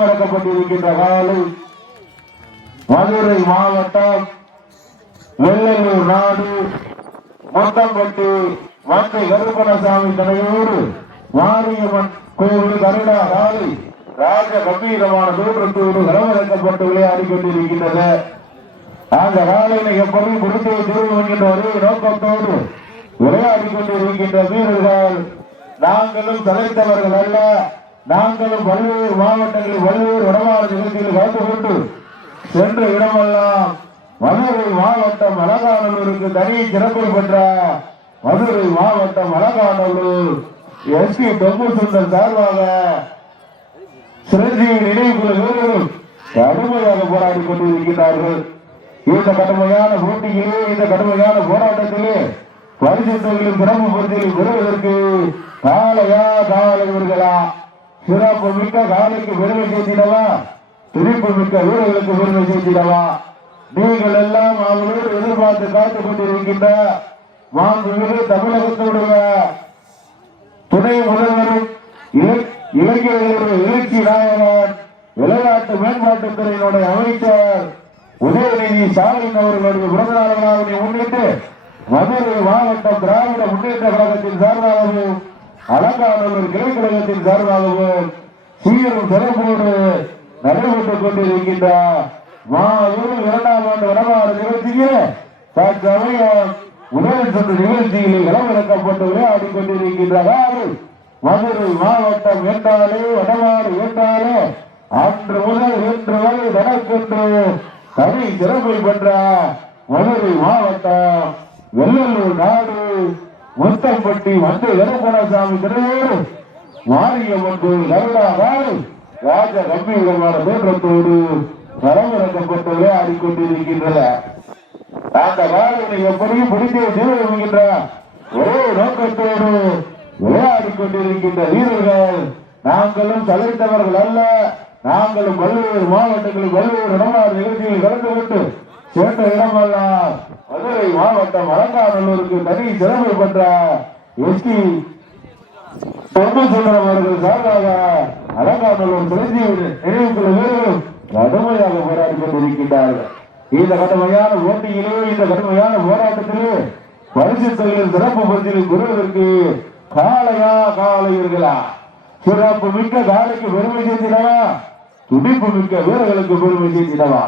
நடக்கப்பட்டிருக்கின்ற காலை மதுரை மாவட்டம் வெள்ளலூர் நாடு மொத்தம்பட்டி மந்தை கருப்பணசாமி தலையோடு மாரியம்மன் கோவில் கருடா காலை ராஜ கம்பீரமான தோற்றத்தோடு களமிறக்கப்பட்டு விளையாடி கொண்டிருக்கின்றது. அந்த காலையில எப்படி முடித்து தீர்வு என்கின்ற ஒரே நோக்கத்தோடு விளையாடி கொண்டிருக்கின்ற வீரர்கள் நாங்களும் தலைத்தவர்கள் அல்ல. நாங்களும் பல்வேறு மாவட்டங்களில் பல்வேறு வடமாறு நிகழ்ச்சியில் கலந்து கொண்டு சென்ற இடமெல்லாம் மதுரை மாவட்டம் அலங்காநல்லூருக்கு தனி சிறப்பை பெற்ற மதுரை மாவட்டம் அலங்காநல்லூர் எஸ்பி தொங்கு சுந்தர் சார்பாக சிரஞ்சீவி நினைவுக்குழு வீரர்களும் கடுமையாக போராடி கொண்டிருக்கிறார்கள். இந்த கடுமையான போட்டியிலே இந்த கடுமையான போராட்டத்திலே பரிசுத்தவர்களின் சிறப்பு பரிசுகளை பெறுவதற்கு காலையவர்களா சிறப்பு மிக்க காலைக்கு பெருமை செய்திடவா, துடிப்பு மிக்க வீரர்களுக்கு பெருமை செய்திடவா. நீங்கள் எல்லாம் அவர்களோடு எதிர்பார்த்து காத்துக் கொண்டிருக்கின்ற மாண்புமிகு தமிழகத்துடைய துணை முதல்வரும் இளைஞர்களுடைய எழுச்சி நாயகன் விளையாட்டு மேம்பாட்டுத்துறையினுடைய அமைச்சர் உதயநிதி ஸ்டாலின் அவர்களுடைய பிறந்தநாளை முன்னிட்டு மதுரை மாவட்டம் திராவிட முன்னேற்ற கழகத்தின் சார்பாகவும் அலங்காநல்லூர் கிளை கழகத்தின் சார்பாகவும் சீரும் சிறப்போடு நடைபெற்றுக் கொண்டிருக்கின்ற மாபெரும் 2ஆம் ஆண்டு வடமாறு நிகழ்ச்சியில் தற்சமயம் முதல் சுற்று நிகழ்ச்சியில் களமிறக்கப்பட்டு விளையாடி கொண்டிருக்கின்றார்கள். மதுரை மாவட்டம் என்றாலே வடமாறு என்றாலே அன்று முதல் இன்று வரை நடக்கின்ற தனி சிறப்பை பெற்ற மதுரை மாவட்டம் வெள்ளலூர் நாடு முத்தம்பட்டி மந்தை கருப்பணசாமி திருவோடு மாரியம்மன் கோவில் கருடாகாடு ராஜ கம்பீரமான தோற்றத்தோடு களமிறக்கப்பட்டு விளையாடி கொண்டிருக்கின்றன. அந்த காலையை எப்படியும் பிடித்தே தீர்வுகின்ற ஒரே நோக்கத்தோடு விளையாடி கொண்டிருக்கின்ற வீரர்கள் நாங்களும் தலைத்தவர்கள் அல்ல. நாங்களும் பல்வேறு மாவட்டங்களில் பல்வேறு இடமாறு நிகழ்ச்சியில் கலந்து கொண்டு சென்ற இடமெல்லாம் மதுரை மாவட்டம் அலங்காநல்லூருக்கு தனி சிறப்பு பெற்ற எஸ்பி தொங்குசுந்தரம் அவர்கள் சார்பாக அலங்காநல்லூர் சிரஞ்சீவி நினைவுக்குழு வீரர்களும் கடுமையாக போராடி கொண்டிருக்கின்றார்கள். இந்த கடுமையான போட்டியிலே இந்த கடுமையான போராட்டத்திலே பரிசுத்தலில் சிறப்பு பரிசில் பெறுவதற்கு காலையர்களா சிறப்பு மிக்க காலைக்கு பெருமை சேர்த்திடவா, துடிப்பு மிக்க வீரர்களுக்கு பெருமை சேர்த்திடவா.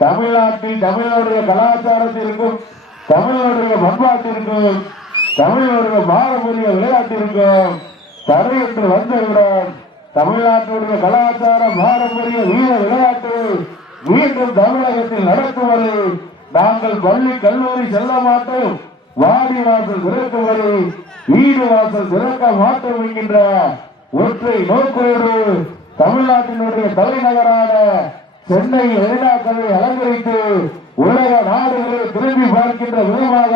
தமிழ்நாட்டில் தமிழனுடைய கலாச்சாரத்திற்கும் தமிழனுடைய பண்பாட்டிற்கும் தமிழனுடைய பாரம்பரிய விளையாட்டிற்கும் தடை என்று வந்தவுடன் தமிழ்நாட்டுடைய கலாச்சார பாரம்பரிய வீர விளையாட்டு மீண்டும் தமிழகத்தில் நடத்துவது நாங்கள் பள்ளி கல்லூரி செல்ல மாட்டோம், வாடி வாசல் திறக்குவது வீடு வாசல் திறக்க மாட்டோம் என்கின்ற ஒற்றை நோக்கோடு தமிழ்நாட்டினுடைய தலைநகரான சென்னை மெரினாக்களை அலங்கரித்து உலக நாடுகளை திரும்பி பார்க்கின்ற விதமாக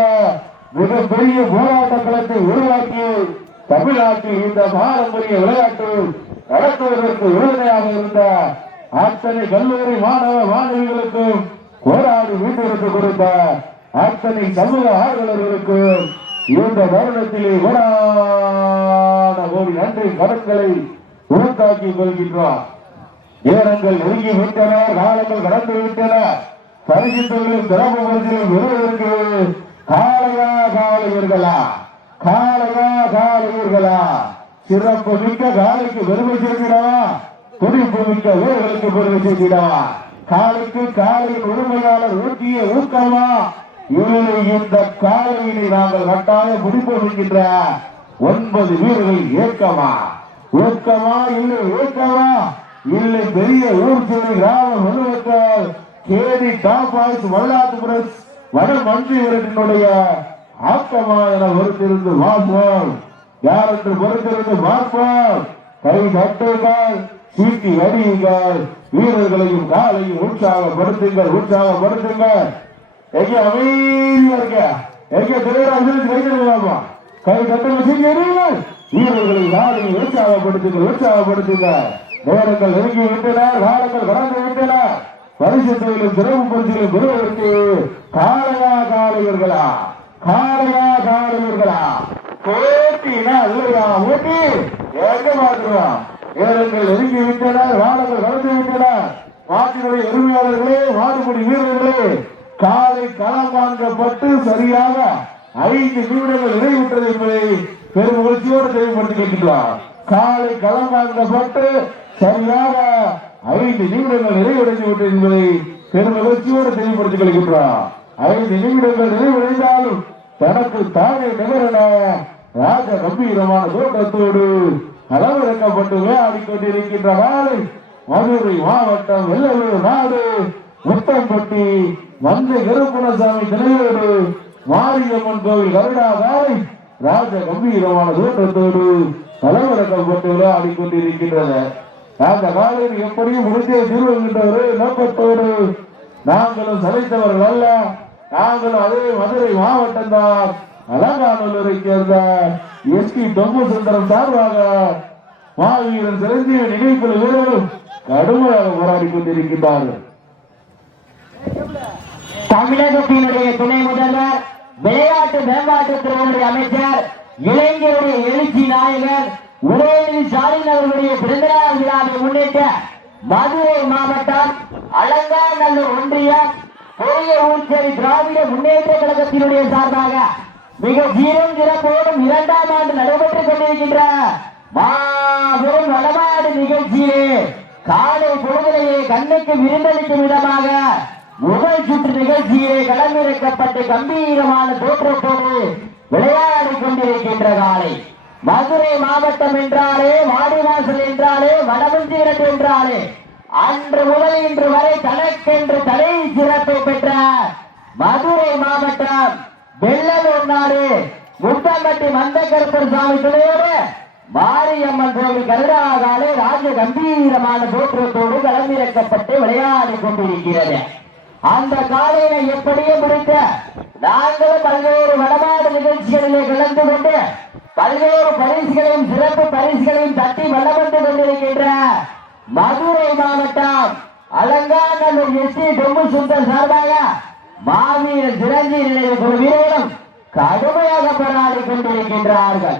மிகப்பெரிய போராட்ட களத்தை உருவாக்கி தமிழ்நாட்டில் இந்த பாரம்பரிய விளையாட்டு நடத்துவதற்கு உறுதுணையாக இருந்த அத்தனை கல்லூரி மாணவ மாணவிகளுக்கும் போராடி வீட்டிற்கு கொடுத்த அத்தனை சமூக ஆர்வலர்களுக்கும் இந்த தருணத்திலே கோடி நன்றி கடன்களை உருத்தாக்கிக் கொள்கின்றோம். நேரங்கள் நெருங்கி விட்டன, காலங்கள் கடந்து விட்டன. பரிசுத்தவர்களின் சிறப்பு பரிசில் பெறுவதற்கு காலையர்களா சிறப்பு மிக்க காலைக்கு பெருமை சேர்த்திடவா, துடிப்பு மிக்க வீரர்களுக்கு பெருமை சேர்த்திடவா. காலைக்கு காலையின் உரிமையாளர் ஊட்டிய ஊக்கமா இல்லை, இந்த காலையினை நாங்கள் கட்டாயம் பிடிப்போம் என்கின்ற 9 வீரர்கள் ஊக்கமா இல்லை ஊக்கமா இல்லை பெரிய ஊர் சொல்லி கிராமம் முழுவத்தால் கேடி டாப் பாய்ஸ் வரலாற்று பிரஸ் வட மந்திரி வீரர்களுடைய ஆக்கமா என பொறுத்திருந்து பார்ப்போம். யார் என்று பொறுத்திருந்து பார்ப்போம். கை தட்டுங்கள், சீட்டி அடியுங்கள், வீரர்களையும் காலையும் உற்சாகப்படுத்துங்கள். எங்கே அமைதியா இருக்க, எங்கே திரையிடலாமா, கை தட்டுங்கள், சீட்டி அடியுங்கள், வீரர்களை காலையும் உற்சாகப்படுத்துங்க. நேரங்கள் நெருங்கி விட்டன, காலங்கள் கடந்து விட்டன. பரிசுத்தவர்களின் சிறப்பு பரிசுகளை பெறுவதற்கு காலையர்களா போட்டினா இல்லையா? ஓட்டி எங்க பாத்துருவான் ஏரங்கள் நெருங்கி விட்டனர், வாடங்கள் வளர்ந்து விட்டனர். மாட்டினுடைய உரிமையாளர்களே, மாடுபிடி வீரர்களே, காலை களம் வாங்கப்பட்டு சரியாக 5 நிமிடங்கள் நிறைவுற்றது என்பதை பெரும் மகிழ்ச்சியோடு தெளிவுபடுத்திக் கொள்கின்றார். காலை களம் வாங்கப்பட்டு சரியாக 5 நிமிடங்கள் நிறைவடைந்து விட்டது என்பதை பெரும் மகிழ்ச்சியோடு தெளிவுபடுத்திக் கொள்கின்றார். 5 நிமிடங்கள் நிறைவடைந்தாலும் தனக்கு தானே நிகரென ராஜ கம்பீரமான தோட்டத்தோடு அளவிறக்கப்பட்டு விளையாடிக் கொண்டிருக்கின்ற காலை மதுரை மாவட்டம் வெள்ளலூர் நாடு முத்தம்பட்டி மந்தை கருப்பணசாமி திணையோடு மாரியம்மன் கோவில் கருடா காலை ராஜ கம்பீரமான தோட்டத்தோடு அளவிறக்கப்பட்டு விளையாடிக் கொண்டிருக்கின்றன. அந்த காலையில் எப்படியும் முடிந்தே தீர்வுகின்ற ஒரே நோக்கத்தோடு நாங்களும் சளைத்தவர்கள் அல்ல, நாங்களும் அதே மதுரை மாவட்டம் தான் அலங்காநல்லூரை சேர்ந்த எஸ்பி தொம்பு சுந்தரம் சார்பாக மாவீரன் சிரஞ்சீவி நினைவுக்குழு வீரர்களும் கடுமையாக போராடி கொண்டிருக்கின்றார்கள். தமிழகத்தினுடைய துணை முதல்வர், விளையாட்டு மேம்பாட்டுத்துறையினுடைய அமைச்சர், இளைஞருடைய எழுச்சி நாயகர் உதயநிதி ஸ்டாலின் அவர்களுடைய பிறந்தநாள் விழாவை முன்னிட்டு மதுரை மாவட்டம் அலங்காநல்லூர் ஒன்றியம் பெரிய ஊர்ச்சேரி திராவிட முன்னேற்ற கழகத்தினுடைய சார்பாக மிக சீரும் சிறப்போடும் 2ஆம் ஆண்டு நடைபெற்றுக் கொண்டிருக்கின்ற மாபெரும் வடமாடு நிகழ்ச்சியே காலை பொழுதிலேயே கண்ணுக்கு விருந்தளிக்கும் விதமாக முதல் சுற்று நிகழ்ச்சியிலே களமிறக்கப்பட்டு கம்பீரமான தோற்றத்தோடு விளையாடி கொண்டிருக்கின்ற காலை மதுரை மாவட்டம் என்றாலே, வாடிவாசல் என்றாலே, வடமஞ்சீரட் என்றாலே அன்று முதல் இன்று வரை தனக்கென்று தலை சிறப்பை பெற்ற மதுரை மாவட்டம் வெள்ளலூர் நாடு முத்தம்பட்டி மந்த கருப்பர் சாமி துணையோடு மாரியம்மன் கோவில் கருடாகாலே ராஜ கம்பீரமான தோற்றத்தோடு களமிறக்கப்பட்டு விளையாடி கொண்டிருக்கிறது. அந்த காலையினை எப்படியும் முடித்த நாங்களும் பல்வேறு வடமாடு நிகழ்ச்சிகளிலே கலந்து கொண்டு பல்வேறு பரிசுகளையும் சிறப்பு பரிசுகளையும் தட்டி வல்லமந்து கொண்டிருக்கின்ற மதுரை மாவட்டம் அலங்காநல்லூர் எஸ்பி தொம்பு சுந்தர் சார்பாக மாவீரர் சிரஞ்சீவி நினைவுக்குழு வீரர்களும் கடுமையாக போராடி கொண்டிருக்கின்றார்கள்.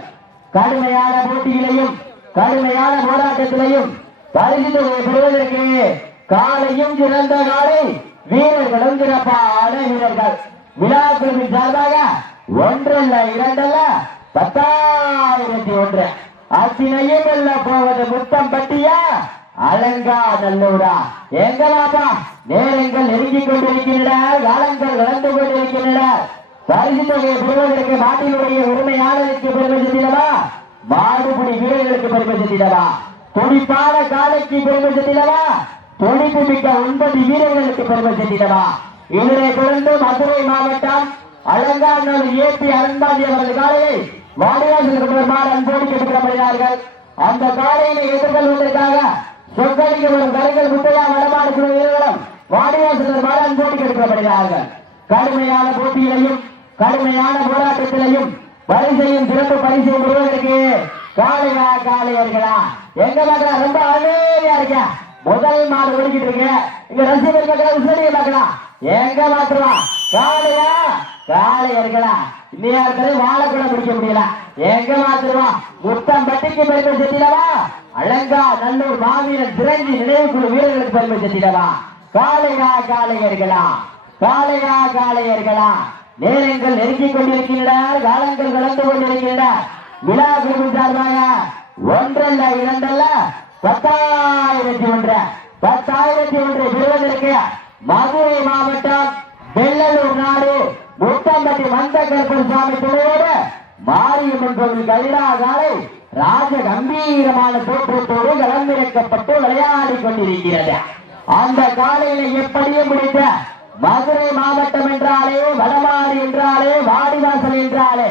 கடுமையான போட்டியிலையும் கடுமையான போராட்டத்திலையும் பரிசு தொகையை பெறுவதற்கு காலையும் சிறந்த காலை வீரர்களும் சிறப்பான வீரர்கள். விழா குழுவின் சார்பாக 1 அல்ல 2 அல்ல 10,001 அத்தினையும் வெல்ல போவது முத்தம்பட்டியா அலங்காநல்லூரா? எங்களாப்பா நேரங்கள் நெருங்கிக் கொண்டிருக்கின்றன, காலங்கள் வளர்ந்து கொண்டிருக்கின்றன. பரிசு தொகையை பெறுவதற்கு நாட்டினுடைய உரிமையாளருக்கு பெருமை செலுத்திடவா, மாடுபிடி வீரர்களுக்கு பெருமை செலுத்திடவா, துடிப்பான காலைக்கு பெருமை செலுத்திடவா, துடிப்பு மிக்க 9 வீரர்களுக்கு பெருமை செலுத்திடவா? இதனை தொடர்ந்து மதுரை மாவட்டம் அலங்காநல்லூர் ஏபி அருண்பாண்டி அவர்கள் காலையை வாடிவாசல் அன்போடு கேட்டுக்கொள்ளப்படுகிறார்கள். அந்த காலையினை எதிர்கொள்வதற்காக சொற்களிக்க வரும் கலைகள் முத்தையா வடமாடு குழு வீரர்களும் வாடிவாசல் அன்போடு கேட்டுக்கொள்ளப்படுகிறார்கள். கடுமையான போட்டியிலையும் கடுமையான போராட்டத்திலையும் பரிசையும் சிறப்பு பரிசையும் பெறுவதற்கு காளையர்களா எங்க மக்களா ரொம்ப அமைதியா இருக்க. முதல் மாடு ஓடிக்கிட்டு இருக்கு, இங்க ரசிகர் மக்களா உசரிய மக்களா எங்க மாத்திரம் காளையா காளையர்களா இன்னும் வாழ கூட பிடிக்க முடியல. எங்க மாத்திரம் முத்தம்பட்டிக்கு பெருமை செட்டிடவா, அலங்காநல்லூர் மாவீரன் சிரஞ்சி நினைவுக்குழு வீரர்களுக்கு பெருமை செட்டிடவா? காளையர்களா காளையர்களா? நேரங்கள் நெருங்கிக் கொண்டிருக்கின்றன, காலங்கள் கலந்து கொண்டிருக்கின்றன. விழா குழு சார்பாக 1 அல்ல 2 அல்ல 10,001 பெறுவதற்கு மதுரை மாவட்டம் வெள்ளலூர் நாடு முத்தம்பட்டி மந்த கருப்பர் சாமி துணையோடு மாரியம்மன் கோவில் கருடாகாலை ராஜ கம்பீரமான தோற்றத்தோடு களமிறக்கப்பட்டு விளையாடி கொண்டிருக்கிறது. அந்த காலையில எப்படியும் முடித்த மதுரை மாவட்டம் என்றாலே, வடமாடு என்றாலே, வாடிவாசல் என்றாலே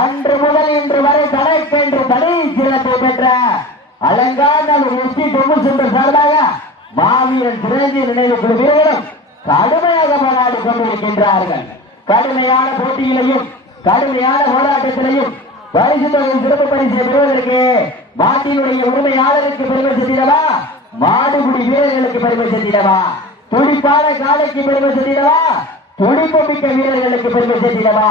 அன்று முதல் இன்று வரை தனக்கென்று தனி சிறப்பை பெற்ற அலங்காநல்லூர் எஸ்பி தொம்பு சுந்தர் சார்பாக மாவீரன் சிரஞ்சீவி நினைவுக்குழு வீரர்களும் கடுமையாக போராடி கொண்டிருக்கின்றார்கள். கடுமையான போட்டியிலையும் கடுமையான போராட்டத்திலையும் பரிசு தொகை சிறப்பு பரிசை பெறுவதற்கு மாட்டினுடைய உரிமையாளருக்கு பெருமை செலுத்திடவா, மாடுபிடி வீரர்களுக்கு பெருமை செலுத்திடவா, துடிப்பான காலைக்கு பெருமை செலுத்திடவா, துடிப்பு மிக்க வீரர்களுக்கு பெருமை செலுத்திடவா,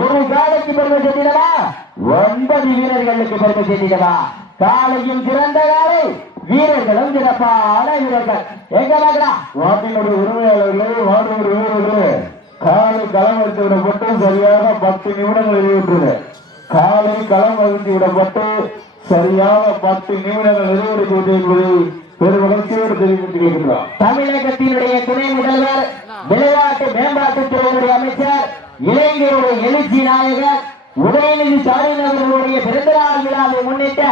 ஒரு காலைக்கு பெருமை செலுத்திடவா, 9 வீரர்களுக்கு பெருமை செலுத்திடவா? காலையும் சிறந்த காலை வீரர்களும் சிறப்பான வீரர்கள். எங்க பார்க்கலாம் வாட்டினுடைய உரிமையாளர்களே வார்டு வீரர்களே காலை களம் எடுத்து விடப்பட்டு சரியாக 10 நிமிடங்கள் நிறைவேற்றது. காலை களம் எடுத்து விடப்பட்டு சரியாக 10 நிமிடங்கள் நிறைவேற்றது என்பதை பெரும் வளர்ச்சியோடு தெரிவித்துக் கொள்கிறோம். தமிழகத்தினுடைய துணை முதல்வர் விளையாட்டு மேம்பாட்டுத்துறையுடைய அமைச்சர் இளைஞருடைய எழுச்சி நாயகர் உதயநிதி ஸ்டாலின் அவர்களுடைய பிறந்தநாள் விழாவை முன்னிட்டு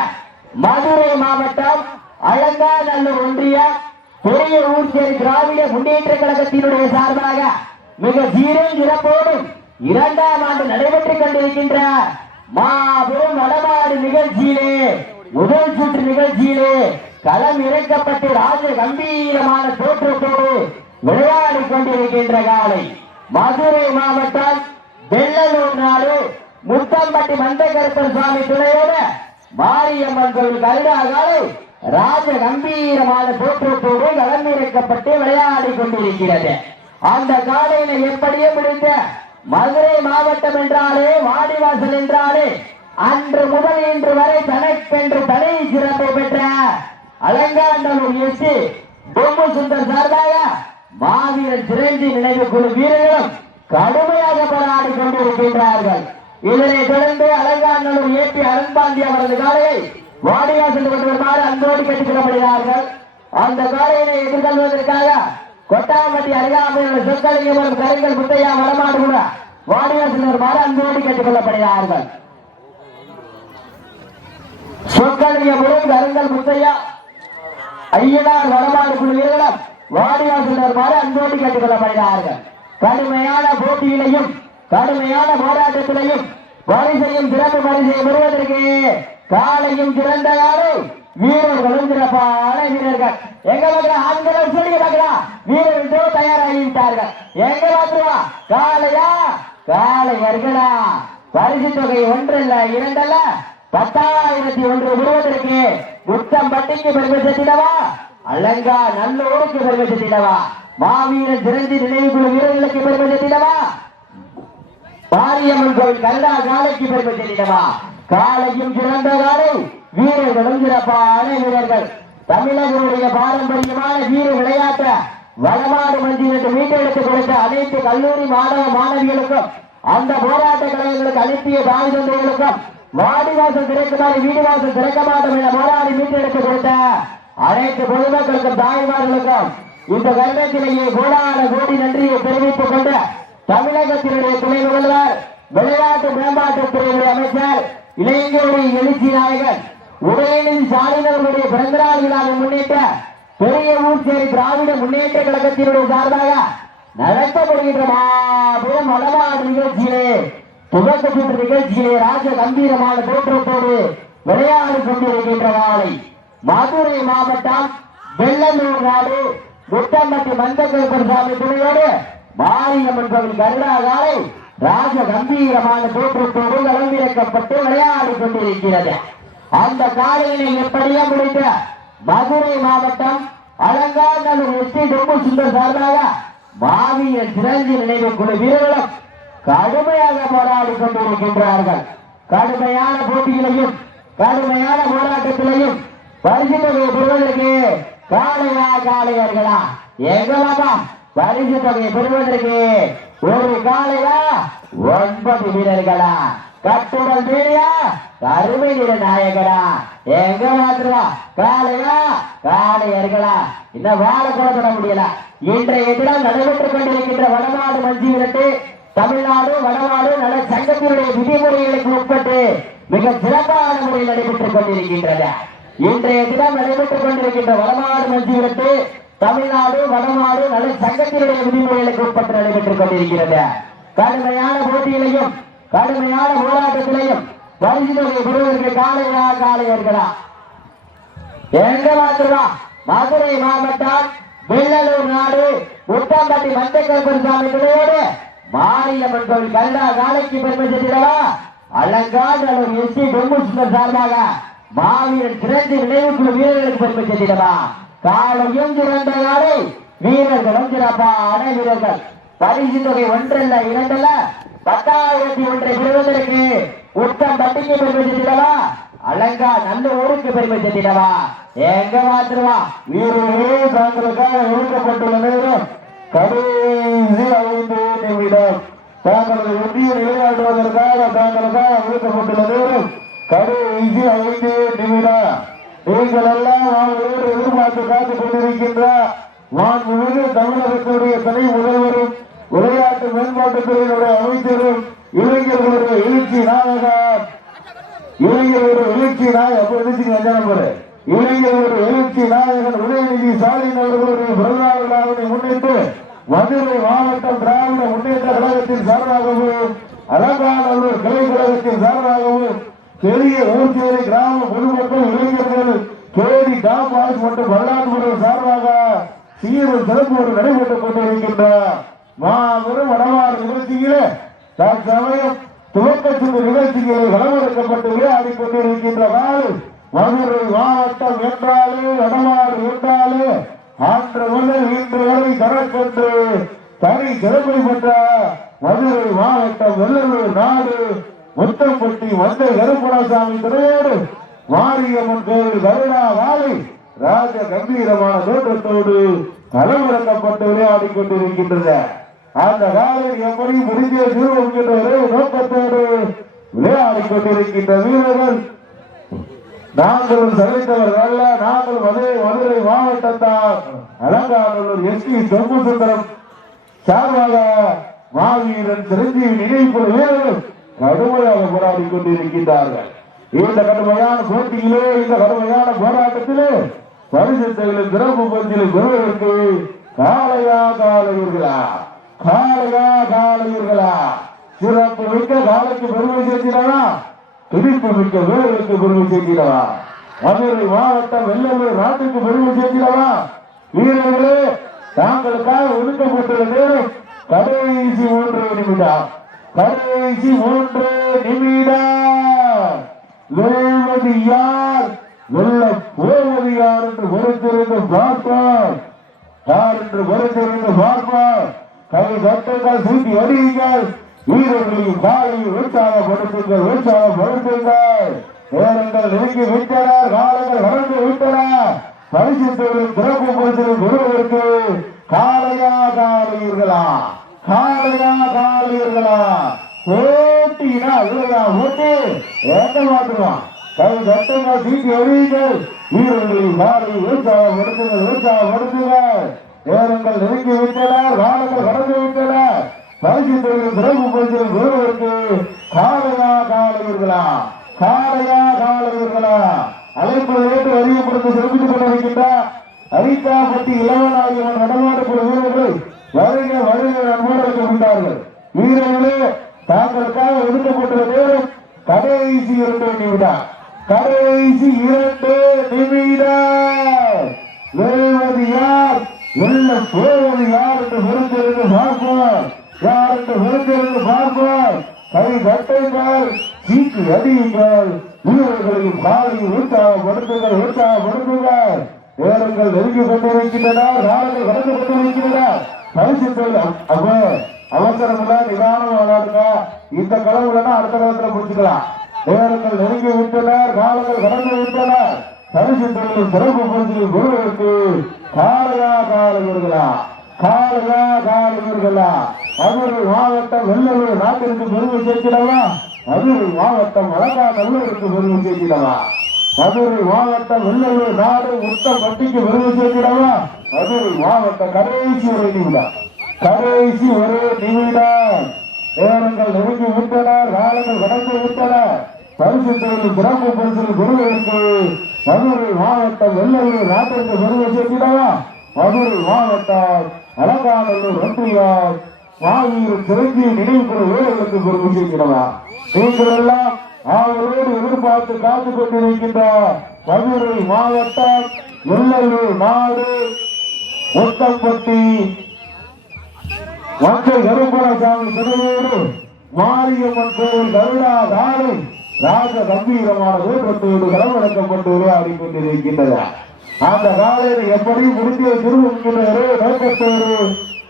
மதுரை மாவட்டம் அலங்காநல்லூர் ஒன்றிய பெரிய ஊர்ச்சேரி திராவிட முன்னேற்ற கழகத்தினுடைய சார்பாக மிக சீரும் சிறப்போடும் 2ஆம் ஆண்டு நடைபெற்றுக் கொண்டிருக்கின்ற மாபெரும் வடமாடு நிகழ்ச்சியிலே முதல் சுற்று நிகழ்ச்சியிலே களம் இறக்கப்பட்டு ராஜ கம்பீரமான தோற்றத்தோடு விளையாடி கொண்டிருக்கின்ற காலை மதுரை மாவட்டம் வெள்ளலூர் நாடு முத்தம்பட்டி மந்தகருப்பன் சுவாமி துணையோடு மாரியம்மன் கோவில் கருடா காலை ராஜ கம்பீரமான தோற்றத்தோடு களம் இறக்கப்பட்டு விளையாடி கொண்டிருக்கிறது. அந்த காலையினை எப்படியே முடித்த மதுரை மாவட்டம் என்றாலே வாடிவாசல் என்றாலே அன்று முதல் இன்று வரை தனக்கென்று தனி சிறப்பை பெற்ற அலங்காநல்லூர் எஸ்சி பொம்மு சுந்தர் சார்பாக மாவீரர் சிரஞ்சி நினைவு குழு வீரர்களும் கடுமையாக போராடி கொண்டிருக்கின்றார்கள். இதனை தொடர்ந்து அலங்காநல்லூர் ஏபி அருண்பாண்டி அவரது காலையை வாடிவாசல் கொண்டு வருமாறு அன்போடு கேட்டுக் கொள்ளப்படுகிறார்கள். அந்த காலையினை எதிர்கொள்வதற்காக கொட்டாம்பட்டி அருகாமையில் சொற்கலிங்கபுரம் கருங்கல் முத்தையா வடமாடு கூட வாடிவாசல் வருமாறு அன்போடு கேட்டுக் கொள்ளப்படுகிறார்கள். சொற்கலிங்கபுரம் கருங்கல் முத்தையா ஐயனார் வடமாடு குழு வீரர்களும் வாடிவாசல் வருமாறு அன்போடு கேட்டுக் கொள்ளப்படுகிறார்கள். கடுமையான போட்டியிலையும் கடுமையான போராட்டத்திலையும் பரிசையும் சிறப்பு பரிசையை பெறுவதற்கு காலையும் சிறந்த காலை வீரர்களும் சிறப்பான வீரர்கள். எங்க பார்க்கலாம் ஆண்கள் சொல்லி பார்க்கலாம் வீரர்கள் தயாராகிவிட்டார்கள். எங்க பார்த்துவா காலையா காளையர்களா பரிசு தொகை 1 அல்ல 2 அல்ல 10,001 பெறுவதற்கு முத்தம்பட்டிக்கு பெருமை சேர்த்திடவா அலங்காநல்லூருக்கு பெருமை சேர்த்திடவா மாவீரன் சிறந்தி நினைவு குழு வீரர்களுக்கு பெருமை சேர்த்திடவா மாரியம்மன் கோவில் கருடா காலைக்கு பெருமை சேர்த்திடவா காலையும் சிறந்த காலை வீரர்களும் சிறப்பான வீரர்கள். தமிழர்களுடைய பாரம்பரியமான வீர விளையாட்ட வடமாடு மஞ்சிற்கு மீட்டெடுத்துக் கொடுத்த அனைத்து கல்லூரி மாணவ மாணவிகளுக்கும் அந்த போராட்ட கலைஞர்களுக்கு அனுப்பிய தாய் தந்தைகளுக்கும் வாடிவாசல் திறக்குமாறு வீடுவாசல் திறக்க மாட்டோம் என போராடி மீட்டெடுத்துக் கொடுத்த அனைத்து பொதுமக்களுக்கும் தாய்மார்களுக்கும் இந்த வருடத்திலேயே கோடான கோடி நன்றியை தெரிவித்துக் கொண்டு தமிழகத்தினுடைய துணை முதல்வர் விளையாட்டு மேம்பாட்டுத்துறையுடைய அமைச்சர் இளைஞருடைய எழுச்சி நாயகன் உதயநிதி ஸ்டாலின் அவர்களுடைய பிறந்தநாள் விழாவை முன்னிட்ட பெரிய ஊர்ச்சேரி திராவிட முன்னேற்ற கழகத்தினுடைய சார்பாக நடத்தப்படுகின்ற மாபெரும் வடமாடு நிகழ்ச்சியிலே துவக்க சுற்று நிகழ்ச்சியிலே ராஜ கம்பீரமான தோற்றத்தோடு விளையாடி கொண்டிருக்கின்ற காலை மதுரை மாவட்டம் வெள்ளலூர் நாடு முத்தம்பட்டி மந்தகருப்பன் சாமி துணையோடு மாரியம்மன் கோவில் கருடா காலை ராஜ கம்பீரமான தோற்றத்தோடு களமிறக்கப்பட்டு விளையாடி கொண்டிருக்கிறது. அந்த காலையினை எப்படியே முடித்த மதுரை மாவட்டம் அலங்காநல்லூர் எஸ்டி பொம்மு சுந்தர் சார்பாக மாவீரர் சிரஞ்சி நினைவு குழு வீரர்களும் கடுமையாக போராடி கொண்டிருக்கின்றார்கள். கடுமையான போட்டிகளையும் கடுமையான போராட்டத்திலையும் பரிசு தொகையை பெறுவதற்கு காளையா காளையர்களா எங்களாமா பரிசு தொகையை பெறுவதற்கு ஒரு காளையா 9 வீரர்களா கட்டுடல் வீடியா கருமை நிற நாயகரா எங்க மாத்திரா காளையா காளையர்களா இந்த வாழ கூட முடியல. இன்றைய தினம் நடைபெற்றுக் கொண்டிருக்கின்ற வடமாடு மஞ்சி விரட்டு தமிழ்நாடு வடமாடு நல சங்கத்தினுடைய விதிமுறைகளுக்கு உட்பட்டு மிக சிறப்பான முறையில் நடைபெற்றுக் கொண்டிருக்கின்றது. இன்றைய தினம் நடைபெற்றுக் கொண்டிருக்கின்ற வடமாடு மஞ்சி விரட்டு தமிழ்நாடு வடமாடு நல சங்கத்தினுடைய விதிமுறைகளுக்கு உட்பட்டு நடைபெற்றுக் கொண்டிருக்கிறது. கடுமையான போட்டியிலையும் கடுமையான போராட்டத்திலையும் பரிசு தொகை பெறுவதற்கு காளையா காளையர்களா எங்க மாத்திரா மதுரை மாவட்டம் வெள்ளலூர் நாடு முத்தம்பட்டி மந்தகருப்பன் சாமி துணையோடு மாரியம்மன் கோவில் கருடா காலைக்கு பெருமை சேர்த்திடவா அலங்காநல்லூர் எஸ்டி பொம்மு சுந்தர் சார்பாக மாவீரன் சிறந்த நினைவு குழு வீரர்களுக்கு பெருமை சேர்த்திடவா காலையும் சிறந்த காலை வீரர்களும் சிறப்பான வீரர்கள். பரிசு தொகை 1 அல்ல 2 அல்ல 10,001 பெறுவதற்கு உத்தம்பட்டிக்கு பெருமை சேர்த்திடவா அலங்கா நல்ல ஊருக்கு பெருமை சேர்த்திடவா எங்க மாத்திரவா வீரர்களே தாங்களுக்காக ஒதுக்கப்பட்டுள்ள நேரம் கடைசி 5 நிமிடம். தாங்களது உறுதியை நிலைநாட்டுவதற்காக தாங்களுக்காக ஒதுக்கப்பட்டுள்ள நேரம் கடைசி 5 நிமிடம். நீங்கள் எல்லாம் அவர்களோடு எதிர்பார்த்து காத்துக் கொண்டிருக்கின்ற மாண்புமிகு தமிழகத்துடைய துணை முதல்வரும் விளையாட்டு மேம்பாட்டுத்துறையினுடைய அமைச்சரும் இளைஞர்களுடைய எழுச்சி நாயகர் இளைஞர்களுடைய எழுச்சி நாயகன் உதயநிதி ஸ்டாலின் அவர்களுடைய பிறந்தநாள் விழாவினை முன்னிட்டு மதுரை மாவட்டம் திராவிட முன்னேற்ற கழகத்தின் சார்பாகவும் அலங்காநல்லூர் கிளை கழகத்தின் சார்பாகவும் பெரிய ஊர்ச்சேரி கிராம பொதுமக்கள் இளைஞர்கள் கேடி காமாஸ் மற்றும் வரலாற்றுமுறை சார்பாக சீரும் சிறப்போடு நடைபெற்றுக் கொண்டிருக்கின்ற மாபெரும் வடமாறு நிகழ்ச்சியிலே தற்சமயம் துவக்க சுற்று நிகழ்ச்சிகளை களமிறக்கப்பட்டு விளையாடி கொண்டிருக்கின்ற நாள் மதுரை மாவட்டம் என்றாலே வடமாறு என்றாலே அன்று முதல் இன்று வரை தரக்கொண்டு தனி சிறப்பை பெற்ற மதுரை மாவட்டம் வெள்ளலூர் நாடு முத்தம்பட்டி மந்தை கருப்பணசாமி துறையோடு மாரியம்மன் கோவில் கருணா வாழை ராஜ கம்பீரமான தோற்றத்தோடு களமிறக்கப்பட்டு விளையாடி கொண்டிருக்கின்றன. அந்த காலையில் எப்படி முடிஞ்ச சிறுவன்கின்ற ஒரே நோக்கத்தோடு விளையாடி கொண்டிருக்கின்ற வீரர்கள் நாங்களும் சலித்தவர்கள் அல்ல. நாங்கள் மதுரை மாவட்டத்தார் அலங்காநல்லூர் எஸ்பி சொம்பு சுந்தரம் சார்பாக மாவீரன் சிரஞ்சீவி நினைப்பு வீரர்கள் கடுமையாக போராடி கொண்டிருக்கின்றார்கள். இந்த கடுமையான போட்டியிலே இந்த கடுமையான போராட்டத்திலே பரிசுத்தையிலும் சிறப்பு பரிசிலும் பெறுவதற்கு காலையர்களா சிறப்பு மிக்க காலைக்கு பெருமை சேர்க்கிறவா துடிப்பு மிக்க வீரர்களுக்கு பெருமை சேர்க்கிறவா மதுரை மாவட்டம் வெள்ளலூர் நாட்டுக்கு பெருமை சேர்க்கிறவா வீரர்களே தாங்களுக்காக ஒதுக்கப்பட்டுள்ள நேரம் கடைசி 3 நிமிடம். வெல்வது யார் வெல்ல போவது யார் என்று பொறுத்திருந்து பார்ப்பார். கை கட்டுங்கள், சூட்டி அடியுங்கள், வீரர்களையும் காலையில் உற்சாகப்படுத்துங்கள். நேரங்கள் நெருங்கி விட்டனர், காலங்கள் வளர்ந்து விட்டன. பரிசு தொழில் சிறப்பு பரிசிலும் பெறுவதற்கு காலையர்களா போட்டினா ஓட்டு எந்த மாற்றுவான். கை கட்டுங்கள், சீட்டி அடியுங்கள், வீரர்களையும் காலையில் உற்சாகப்படுத்துங்கள். நேரங்கள் நெருங்கி விட்டனர், காலங்கள் கடந்து விட்டன. பரிசு தொழில் சிறப்பு பரிசிலும் பெறுவதற்கு காலையர்களா அழைப்பு ஏற்று அறியப்படுத்த சிறப்பித்துக் கொண்டிருக்கின்றார். அரித்தாப்பட்டி இளவனாகியவன் நடமாடக்கூடிய வீரர்கள் வருக நண்பர்கள் கொண்டார்கள். வீரர்களே தாங்களுக்காக ஒதுக்கப்பட்டுள்ள நேரம் கடைசி 2 நிமிடம். வெல்வது யார் வெல்ல போவது யார் என்று பொறுத்திருந்து பார்ப்போம். கை கட்டுங்கள், சீட்டு அடியுங்கள், வீரர்களையும் காலையில் உற்சாகப்படுத்துங்கள். நேரங்கள் நெருங்கி கொண்டிருக்கின்றன, காலங்கள் கடந்து கொண்டிருக்கின்றன. பரிசு அவசரமில்ல, நிதானம் விளையாடுங்க. இந்த களவுலன்னா அடுத்த களத்துல பிடிச்சுக்கலாம். நேரங்கள் நெருங்கி விட்டனர், காலங்கள் கடந்து விட்டனர். பரிசு தொழில் சிறப்பு பரிசில் பெறுவதற்கு காலையர்களா மதுரை மாவட்டம் வெள்ளலூர் நாட்டிற்கு பெருமை சேர்க்கிறவா, மதுரை மாவட்டம் அலங்காநல்லூருக்கு பெருமை சேர்க்கிறவா, மதுரை மாவட்டம் வெள்ளலூர் நாடு முத்தம்பட்டிக்கு பெருமை சேர்க்கிறவா, மதுரை மாவட்டம் கடைசி 1 நிமிடம். நேரங்கள் நெருங்கி விட்டனர், காலங்கள் கடந்து விட்டன. பரிசு தொழில் சிறப்பு பரிசில் பெறுவதற்கு மதுரை மாவட்டம் வெள்ளலூர் நாட்டிற்கு பெருமை சேர்க்கிறவா, மதுரை மாவட்டம் அலங்காநல்லூர் ஒன்றியம் மாவீரன் சிரஞ்சீவி நினைவுக்குழு வீரர்களுக்கு பெருமை சேர்க்கிறவா. நீங்கள் எல்லாம் அவர்களோடு எதிர்பார்த்து காத்துக் கொண்டிருக்கின்ற மதுரை மாவட்டம் வெள்ளலூர் நாடு முத்தம்பட்டி மந்தை கருப்பணசாமி திருவோடு மாரியம்மன் கோவில் கருணா காலை ராஜ கம்பீரமான தோற்றத்தோடு களமிறக்கப்பட்டு விளையாடி கொண்டிருக்கின்றன. அந்த காலையில் எப்படி முடிஞ்ச திருவுகின்ற நோக்கத்தோடு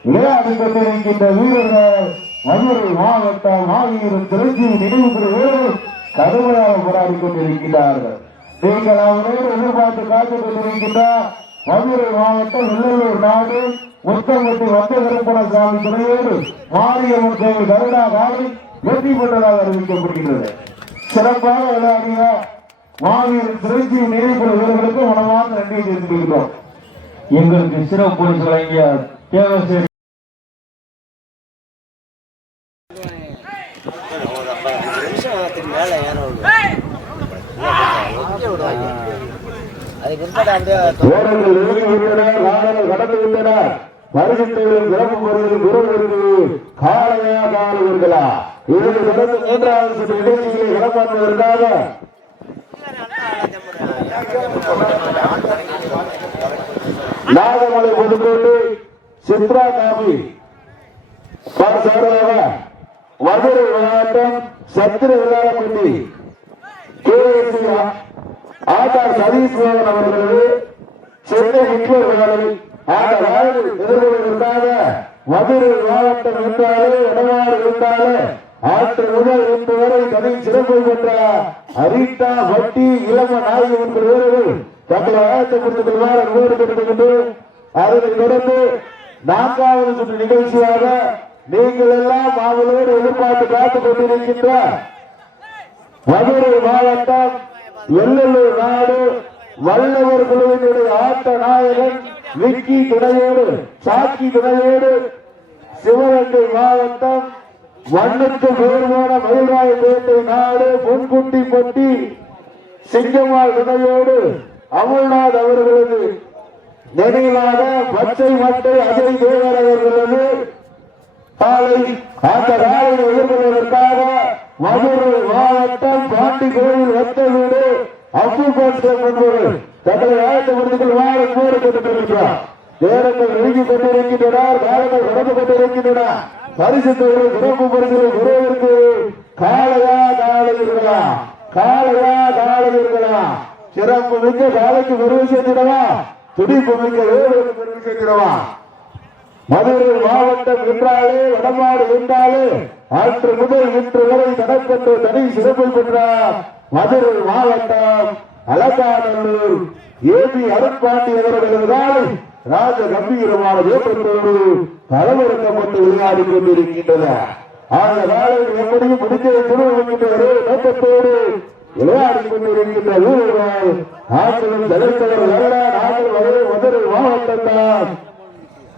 விளையாடி கொண்டிருக்கின்ற வீரர்கள் மதுரை மாவட்டம் மாவீரன் சிரஞ்சீவி நினைவுக்குழு வீரர்கள் கடுமையாக போராடி கொண்டிருக்கிறார்கள். நீங்கள் அவரோடு எதிர்பார்த்து காத்துக் கொண்டிருக்கின்ற மதுரை மாவட்டம் வெள்ளலூர் நாடு முத்தம்பட்டி வந்த கருப்பணசாமி துணையோடு மாரியம்மன் கோவில் கருடா காலை வெற்றி பெற்றதாக அறிவிக்கப்படுகின்றது. சிறப்பாக விளையாடிய மாவீரன் திருச்சி நினைவுக்குழு வீரர்களுக்கு மனமார்ந்த நன்றியை தெரிவித்துள்ளோம். எங்களுக்கு சிறப்பு பரிசு வழங்கிய தேவசேரி கடந்து விட்டன. வருகின்றவர்கள் சிறப்பு பரிசு குருவிற்கு காளையா காலவர்களா இதனை தொடர்ந்து மூன்றாவது சுற்று நிகழ்ச்சிகளை களமாற்றுவதற்காக நாகமலை புதுக்கோட்டை சித்ரா காபி மதுரை மாவட்டம் சத்திர விளையாடப்பட்டி KSC ஆட்டார் சதீஸ்வரன் அவர்களது சென்னை ஹிட்லர் விளையாடல் எதிர்கொள்வதற்காக மதுரை மாவட்டம் என்றாலே வடமாறு இருந்தாலே ஆற்று முதல் இன்று வரை தனி சிறப்பு பெற்ற அரிட்டா பட்டி இளம நாயகன் வீரர்கள் தங்களை ஆயத்தப்படுத்திக் கொள்வார் அனுமதி பெற்றுக்கொண்டு அதனைத் தொடர்ந்து நான்காவது சுற்று நிகழ்ச்சியாக நீங்கள் எல்லாம் அவளோடு எதிர்பார்த்து காத்துக் கொண்டிருக்கின்ற மதுரை மாவட்டம் வெள்ளலூர் நாடு வல்லவர் குழுவினுடைய ஆட்ட நாயகன் விக்கி துணையோடு சாக்கி துணையோடு சிவகங்கை மாவட்டம் வண்ணுக்கு வேறுபான மயில்ராயப்பேட்டை நாடு பொன்குட்டி பொட்டி சிங்கம்மாள் துணையோடு அமல்நாத் அவர்களது நினைவாக பச்சை மட்டை அஜய் தேவர் அவர்களது காலை அந்த காலையை எதிர்கொள்வதற்காக மதுரை மாவட்டம் பாண்டி கோவில் வத்த வீடு அப்புபட்சம் என்பவர்கள் தங்களை ஆயத்தப்படுத்திக் கொள்வார் என்போடு கேட்டுக்கொண்டிருக்கிறார். நேரங்கள் நெருங்கிக் கொண்டிருக்கின்றன, காலங்கள் கடந்து கொண்டிருக்கின்றன. பரிசு சிறப்பு பரிசுகளை குருவிற்கு காளையா காலையிர்களா காளையா காலையிர்களா சிறப்பு மிக்க காலைக்கு பெருமை சேர்த்திடவா துடிப்பு மிக்க வேலைக்கு பெருமை சேர்த்திடவா. மதுரை மாவட்டம் என்றாலே வடமாடு என்றாலே அன்று முதல் இன்று வரை தனக்கென்று தனி சிறப்பு பெற்றார் மதுரை மாவட்டம் அலங்காநல்லூர் ஏபி அருட்பாண்டி அவர்களால் ராஜ கம்பீரமான வேப்பத்தோடு களமிறக்கப்பட்டு விளையாடி கொண்டிருக்கின்றன. அந்த காலையில் எப்படியும் முடிக்கை திருவிக்கின்ற ஒரே நோக்கத்தோடு விளையாடி கொண்டிருக்கின்ற வீரர்கள் ஆற்றிலும் தலைத்தவர் அல்ல. நாங்கள் ஒரே மதுரை மாவட்டம் தான்.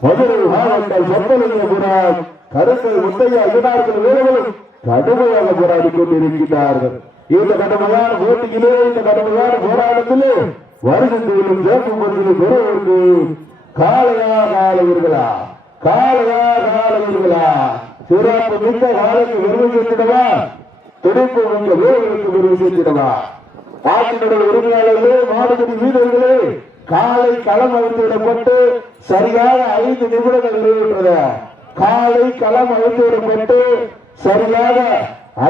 மதுரை மாவட்டம் சொத்தலிங்கபுரம் கருங்கல் முத்தையா ஐயனார்கள் வீரர்களும் கடுமையாக போராடி கொண்டிருக்கிறார்கள். இந்த கடுமையான போட்டியிலே இந்த கடுமையான போராட்டத்திலே வருகின்றவர்களும் சிறப்பு பரிசு பெறுவதற்கு காளையா காலையர்களா காளையா காலையர்களா சிறப்பு மிக்க காலைக்கு பெருமை சேர்த்திடவா துடிப்பு மிக்க வீரர்களுக்கு பெருமை சேர்த்திடவா. நாட்டினுடைய உரிமையாளர்களே மாடுபடி வீரர்களே காலை களம் அழைத்துவிடப்பட்டு சரியாக 5 நிமிடங்கள் நிறைவேற்றது. காலை களம் அழைத்துவிடப்பட்டு சரியாக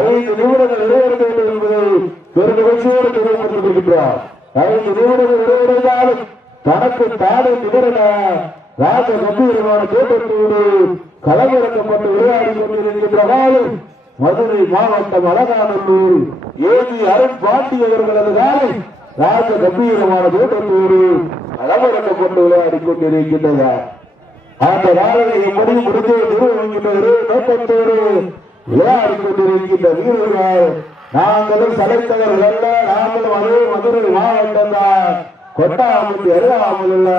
5 நிமிடங்கள் நிறைவேற்ற வேண்டும் என்பதை பெரும் நிகழ்ச்சியோடு தெரியப்படுத்தியிருக்கிறார். 5 நிமிடங்கள் நிறைவேறினாலும் தனக்கு தானே நிகழ ராஜ கம்பீரமான தோட்டத்தோடு களமிறக்கப்பட்டு விளையாடி கொண்டிருக்கின்ற மதுரை மாவட்டம் அலங்காநல்லூர் ஏபி அருட்பாண்டி அவர்களது காலை ராஜ கம்பீரமான தோட்டத்தோடு களமிறக்கப்பட்டு விளையாடி கொண்டிருக்கின்றன. அந்த காலையை எப்படியும் முடித்து நிறுவனங்கின்ற நோக்கத்தோடு விளையாடி கொண்டிருக்கின்ற வீரர்கள் நாங்களும் சளைத்தவர்கள் அல்ல. நாங்களும் அதே மதுரை மாவட்டம் தான். கொட்டாமட்டி அறியாமல் உள்ள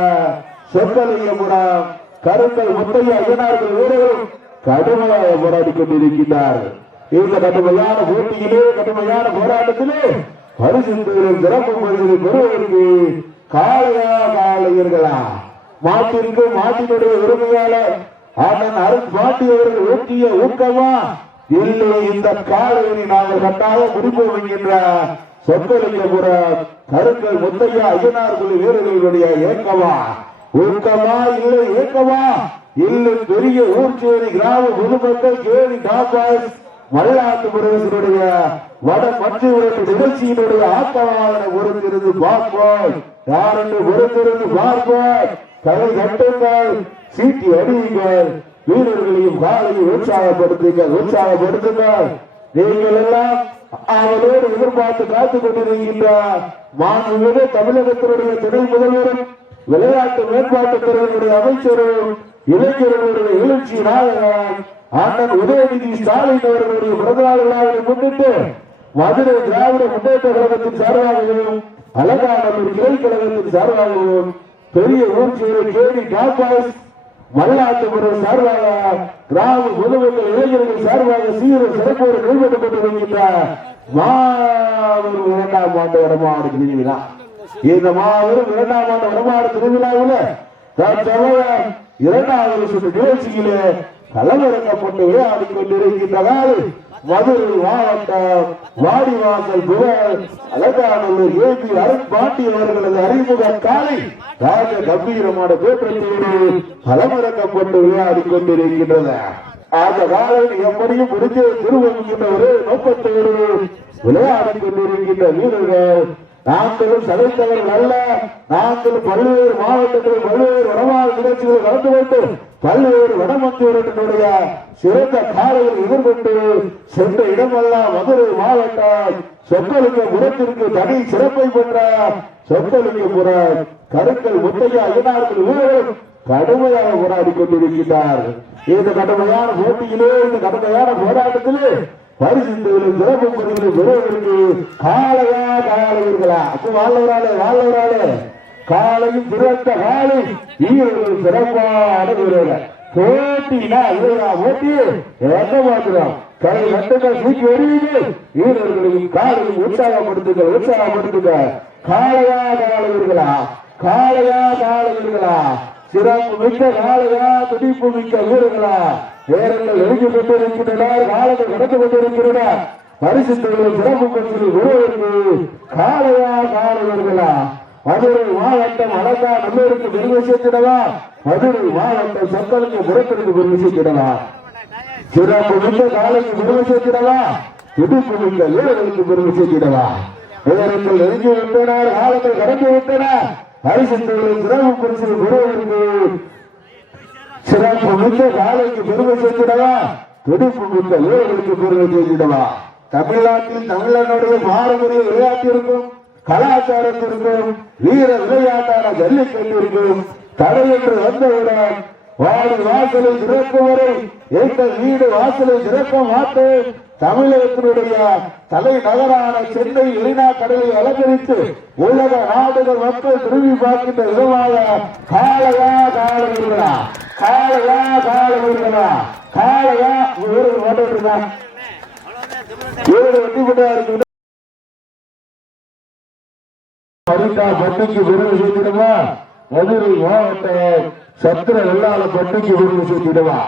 சொற்கலிங்கபுரம் கருங்கல் முத்தையா ஐயனார்கள் வீரர்களும் கடுமையாக போராடி கொண்டிருக்கிறார்கள். இந்த கடுமையான போட்டியிலே கடுமையான போராட்டத்திலே பரிசு சிறப்பு பரிசு பெறுவதற்கு காளையா காளையர்களா மாட்டிற்கு மாட்டினுடைய உரிமையாளர் அண்ணன் அருட்பாண்டி அவர்கள் ஊட்டிய ஊக்கமா இல்லை இந்த காலையை நாங்கள் கட்டாயம் முடிப்போம் என்கின்ற சொற்கலிங்கபுரம் கருங்கல் முத்தையா ஐயனார் குழு வீரர்களுடைய ஏக்கமா ஊக்கமா இல்லை ஏக்கமா இல்லை பெரிய ஊர்ச்சேரி கிராம பொதுமக்கள் கேலி டாபாஸ் மல்லாத்து பிரதேசனுடைய வட மற்ற நிகழ்ச்சியினுடைய ஆக்கமான பொறுத்திருந்து பார்ப்போம். யாரென்று பொறுத்திருந்து பார்ப்போம். கை கட்டுங்கள், சீட்டி அடியுங்கள், வீரர்களையும் காலையும் உற்சாகப்படுத்துங்கள். நீங்கள் எல்லாம் அவரோடு எதிர்பார்த்து காத்துக் கொண்டிருக்கின்ற மாண்புமிகு தமிழகத்தினுடைய துணை முதல்வரும் விளையாட்டு மேம்பாட்டுத் துறையினுடைய அமைச்சரும் இளைஞர்களுடைய எழுச்சி நாயகன் அண்ணன் உதயநிதி ஸ்டாலின் அவர்களுடைய பிறந்தநாள் விழாவை முன்னிட்டு மதுரை திராவிட முன்னேற்ற கழகத்தின் சார்பாகவும் அலங்காநல்லூர் கிளை கழகத்தின் சார்பாகவும் பெரிய ஊர்ச்சியை கேடி டாப்பாஸ் மல்லாட்டுப்புறம் சார்பாக கிராம பொதுமக்கள் இளைஞர்கள் சார்பாக சீர சிறப்போடு கைவிட்டுக் கொண்டிருக்கின்ற மாபெரும் 2ஆம் ஆண்டு வடமாடு திருவிழா. இந்த மாபெரும் 2ஆம் ஆண்டு வடமாடு திருவிழாவில் தற்சமயம் 2வது சுற்று நிகழ்ச்சியிலே களமிறக்கப்பட்டு விளையாடிக் கொண்டிருக்கின்றனர் மதுரை மாவட்டம் வாடிவாசல் புகழ் அலங்காநல்லூர் ஏபி அருண்பாண்டி அவர்களது அறிமுக காலை ராஜ கம்பீரமான தோற்றத்தோடு களமிறக்கப்பட்டு விளையாடிக் கொண்டிருக்கின்றன. அந்த காலையில் எப்படியும் முடித்து திருவங்கின்ற ஒரே நோக்கத்தோடு விளையாடிக் கொண்டிருக்கின்ற வீரர்கள் நாங்களும் சதைத்தவர்கள் அல்ல. நாங்களும் பல்வேறு மாவட்டங்களில் பல்வேறு வடமாறு நிகழ்ச்சிகளில் கலந்து கொண்டு பல்வேறு வடமந்திரத்தினுடைய சிறந்த காலையில் எதிர்கொண்டு சென்ற இடமெல்லாம் மதுரை மாவட்டம் சொக்கலிங்க புறத்திற்கு தனி சிறப்பை பெற்ற சொக்கலிங்கபுரம் கருக்கல் முத்தையா ஐயனார்கள் வீரர்கள் கடுமையாக போராடி கொண்டிருக்கிறார்கள். இந்த கடுமையான போட்டியிலே இந்த கடுமையான போராட்டத்திலே பரிசுகளும் சிறப்பு பரிசுகளும் பெறுவதற்கு காலையா காலைவர்களா அப்ப வாழ்வராளே காலையும் சிறந்த காலை வீரர்கள் சிறப்பான வீரர்கள் போட்டினா போட்டி எங்க மாத்திரம் கை மட்டுங்கள் தூக்கி வருவீங்க வீரர்களையும் காலையும் உற்சாகப்படுத்துங்க காலையா காலைவர்களா சிறப்பு மிக்க காலையா துடிப்பு மிக்க வீரர்களா நேரங்கள் எழுதி கொண்டிருக்கின்றனர். காலங்கள் நடந்து கொண்டிருக்கின்றனர். பரிசுத்தவர்கள் சிறப்பு பரிசு ஒருவருக்கு காலையா காலைவர்களா மதுரை மாவட்டம் அலங்காநல்லூருக்கு பெருமை சேர்த்திடவா மதுரை மாவட்டம் சொக்கலுக்கு புறத்திற்கு பெருமை சேர்த்திடவா சிறப்பு மிக்க காலைக்கு பெருமை சேர்த்திடவா துடிப்பு மிக்க வீரர்களுக்கு பெருமை சேர்த்திடவா நேரங்கள் எழுதி விட்டனர். காலங்கள் கடந்து விட்டன. பரிசுத்தவர்கள் சிறப்பு பரிசு ஒருவருக்கு சிறப்பு மிக்க காலைக்கு பெருமை சேர்த்திடவா துடிப்பு மிக்க வீரர்களுக்கு பெருமை சேர்த்திடவா. தமிழ்நாட்டில் தமிழனுடைய பாரம்பரிய விளையாட்டு இருக்கும், கலாச்சாரத்திற்கும் வீர விளையாட்டான ஜல்லிக்கட்டிற்கும் தடை என்று வந்தவுடன் வாடி வாசலை திறக்கும் வரை எங்கள் வீடு வாசலை திறக்க மாட்டேன். தமிழகத்தினுடைய தலைநகரான சென்னை மெரினா கடலை அலங்கரித்து உலக நாடுகள் மக்கள் திரும்பி பார்க்கின்ற விதமாக காலையா காலைவர்களா பட்டிக்கு விருது சேர்த்திடுவா மதுரை மாவட்டம் சத்திர வெள்ளாள பட்டிக்கு விருது சேர்த்திடுவா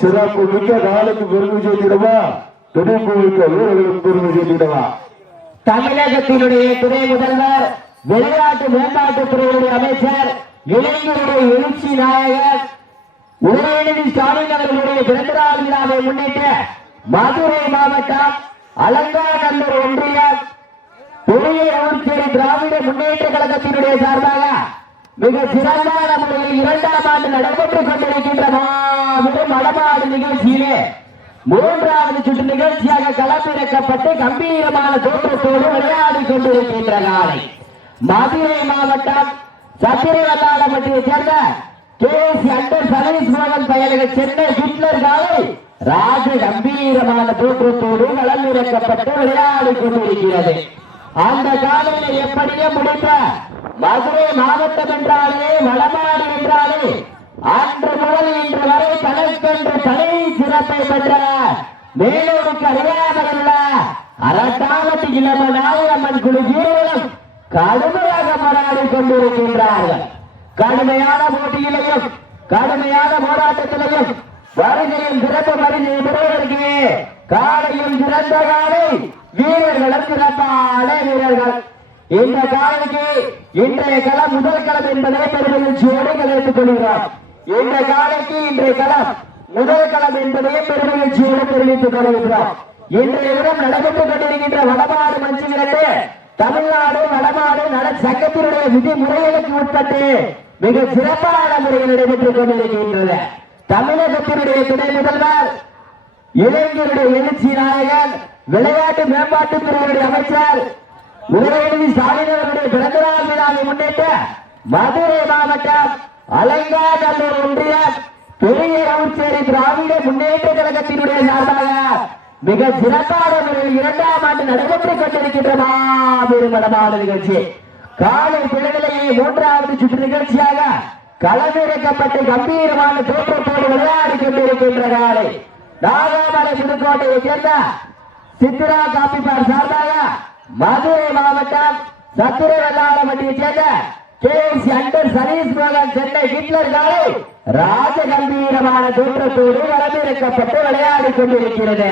சிறப்பு மிக்க காலுக்கு விருது சேர்த்திடுவா துடிப்பு மிக்க வீரர்களுக்கு விருது சேர்த்திடுவா. தமிழகத்தினுடைய துணை முதல்வர் விளையாட்டு மேம்பாட்டுத் துறையுடைய அமைச்சர் இளைஞருடைய எழுச்சி நாயகர் உதயநிதி ஸ்டாலின் அவர்களுடைய பிறந்தநாள் விழாவை முன்னிட்டு மதுரை மாவட்டம் அலங்காநல்லூர் ஒன்றியம் புதிய ஊர்ச்சேரி திராவிட முன்னேற்ற கழகத்தினுடைய சார்பாக மிக சிறப்பான முறையில் 2ஆம் ஆண்டு நடைபெற்றுக் கொண்டிருக்கின்ற மாபெரும் வடமாடு நிகழ்ச்சியிலே 3வது சுற்று நிகழ்ச்சியாக களமிறக்கப்பட்டு கம்பீரமான தோற்றத்தோடு விளையாடி கொண்டிருக்கின்ற நாளை மதுரை மாவட்டம் சத்திரவல்லாளப்பட்டியை சேர்ந்த KC அண்டர் சதீஷ் மோகன் பெயரில் சென்னை ஹிட்லர் காலை ராஜ கம்பீரமான தோற்றத்தோடு களமிறக்கப்பட்டு விளையாடி கொண்டிருக்கிறது. அந்த காலையில் எப்படியே முடித்த மதுரை மாவட்டம் என்றாலே வடமாடு என்றாலே அன்று முதல் இன்று வரை தனக்கென்று தனி சிறப்பை பெற்ற மேலூருக்கு அறியாமல் அரட்டாமட்டி இளம நாயகம்மன் குழு வீரர்களும் கடுமையாக போராடி கொண்டிருக்கின்றார்கள். கடுமையான போட்டியிலையும் கடுமையான போராட்டத்திலையும் வருகையும் சிறப்பு பரிசை பெறுவதற்கு காலையும் சிறந்த காலை வீரர்களும் சிறப்பான வீரர்கள். இந்த காலைக்கு இன்றைய களம் முதல் களம் என்பதை பெருமகிழ்ச்சியோடு கலைத்துக் கொள்கிறோம். இந்த காலைக்கு இன்றைய களம் முதல் களம் என்பதையும் பெருமகிழ்ச்சியோடு தெரிவித்துக் கொள்கிறோம். இன்றைய தினம் நடைபெற்றுக் கொண்டிருக்கின்ற வடமாடு மஞ்சுகிறது தமிழ்நாடு வடமாடு நல சங்கத்தினுடைய விதிமுறைகளுக்கு உட்பட்டு மிக சிறப்பான முறையில் நடைபெற்றுக் கொண்டிருக்கின்றது. தமிழகத்தினுடைய துணை முதல்வர் இளைஞருடைய எழுச்சி நாயகன் விளையாட்டு மேம்பாட்டுத்துறையுடைய அமைச்சர் உதயநிதி ஸ்டாலின் அவருடைய பிறந்தநாள் விழாவை முன்னிட்டு மதுரை மாவட்டம் அலங்காநல்லூர் ஒன்றியம் பெரிய ரவுச்சேரி திராவிட முன்னேற்ற கழகத்தினுடைய சார்பாக மிக சிறப்பான முறையில் 2ஆம் ஆண்டு நடைபெற்றுக் கொண்டிருக்கின்ற மாபெரும் மனமான நிகழ்ச்சி. காலை பிள்ளைகளையே 3வது சுற்று நிகழ்ச்சியாக களமிறக்கப்பட்டு கம்பீரமான தோற்றத்தோடு விளையாடி கொண்டிருக்கின்ற காலை நாகாமலை புதுக்கோட்டையை சேர்ந்த சித்ரா காப்பிபார் சார்பாக மதுரை மாவட்டம் சத்திர வெள்ளாளப்பட்டியை சேர்ந்த கேஎஸ்சி அண்டர் சனீஷ் மோகன் சென்னை ஹிட்லர் காலை ராஜ கம்பீரமான தோற்றத்தோடு களமிறக்கப்பட்டு விளையாடி கொண்டிருக்கிறது.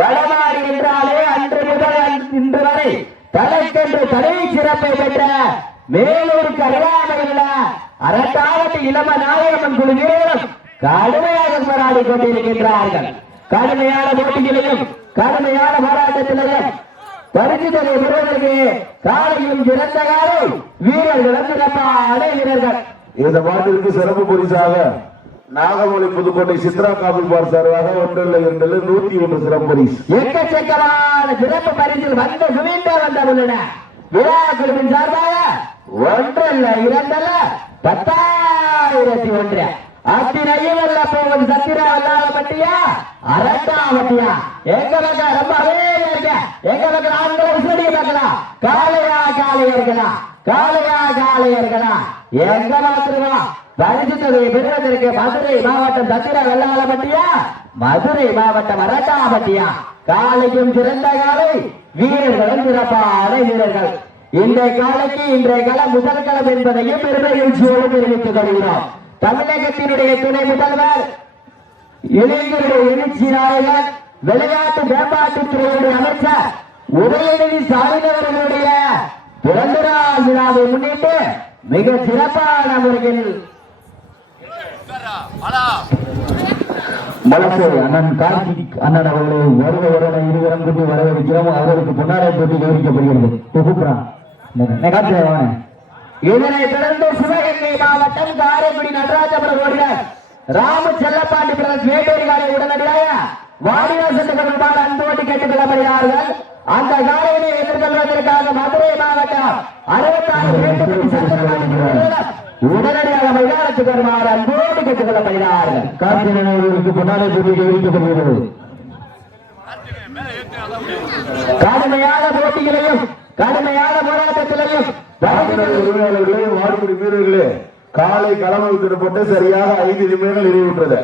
வடமாறி என்றாலே அன்று முதல் இன்று வரை தனக்கென்று தனி சிறப்பை பெற்ற மேலூருக்கு அருகாமையில் அரட்டாவட்டி இளம நாயகமன் குழு வீரர்களும் கடுமையாக போராடி கொண்டிருக்கின்றார்கள். கடுமையான போட்டிகளையும் கடுமையான போராட்டத்திலையும் பரிசுகளை பெறுவதற்கு காலையும் சிறந்த காலை வீரர்கள் சிறப்பான வீரர்கள். இந்த மாட்டிற்கு சிறப்பு பரிசாக நாகமலை புதுக்கோட்டை சித்ரா காப்பிபார் சார்பாக 101 சிறப்பு பரிசு. எக்கச்சக்கமான சிறப்பு பரிசில் வந்த சுமீண்ட வந்த உள்ளன. விழா குழுவின் சார்பாக 1 10,001 அத்தினையும் அல்ல போவது சத்திரா வெள்ளாளப்பட்டியா அரட்டாவட்டியா எங்க பக்கம் ரொம்பவே இருக்க. எங்க பக்கம் ஆண்களை விசடிய பார்க்கலாம். காலையா காலையர்களா எங்க மாத்திரமா பரிசுத்ததை பெறுவதற்கு மதுரை மாவட்டம் சத்திர வெள்ளாளப்பட்டியா மதுரை மாவட்டம் அரட்டாவட்டியா காலையும் சிறந்த காலை வீரர்களும் சிறப்பான வீரர்கள். இன்றைய காலைக்கு இன்றைய களம் முதல் களம் என்பதையும் பெருமை எழுச்சியோடு தெரிவித்துக் கொள்கிறோம். தமிழகத்தினுடைய துணை முதல்வர் இளைஞருடைய எழுச்சி நாயகன் விளையாட்டு மேம்பாட்டுத்துறையுடைய அமைச்சர் உதயநிதி ஸ்டாலின் அவர்களுடைய பிறந்தநாள் விழாவை முன்னிட்டு மிக சிறப்பான முறையில் மலசை அண்ணன் கார்த்திக் அண்ணன் அவர்களை வருவ இருவரும் கூட்டி வரவேற்கிறோம். அவர்களுக்கு பொன்னாடை போட்டி கௌரவிக்கப்படுகிறது. இதனை தொடர்ந்து சிவகங்கை மாவட்டம் காரைக்குடி நடராஜபுரம் ஓடுகிறார் ராம செல்லப்பாண்டி பிரதேச வேட்டேரி காலை உடனடியாக வாடிவாசல் தொடர்பாக அன்போடு கேட்டுக் கொள்ளப்படுகிறார்கள். அந்த காலையினை எதிர்கொள்வதற்காக மதுரை மாவட்டம் 66 உடனடியாக மைதானத்துக்கு வருமாறு அன்போடு கேட்டுக் கொள்ளப்படுகிறார்கள். கார்த்திகேயனுக்கு பொன்னாடை போட்டி கௌரவிக்கப்படுகிறது. கடுமையான போட்டிகளையும் கடுமையான போராட்டத்திலையும் வாடிப்படி வீரர்களே காலை களமளிக்கப்பட்டு சரியாக 5 நிமிடங்கள் நிறைவுற்றது.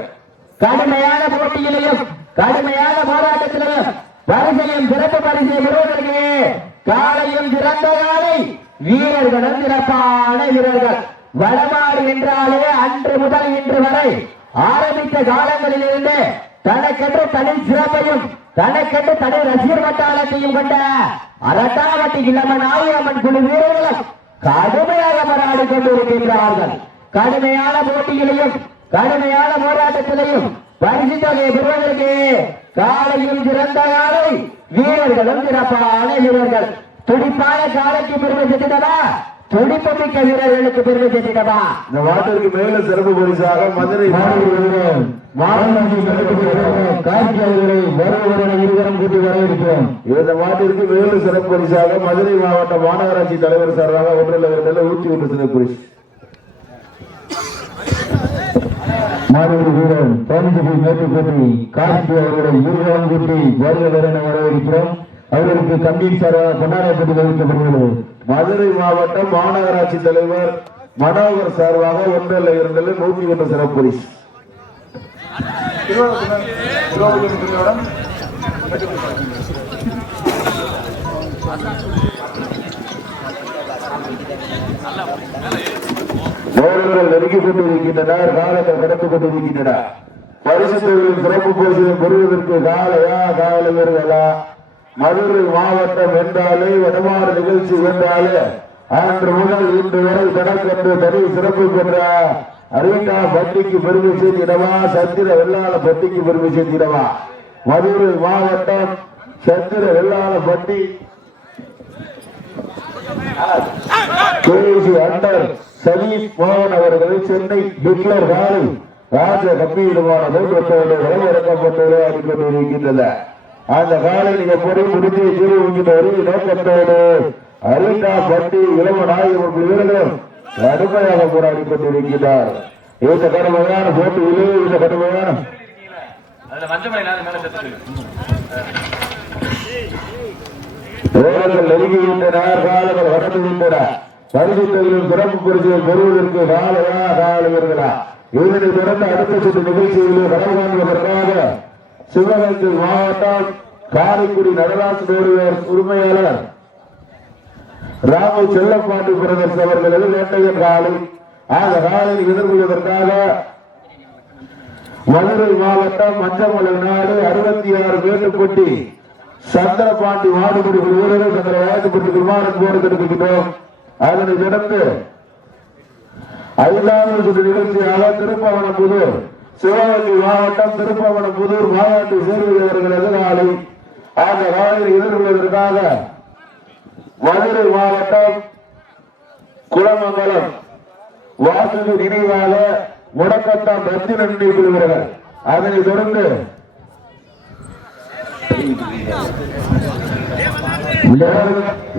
கடுமையான போட்டியிலையும் கடுமையான போராட்டத்திலையும் பரிசையும் சிறப்பு பரிசை பெறுவதற்கு காலையும் சிறந்த காலை வீரர்களும் சிறப்பான வீரர்கள். வடமாடு என்றாலே அன்று முதல் இன்று வரை ஆரம்பித்த காலங்களிலிருந்து தனக்கென்று தனி சிறப்பையும் தனக்கென்று தனி ரசிகர் வட்டாரத்தையும் கொண்ட அரட்டாவட்டி இளம நாயகமன் குழு வீரர்களும் கடுமையாக போராடி கொண்டிருக்கின்றார்கள். கடுமையான போட்டிகளையும் கடுமையான போராட்டத்திலையும் பரிசு தொகையை பெறுவதற்கு காலையும் சிறந்த காலை வீரர்களும் சிறப்பான வீரர்கள். துடிப்பான காலைக்கு பெருமை சேர்த்திடவா துடிப்பு மிக்க வீரர்களுக்கு பெருமை சேர்த்திடவா. இந்த வாட்டிற்கு மேல சிறப்பு பரிசாக மதுரை இந்த மாட்டிற்கு மேலும் சிறப்பு பரிசாக மதுரை மாவட்ட மாநகராட்சி தலைவர் சார்பாக 101 சிறப்பு பரிசு. மாணவர் வீரர் மேட்டுக்கோட்டை கார்த்தி அவர்களை இருவரும் கூட்டி வருகிறேன் வரவேற்கிறோம். அவர்களுக்கு கம்பீர் சார்பாக பொன்னாடை போட்டி கௌரவிக்கப்படுகிறது. மதுரை மாவட்டம் மாநகராட்சி தலைவர் மனோகர் சார்பாக 101 சிறப்பு பரிசு. நேரங்கள் நெருங்கிக் கொண்டிருக்கின்றனர். காலங்கள் கடந்து கொண்டிருக்கின்றன. பரிசு தொகையின் சிறப்பு பரிசை பெறுவதற்கு காலையா கால வீரர்களா மதுரை மாவட்டம் என்றாலே வடமாறு நிகழ்ச்சி என்றாலே அன்று முதல் இன்று வரை தனக்கென்று தனி சிறப்பு பெற்ற அரிட்டா பட்டிக்கு பெருமை சேர்த்திடவா சத்திர வெள்ளாள பட்டிக்கு பெருமை சேர்த்திடவா. மதுரை மாவட்டம் சத்திர வெள்ளாள பட்டி கேசி அண்டர் சதீஷ் மோகன் அவர்கள் சென்னை ஹிட்லர் காலை ராஜ கம்பீரமான தோற்றத்தோடு விளைவிறக்கப்பட்டு விளையாடி கொண்டிருக்கின்றன. அந்த காலை நீங்க பொறி முடித்து தீர்வுகின்ற ஒரு நோக்கத்தோடு அரிண்டா பட்டி இளம நாயகம் வீரர்களும் கடுமையாக போராடி கொண்டிருக்கிறார். இந்த கடுமையான போட்டியிலே இந்த கடுமையான வீரர்கள் நெருங்குகின்றன, காலங்கள் கடந்துகின்றன. பரிசுத்தலின் சிறப்பு பரிசுகள் பெறுவதற்கு காலையா காலவர்களா இதனை தொடர்ந்து அடுத்த சுற்று நிகழ்ச்சிகளில் கடல் காண்பதற்காக சிவகங்கை மாவட்டம் காரைக்குடி நடராஜன் உரிமையாளர் ராம செல்லப்பாண்டி பிரதர்ஸ் அவர்களது வேட்டையன் காலை அந்த காலையை எதிர்கொள்வதற்காக மதுரை மாவட்டம் மஞ்சமலை நாடு 66 மேட்டுப்பட்டி சந்திரபாண்டி மாடுபடி வீரர்கள் தங்களை வழக்கப்பட்டு விமானம் போடுகின்றோம். அதனை தொடர்ந்து 5வது சுற்று நிகழ்ச்சியாக திருப்பவனம்புதூர் சிவகங்கை மாவட்டம் திருப்பவனம்புதூர் மாவட்ட சேர்வர்களது காலை அந்த காலையை எதிர்கொள்வதற்காக மதுரை மாவட்டம் குளமங்கலம் வாசுகி நினைவாக முடக்கத்தான் ரத்தின நினைவுகிறார்கள். அதனை தொடர்ந்து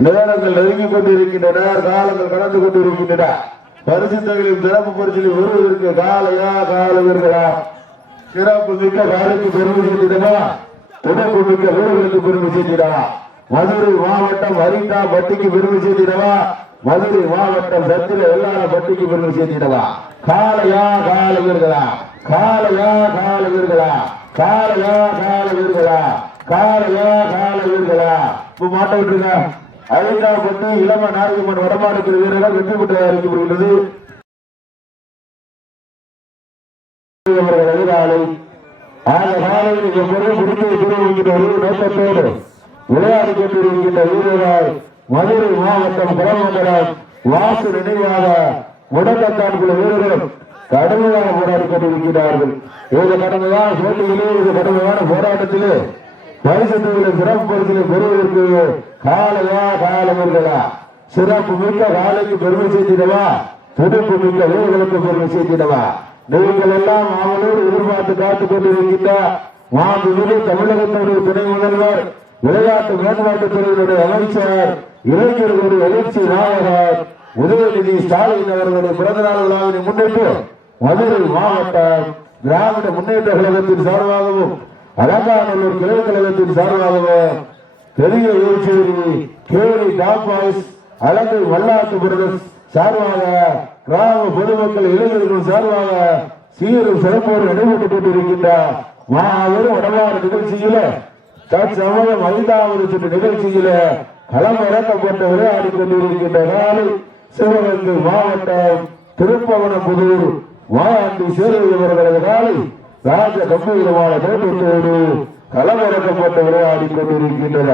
நேரங்கள் நெருங்கிக் கொண்டிருக்கின்றன, காலங்கள் கடந்து கொண்டிருக்கின்றன. பரிசுத்தங்களின் சிறப்பு பரிசில் வருவதற்கு காலையா காலவர்களா சிறப்பு மிக்க காலைக்கு பெருமை சேர்த்திடவா துணைப்பு மிக்க வீரர்களுக்கு பெருமை சேர்த்திடவா மதுரை மாவட்டம் அரிண்டா பட்டிக்கு பெருமை சேர்த்திடவா மதுரை மாவட்டம் சத்திர எல்லார பட்டிக்கு பெருமை சேர்த்திடவா காலையா காலவர்களா காலையா காலவர்களா காலையா காலவர்களா காலையா காலவர்களா இப்ப மாட்ட விட்டுருங்க. அரிண்டா பட்டி இளம நாயகமன் வடமாடுகிற வீரர்கள் வெற்றி பெற்று அறிவிக்கப்படுகிறது. நோக்கத்தோடு விளையாடி கொண்டிருக்கின்ற வீரர்கள் மதுரை மாவட்டம் குளமங்கலம் வாசு நினைவாக முடக்கத்தான் குழு வீரர்கள் கடுமையாக போராடி கொண்டிருக்கிறார்கள். இந்த கடுமையான போட்டியிலே இந்த கடுமையான போராட்டத்திலே பரிசுத்தங்களை சிறப்பு பரிசுகளை பெறுவதற்கு காலையா காலவர்களா சிறப்பு மிக்க காலைக்கு பெருமை சேர்த்திடவா துடிப்பு மிக்க வீரர்களுக்கு பெருமை சேர்த்திடவா நீங்கள் எல்லாம் அவனோடு எதிர்பார்த்து காத்துக் கொண்டிருக்கின்ற மாண்புமிகு தமிழகத்துடைய துணை முதல்வர் விளையாட்டு மேம்பாட்டுத்துறையினுடைய அமைச்சர் இளைஞர்களுடைய எழுச்சி நாயகர் உதயநிதி ஸ்டாலின் அவர்களுடைய பிறந்த நாள் விழாவினை முன்னிட்டு மதுரை மாவட்டம் திராவிட முன்னேற்ற கழகத்தின் சார்பாகவும் அலங்காநல்லூர் கிளை கழகத்தின் சார்பாகவும் பெரிய ஊர்ச்சேரி கேரி டாப்பாய்ஸ் அலங்கை வல்லாத்து பிரதர்ஸ் சார்பாக கிராம பொதுமக்கள் இளைஞர்கள் சார்பாக சீரும் சிறப்போடு நடைபெற்றுக் கொண்டிருக்கின்ற மாபெரும் வடமாறு நிகழ்ச்சியில தற்சமயம் 5வது சுற்று நிகழ்ச்சியில களம் இறக்கப்பட்ட விளையாடி கொண்டிருக்கின்ற நாளை சிவகங்கை மாவட்டம் திருப்பவனம்புதூர் மாயாண்டி சேர்வர்களது காலை ராஜ கம்பீரமான தோட்டத்தோடு களம் இறக்கப்பட்ட விளையாடி கொண்டிருக்கின்றன.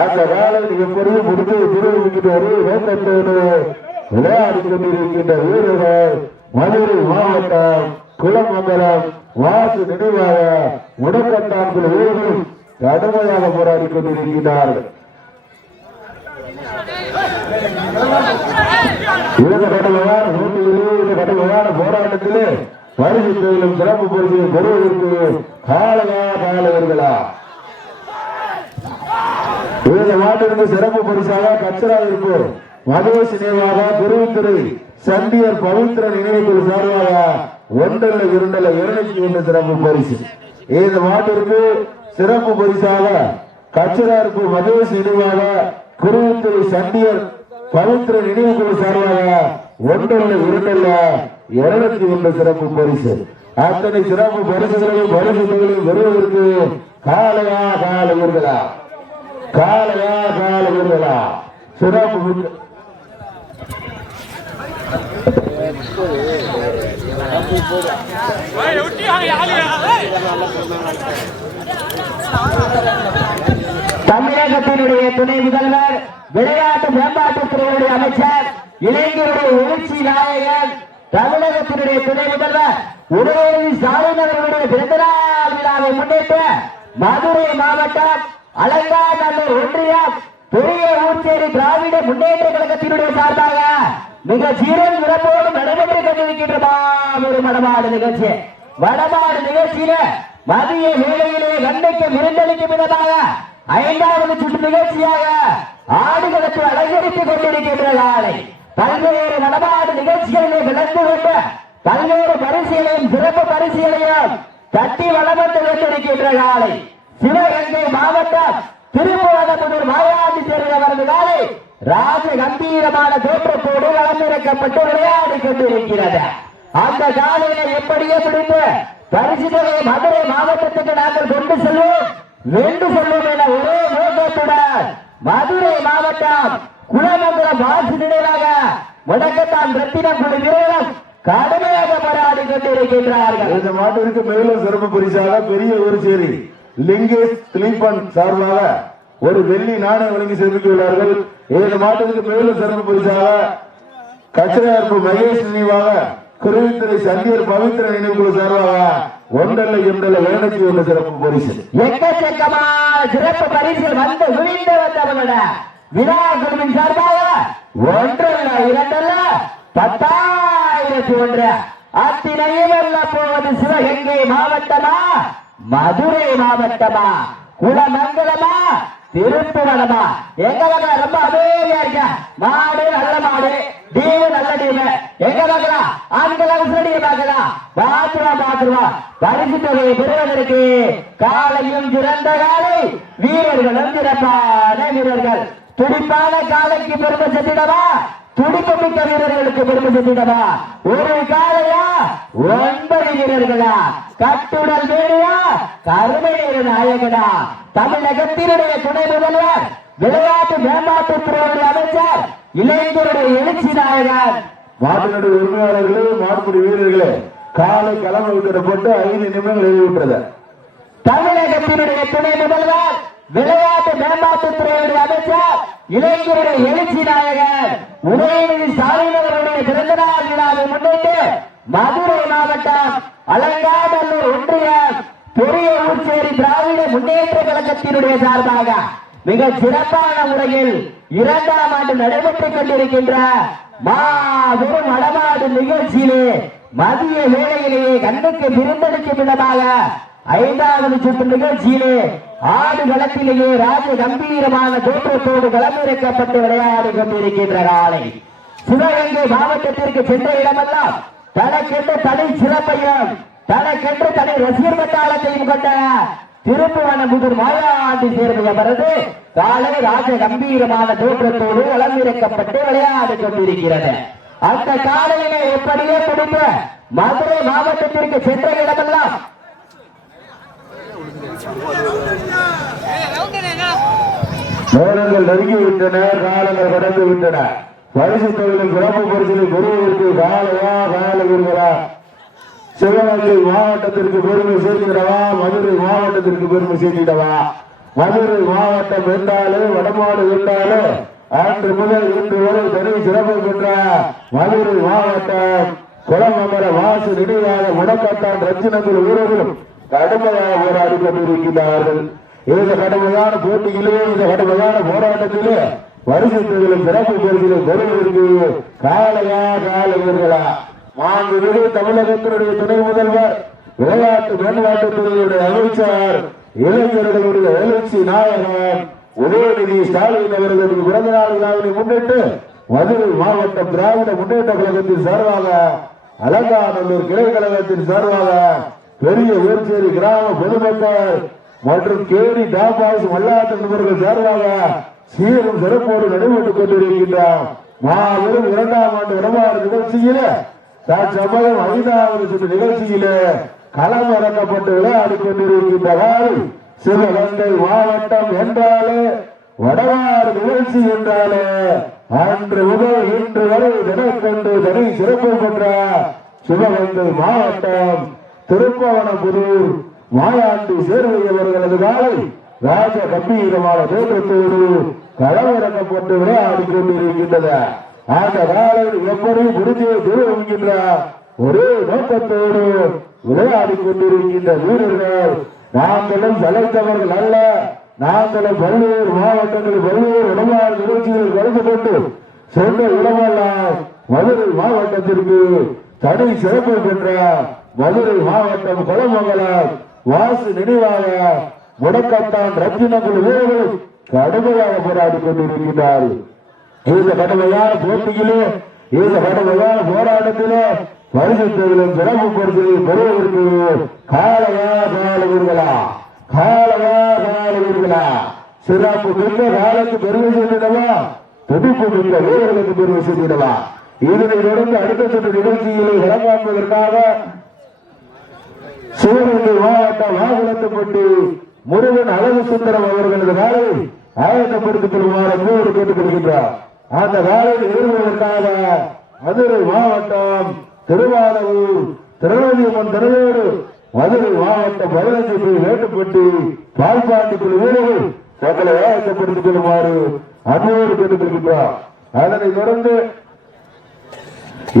அந்த காலை எப்படியும் முடித்து திருவிக்கின்ற ஒரு நோக்கத்தோடு விளையாடி கொண்டிருக்கின்ற வீரர்கள் மதுரை மாவட்டம் குளமங்கலம் வாசு நினைவாக முடக்கத்தான் குழு வீரர்களும் கடுமையாக போராடி கொண்டிருக்கிறார்கள். இந்த கடுமையான போராட்டத்திலே பரிசுத்தலிலும் சிறப்பு பரிசை பெறுவதற்கு காலையா காலவர்களா இந்த மாட்டிற்கு சிறப்பு பரிசாக கச்சரா இருப்பு மதேஷ் நினைவாக பெருவித்துறை சண்டியர் பவித்திர நினைவுகள் சார்பாக 1 2 201 சிறப்பு பரிசு. இந்த மாட்டிற்கு சிறப்பு பரிசாக கச்சரா இருப்பு மதேஷ் நினைவாக பெருவித்துறை சண்டியர் பவித்திர நினைவுகள் சார்பாக 1 201 சிறப்பு பரிசு. அத்தனை சிறப்பு பரிசுகளையும் பரிசுகளையும் பெறுவதற்கு காலையா காலவர்களா காலையா காலவர்களா சிறப்பு தமிழகத்தினுடைய துணை முதல்வர் விளையாட்டு மேம்பாட்டுத்துறையுடைய அமைச்சர் இளைஞருடைய எழுச்சி நாயகன் தமிழகத்தினுடைய துணை முதல்வர் உதயநிதி ஸ்டாலின் அவர்களுடைய பிறந்தநாள் விழாவை முன்னிட்டு மதுரை மாவட்டம் அலங்காநல்லூர் ஒன்றியம் பெரிய ஊர்ச்சேரி திராவிட முன்னேற்ற கழகத்தினுடைய சார்பாக மிக சீரும் சிறப்போடு நடைபெற்றுக் கொண்டிருக்கின்ற ஒரு வடமாடு நிகழ்ச்சி. வடமாடு நிகழ்ச்சியில மதிய வேளையிலே கண்ணுக்கு விருந்தளிக்கும் விதமாக 5வது சுற்று நிகழ்ச்சியாக ஆடுகளத்தை அலங்கரித்துக் கொண்டிருக்கின்ற நாளை பல்வேறு நடமாடு நிகழ்ச்சிகளிலே கலந்து கொண்டு பல்வேறு பரிசீலையும் சிறப்பு பரிசீலையும் தட்டி வளமந்து கொண்டிருக்கின்ற நாளை சிவகங்கை மாவட்டம் திருப்புவனமுதூர் மாயாண்டி சேர்ந்தவரது நாளை ராஜ கம்பீரமான தோற்றத்தோடு களமிறக்கப்பட்டு விளையாடி கொண்டிருக்கிறது. அந்த காலையை எப்படியே பிடித்து பரிசு தொகையை மதுரை மாவட்டத்துக்கு நாங்கள் கொண்டு செல்வோம் வென்று செல்வோம் என ஒரே நோக்கத்துடன் மதுரை மாவட்டம் குலமங்கலம் வாசி நினைவாக முடக்கத்தான் ரத்தினம் குழு வீரர்களும் கடுமையாக போராடி கொண்டிருக்கின்றார்கள். இந்த மாட்டிற்கு மேலும் சிறப்பு பரிசாக பெரிய ஒரு சேரி லிங்கேஷ் திலீபன் சார்பாக ஒரு வெள்ளி நாணயம் வழங்கி சிறப்பித்துள்ளார்கள். இந்த மாட்டிற்கு மேலும் சிறப்பு பரிசாக கச்சரையார்ப்பு மகேஷ் நினைவாக குருவித்துறை சந்தியர் பவித்திர நினைவுக்குழு சார்பாக ஒன்றல்ல இரண்டல்ல 201 சிறப்பு பரிசு. எக்கச்சக்கமா சிறப்பு பரிசில் வந்து விழிந்து வந்தவர்கள விழா குழுவின் சார்பாக ஒன்றல்ல இரண்டல்ல 10,001 அத்தினையும் வெல்ல போவது சிவகங்கை மாவட்டமா மதுரை மாவட்டமா குலமங்கலமா திருப்புவனமா எங்க பார்க்கலாம் ரொம்ப அமைதியா இருக்க மாடு நல்ல மாடு டீவு நல்ல டீவு எங்க பார்க்கலாம் ஆண்கள் அவசரடியை பார்க்கலாம் பாத்துருவா பரிசு தொகையை பெறுவதற்கு காலையும் சிறந்த காலை வீரர்களும் சிறப்பான வீரர்கள் துடிப்பான காலைக்கு பெருமை செஞ்சிடவா துடிப்பு மிக்க வீரர்களுக்கு பெருமை செஞ்சிடவா ஒரு காலையா 9 வீரர்களா கட்டுடல் வேடியா கருமை நாயகனா தமிழகத்தினுடைய துணை முதல்வர் விளையாட்டு மேம்பாட்டுத்துறையுடைய அமைச்சர் இளைஞருடைய எழுச்சி நாயகன் மாட்டினுடைய உரிமையாளர்களே மாட்டுப்படி வீரர்களே காலை கிளம்ப விட்டுப்பட்டு 5 நிமிடங்கள் எழுதிவிட்டது. தமிழகத்தினுடைய துணை முதல்வர் விளையாட்டு மேம்பாட்டுத்துறையுடைய அமைச்சர் இளைஞருடைய எழுச்சி நாயகன் உதயநிதி ஸ்டாலின் அவர்களுடைய பிறந்தநாள் விழாவை முன்னிட்டு மதுரை மாவட்டம் அலங்காநல்லூர் ஒன்றியம் பெரிய ஊர்ச்சேரி திராவிட முன்னேற்ற கழகத்தினுடைய சார்பாக மிக சிறப்பான முறையில் 2ஆம் ஆண்டு நடைபெற்றுக் கொண்டிருக்கின்ற மாபெரும் வடமாடு நிகழ்ச்சியிலே மதிய வேளையிலேயே கண்ணுக்கு விருந்தளிக்கும் விதமாக 5வது சுற்று நிகழ்ச்சியிலே ஆடு களத்திலேயே ராஜ கம்பீரமான தோற்றத்தோடு களமிறக்கப்பட்டு விளையாடி கொண்டிருக்கின்ற காலை சிவகங்கை மாவட்டத்திற்கு சென்ற இடமெல்லாம் தனக்கென்று தனி சிறப்பையும் தனக்கென்று தனி ரசிகர் பட்டாளத்தையும் கொண்ட திருப்புவனமுதூர் மாயாண்டி சேர்ந்தவரது காலை ராஜ கம்பீரமான தோற்றத்தோடு களமிறக்கப்பட்டு விளையாடி கொண்டிருக்கிறது. அந்த காலையிலே எப்படியே பிடித்து மதுரை மாவட்டத்திற்கு சென்ற இடமெல்லாம் நேரங்கள் நெருங்கிவிட்டன, காலங்கள் கடந்து விட்டன. பரிசு தொழிலில் சிறப்பு பரிசிலை பெறுவதற்கு காலையா காலவீர்களா சிவகங்கை மாவட்டத்திற்கு பெருமை சேர்க்கிறவா மதுரை மாவட்டத்திற்கு பெருமை சேர்த்திடவா? மதுரை மாவட்டம் என்றாலே வடமாடு என்றாலே அன்று முதல் இன்று வரை தனி சிறப்பு பெற்ற மதுரை மாவட்டம் குளமங்கல வாசு நினைவாக முடக்கத்தான் ரத்தினத்தில் வீரர்களும் கடுமையாக போராடி கொண்டிருக்கிறார்கள். இந்த கடுமையான போட்டியிலே இந்த கடுமையான போராட்டத்திலே வருஷத்திலும் சிறப்பு பரிசிலை பெறுவதற்கு காலையா காலவீர்களா? மாண்புமிகு தமிழகத்தினுடைய துணை முதல்வர் விளையாட்டு மேம்பாட்டுத்துறையுடைய அமைச்சர் இளைஞர்களுடைய எழுச்சி நாயகன் உதயநிதி ஸ்டாலின் அவர்களுக்கு பிறந்த நாள் விழாவினை முன்னிட்டு மதுரை மாவட்டம் திராவிட முன்னேற்ற கழகத்தின் சார்பாக அலங்காநல்லூர் கிளை கழகத்தின் சார்பாக பெரிய ஊர்ச்சேரி கிராம பொதுமக்கள் மற்றும் கேடி டாபாஸ் மல்லாட்ட நண்பர்கள் சார்பாக சீரும் சிறப்போடு நடைபெற்றுக் கொண்டிருக்கின்றார். மாபெரும் 2ஆம் ஆண்டு வடமாடு நிகழ்ச்சியில தற்சமயம் 5வது சுற்று நிகழ்ச்சியிலே களம் இறக்கப்பட்டு விளையாடி கொண்டிருக்கின்றனர். சிவகங்கை மாவட்டம் என்றாலே வடமாடு நிகழ்ச்சி என்றாலே அன்று முதல் இன்று வரை தினக்கொண்டு தனி சிறப்பு பெற்ற சிவகங்கை மாவட்டம் திருப்புவனமுதூர் மாயாண்டி சேர்வையவர்களது காலை ராஜ கம்பீரமான தோற்றத்தோடு களமிறக்கப்பட்டு விளையாடி கொண்டிருக்கின்றது. அந்த காலை எப்படி முடிஞ்சே திருவுகின்ற ஒரே நோக்கத்தோடு விளையாடி கொண்டிருக்கின்ற வீரர்கள் நாங்களும் சளைத்தவர்கள் அல்ல. நாங்களும் பல்வேறு மாவட்டங்களில் பல்வேறு இடமாறு நிகழ்ச்சிகளில் கலந்து கொண்டு சொந்த இடமெல்லாம் மதுரை மாவட்டத்திற்கு தனி சிறப்பு பெற்ற மதுரை மாவட்டம் குளமங்கலம் வாசு நினைவாக முடக்கத்தான் ரத்தினங்கள் வீரர்கள் கடுமையாக போராடி கொண்டிருக்கிறார்கள். இந்த கடுமையான போட்டியிலே இந்த கடுமையான போராட்டத்திலே பரிசுத்திலும் சிறப்பு பரிசுகளை பெறுவதற்கு காலையா காலவீர்களா சிறப்பு மிக்க காலத்து பெருமை செய்திடவா, துடிப்பு மிக்க வீரர்களுக்கு பெருமை செய்திடவா. இதனை தொடர்ந்து அடுத்த சுற்று நிகழ்ச்சிகளை வழங்காண்பதற்காக சிவகங்கை மாவட்டம் வாகுளத்துப்பட்டி முருகன் அழகு சுந்தரம் அவர்களது காலை ஆயத்தப்படுத்திக் கொள்ளுமாறு அன்போடு கேட்டுக் கொள்கின்றார். அந்த காலையில் எதிர்கொள்வதற்காக மதுரை மாவட்டம் திருவாரூர் திருநெல்வேலியம்மன் திருவேடு மதுரை மாவட்டம் 15 பேர் வேட்டுப்பட்டு பால்பாண்டிக்குள் வீரர்கள் தங்களை ஆயத்தப்படுத்திக் கொள்ளுமாறு அன்போடு கேட்டுக் கொள்கின்றார். அதனைத் தொடர்ந்து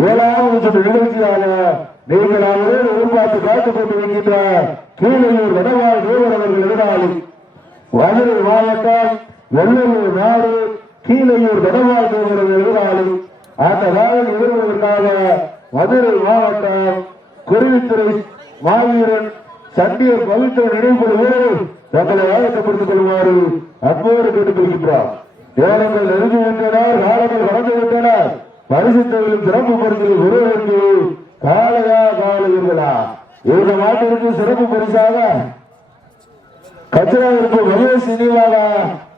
7வது சுற்று நிகழ்ச்சியாக நீங்கள் அவரோடு எதிர்பார்த்து காத்துக் கொண்டிருக்கின்ற கீழையூர் வடவாள் தேவர் அவர்கள் எதிராளி மதுரை மாவட்டம் வெள்ளலூர் நாடு கீழையூர் வடவாள் தேவர் எதிராளி. அந்த நாளில் எதிர்வதற்காக மதுரை மாவட்டம் குருவித்துறை மாவீரன் சண்டியர் பவித்திர நினைவு வீரர்கள் தங்களை ஆயத்தப்படுத்திக் கொள்ளுமாறு அன்போடு கேட்டுக் கொள்கின்றார். நேரங்கள் நெருங்கிவிட்டனர், காலங்கள் கடந்துவிட்டனர். பரிசுத்தவர்களும் சிறப்பு பரிசுகளை பெறுவதற்கு காலையா இந்த மாட்டிற்கு சிறப்பு பரிசாக கச்சராவிற்கு மகேஷ் நினைவாக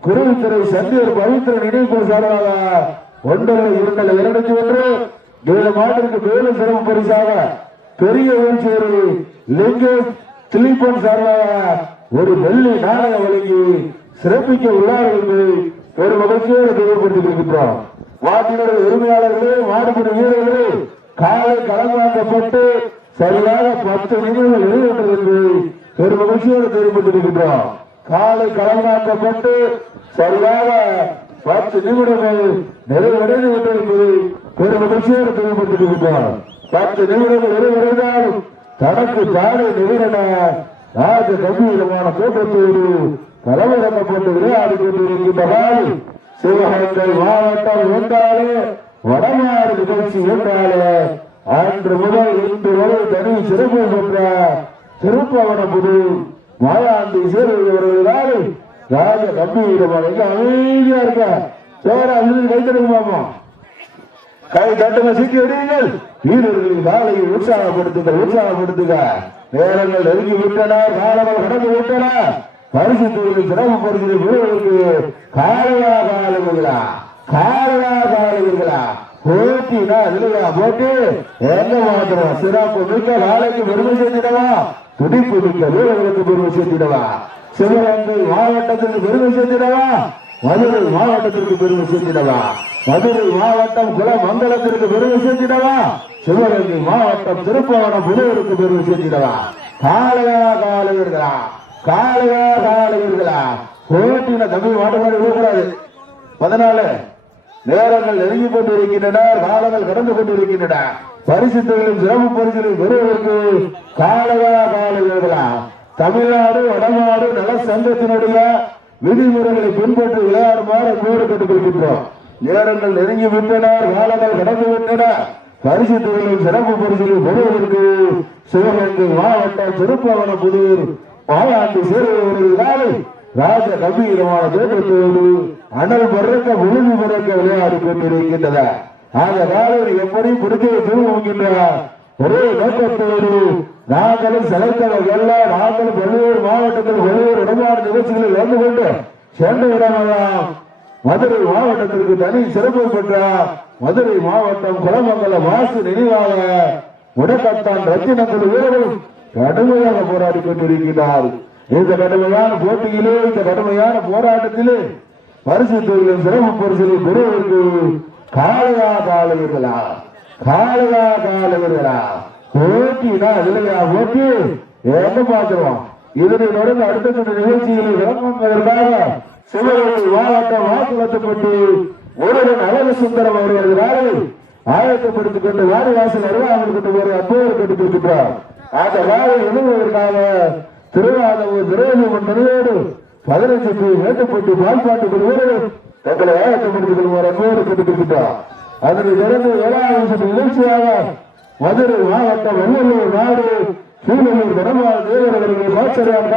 குருவித்துறை சண்டியர் பவித்திர நினைவு சார்பாக 1-2 இந்த மாட்டிற்கு மேலும் சிறப்பு பரிசாக பெரிய ஊர்ச்சேரி லிங்கேஷ் திலீபன் சார்பாக ஒரு வெள்ளி நாணயம் வழங்கி சிறப்பிக்க உள்ளார்கள் என்று ஒரு மகிழ்ச்சியோடு தெளிவுபடுத்தியிருக்கின்றோம். மாட்டினுடைய உரிமையாளர்களே மாடுபிடி வீரர்களே காலை களமாக்கப்பட்டு சரியாக 10 நிமிடங்கள் வெளியிட்டது என்று ஒரு மகிழ்ச்சியோடு தெளிவுபடுத்தியிருக்கின்றோம். காலை களமாக்கப்பட்டு சரியாக 10 நிமிடங்கள் நிறைவடைந்து விட்டது என்பதை ஒரு மகிழ்ச்சியோடு தெளிவுபடுத்தியிருக்கின்றோம். 10 நிமிடங்கள் நிறைவடைந்தால் தனக்கு தானே நிகழன ராஜ கம்பீரமான தோற்றத்தோடு கலவரக்கப்பட்டு விளையாடி கொண்டிருக்கின்றனர். சிவகங்கை மாவட்டம் என்றாலே வடநாடு நிகழ்ச்சி என்றாலே அன்று முதல் இன்று வரை தனி சிறப்பு பெற்ற திருப்பவனபுது மாயாண்டி சேர்வர்களால் ராஜ கம்பீரமான அமைதியா இருக்க சேரா கைத்தடுமாமா கை தட்டுங்க, சீட்டி அடியுங்கள். வீரர்களின் காலையை உற்சாகப்படுத்துக. நேரங்கள் நெருங்கி விட்டன, காலங்கள் கடந்து விட்டன. பரிசு தொழில் சிறப்பு பரிசு வீரர்களுக்கு காலையா போட்டினா இல்லையா போட்டு எங்க மாத்திரம் சிறப்பு மிக்க காலைக்கு பெருமை சேர்த்திடவா, துடிப்பு மிக்க வீரர்களுக்கு பெருமை சேர்த்திடவா, சிவகங்கை மாவட்டத்திற்கு பெருமை சேர்த்திடவா, மதுரை மாவட்டத்திற்கு பெருமை சேர்த்திடவா, மதுரை மாவட்டம் குலமங்கலத்திற்கு பெருமை சேர்த்திடவா, சிவகங்கை மாவட்டம் திருப்பவனம் புதூருக்கு பெருமை சேர்த்திடவா. காலையா போட்டின தம்பி மாட்டுமாடி விடக்கூடாது. 14 நேரங்கள் நெருங்கி கொண்டிருக்கின்றன, காலங்கள் கடந்து கொண்டிருக்கின்றன. பரிசுத்தங்களும் சிறப்பு பரிசுகளும் பெறுவதற்கு காலையா தமிழ்நாடு வடநாடு நல சங்கத்தினுடைய விதிமுறைகளை பின்பற்றி விளையாடுமாறு அன்போடு கேட்டுக்கொள்கின்றோம். நேரங்கள் நெருங்கி விட்டன, காலங்கள் கடந்து விட்டன. பரிசுத்தங்களும் சிறப்பு பரிசுகளும் பெறுவதற்கு சிவகங்கை மாவட்டம் திருப்பவனம் புதூர் மாயாண்டி சேர்வர்கள் ராஜ கம்பீரமான தோற்றத்தோடு அனல் பறக்க உறுதி பறக்க விளையாடி கொண்டிருக்கின்றன. அந்த காலையில் எப்படி பிடிக்க திரும்புகின்ற ஒரே நோக்கத்தோடு நாங்களும் செலக்டர்கள் நாங்களும் பல்வேறு மாவட்டத்தில் பல்வேறு இடமான நிகழ்ச்சிகளில் வந்து கொண்டு சென்ற இடமெல்லாம் மதுரை மாவட்டத்திற்கு தனி சிறப்பு பெற்ற மதுரை மாவட்டம் குலமங்கலம் வாசு நினைவாக முடக்கத்தான் ரத்தினங்கள் வீரர்கள் கடுமையாக போராடி கொண்டிருக்கிறார். இந்த கடுமையான போட்டியிலே இந்த கடுமையான போராட்டத்திலே பரிசு தொழிலும் சிறப்பு பரிசுகளை பெறுவதற்கு காலையா போட்டினா இல்லையா போட்டி எங்க பார்க்கிறோம். இதனை தொடர்ந்து அடுத்த நிகழ்ச்சிகளை விளங்குவதற்காக சிவகங்கை மாவட்டம் வாக்குவத்தப்பட்டு முருகன் அழகு சுந்தரம் அவர்கள் ஆயத்தப்படுத்திக் கொண்டு வாரிவாசல் அருகாமல் கொண்டு போற அன்போடு கட்டுக்கொண்டிருக்கிறார். அந்த வேலை எழுதுவதற்காக திருவாரூர் திரேவியம்மன் திருவேடு 15 பேர் வேட்டப்பட்டு பால்பாட்டு கொள்வோடு தங்களை ஆயத்தப்படுத்திக் கொள்வார் அன்போடு கட்டுக்கொண்டிருக்கிறார். அதனை தொடர்ந்து 7வது நிகழ்ச்சியாக மதுரை மாவட்டம் வெள்ளலூர் நாடு சூழலூர் தனமால் தேவர் அவர்கள் மாச்சரியார்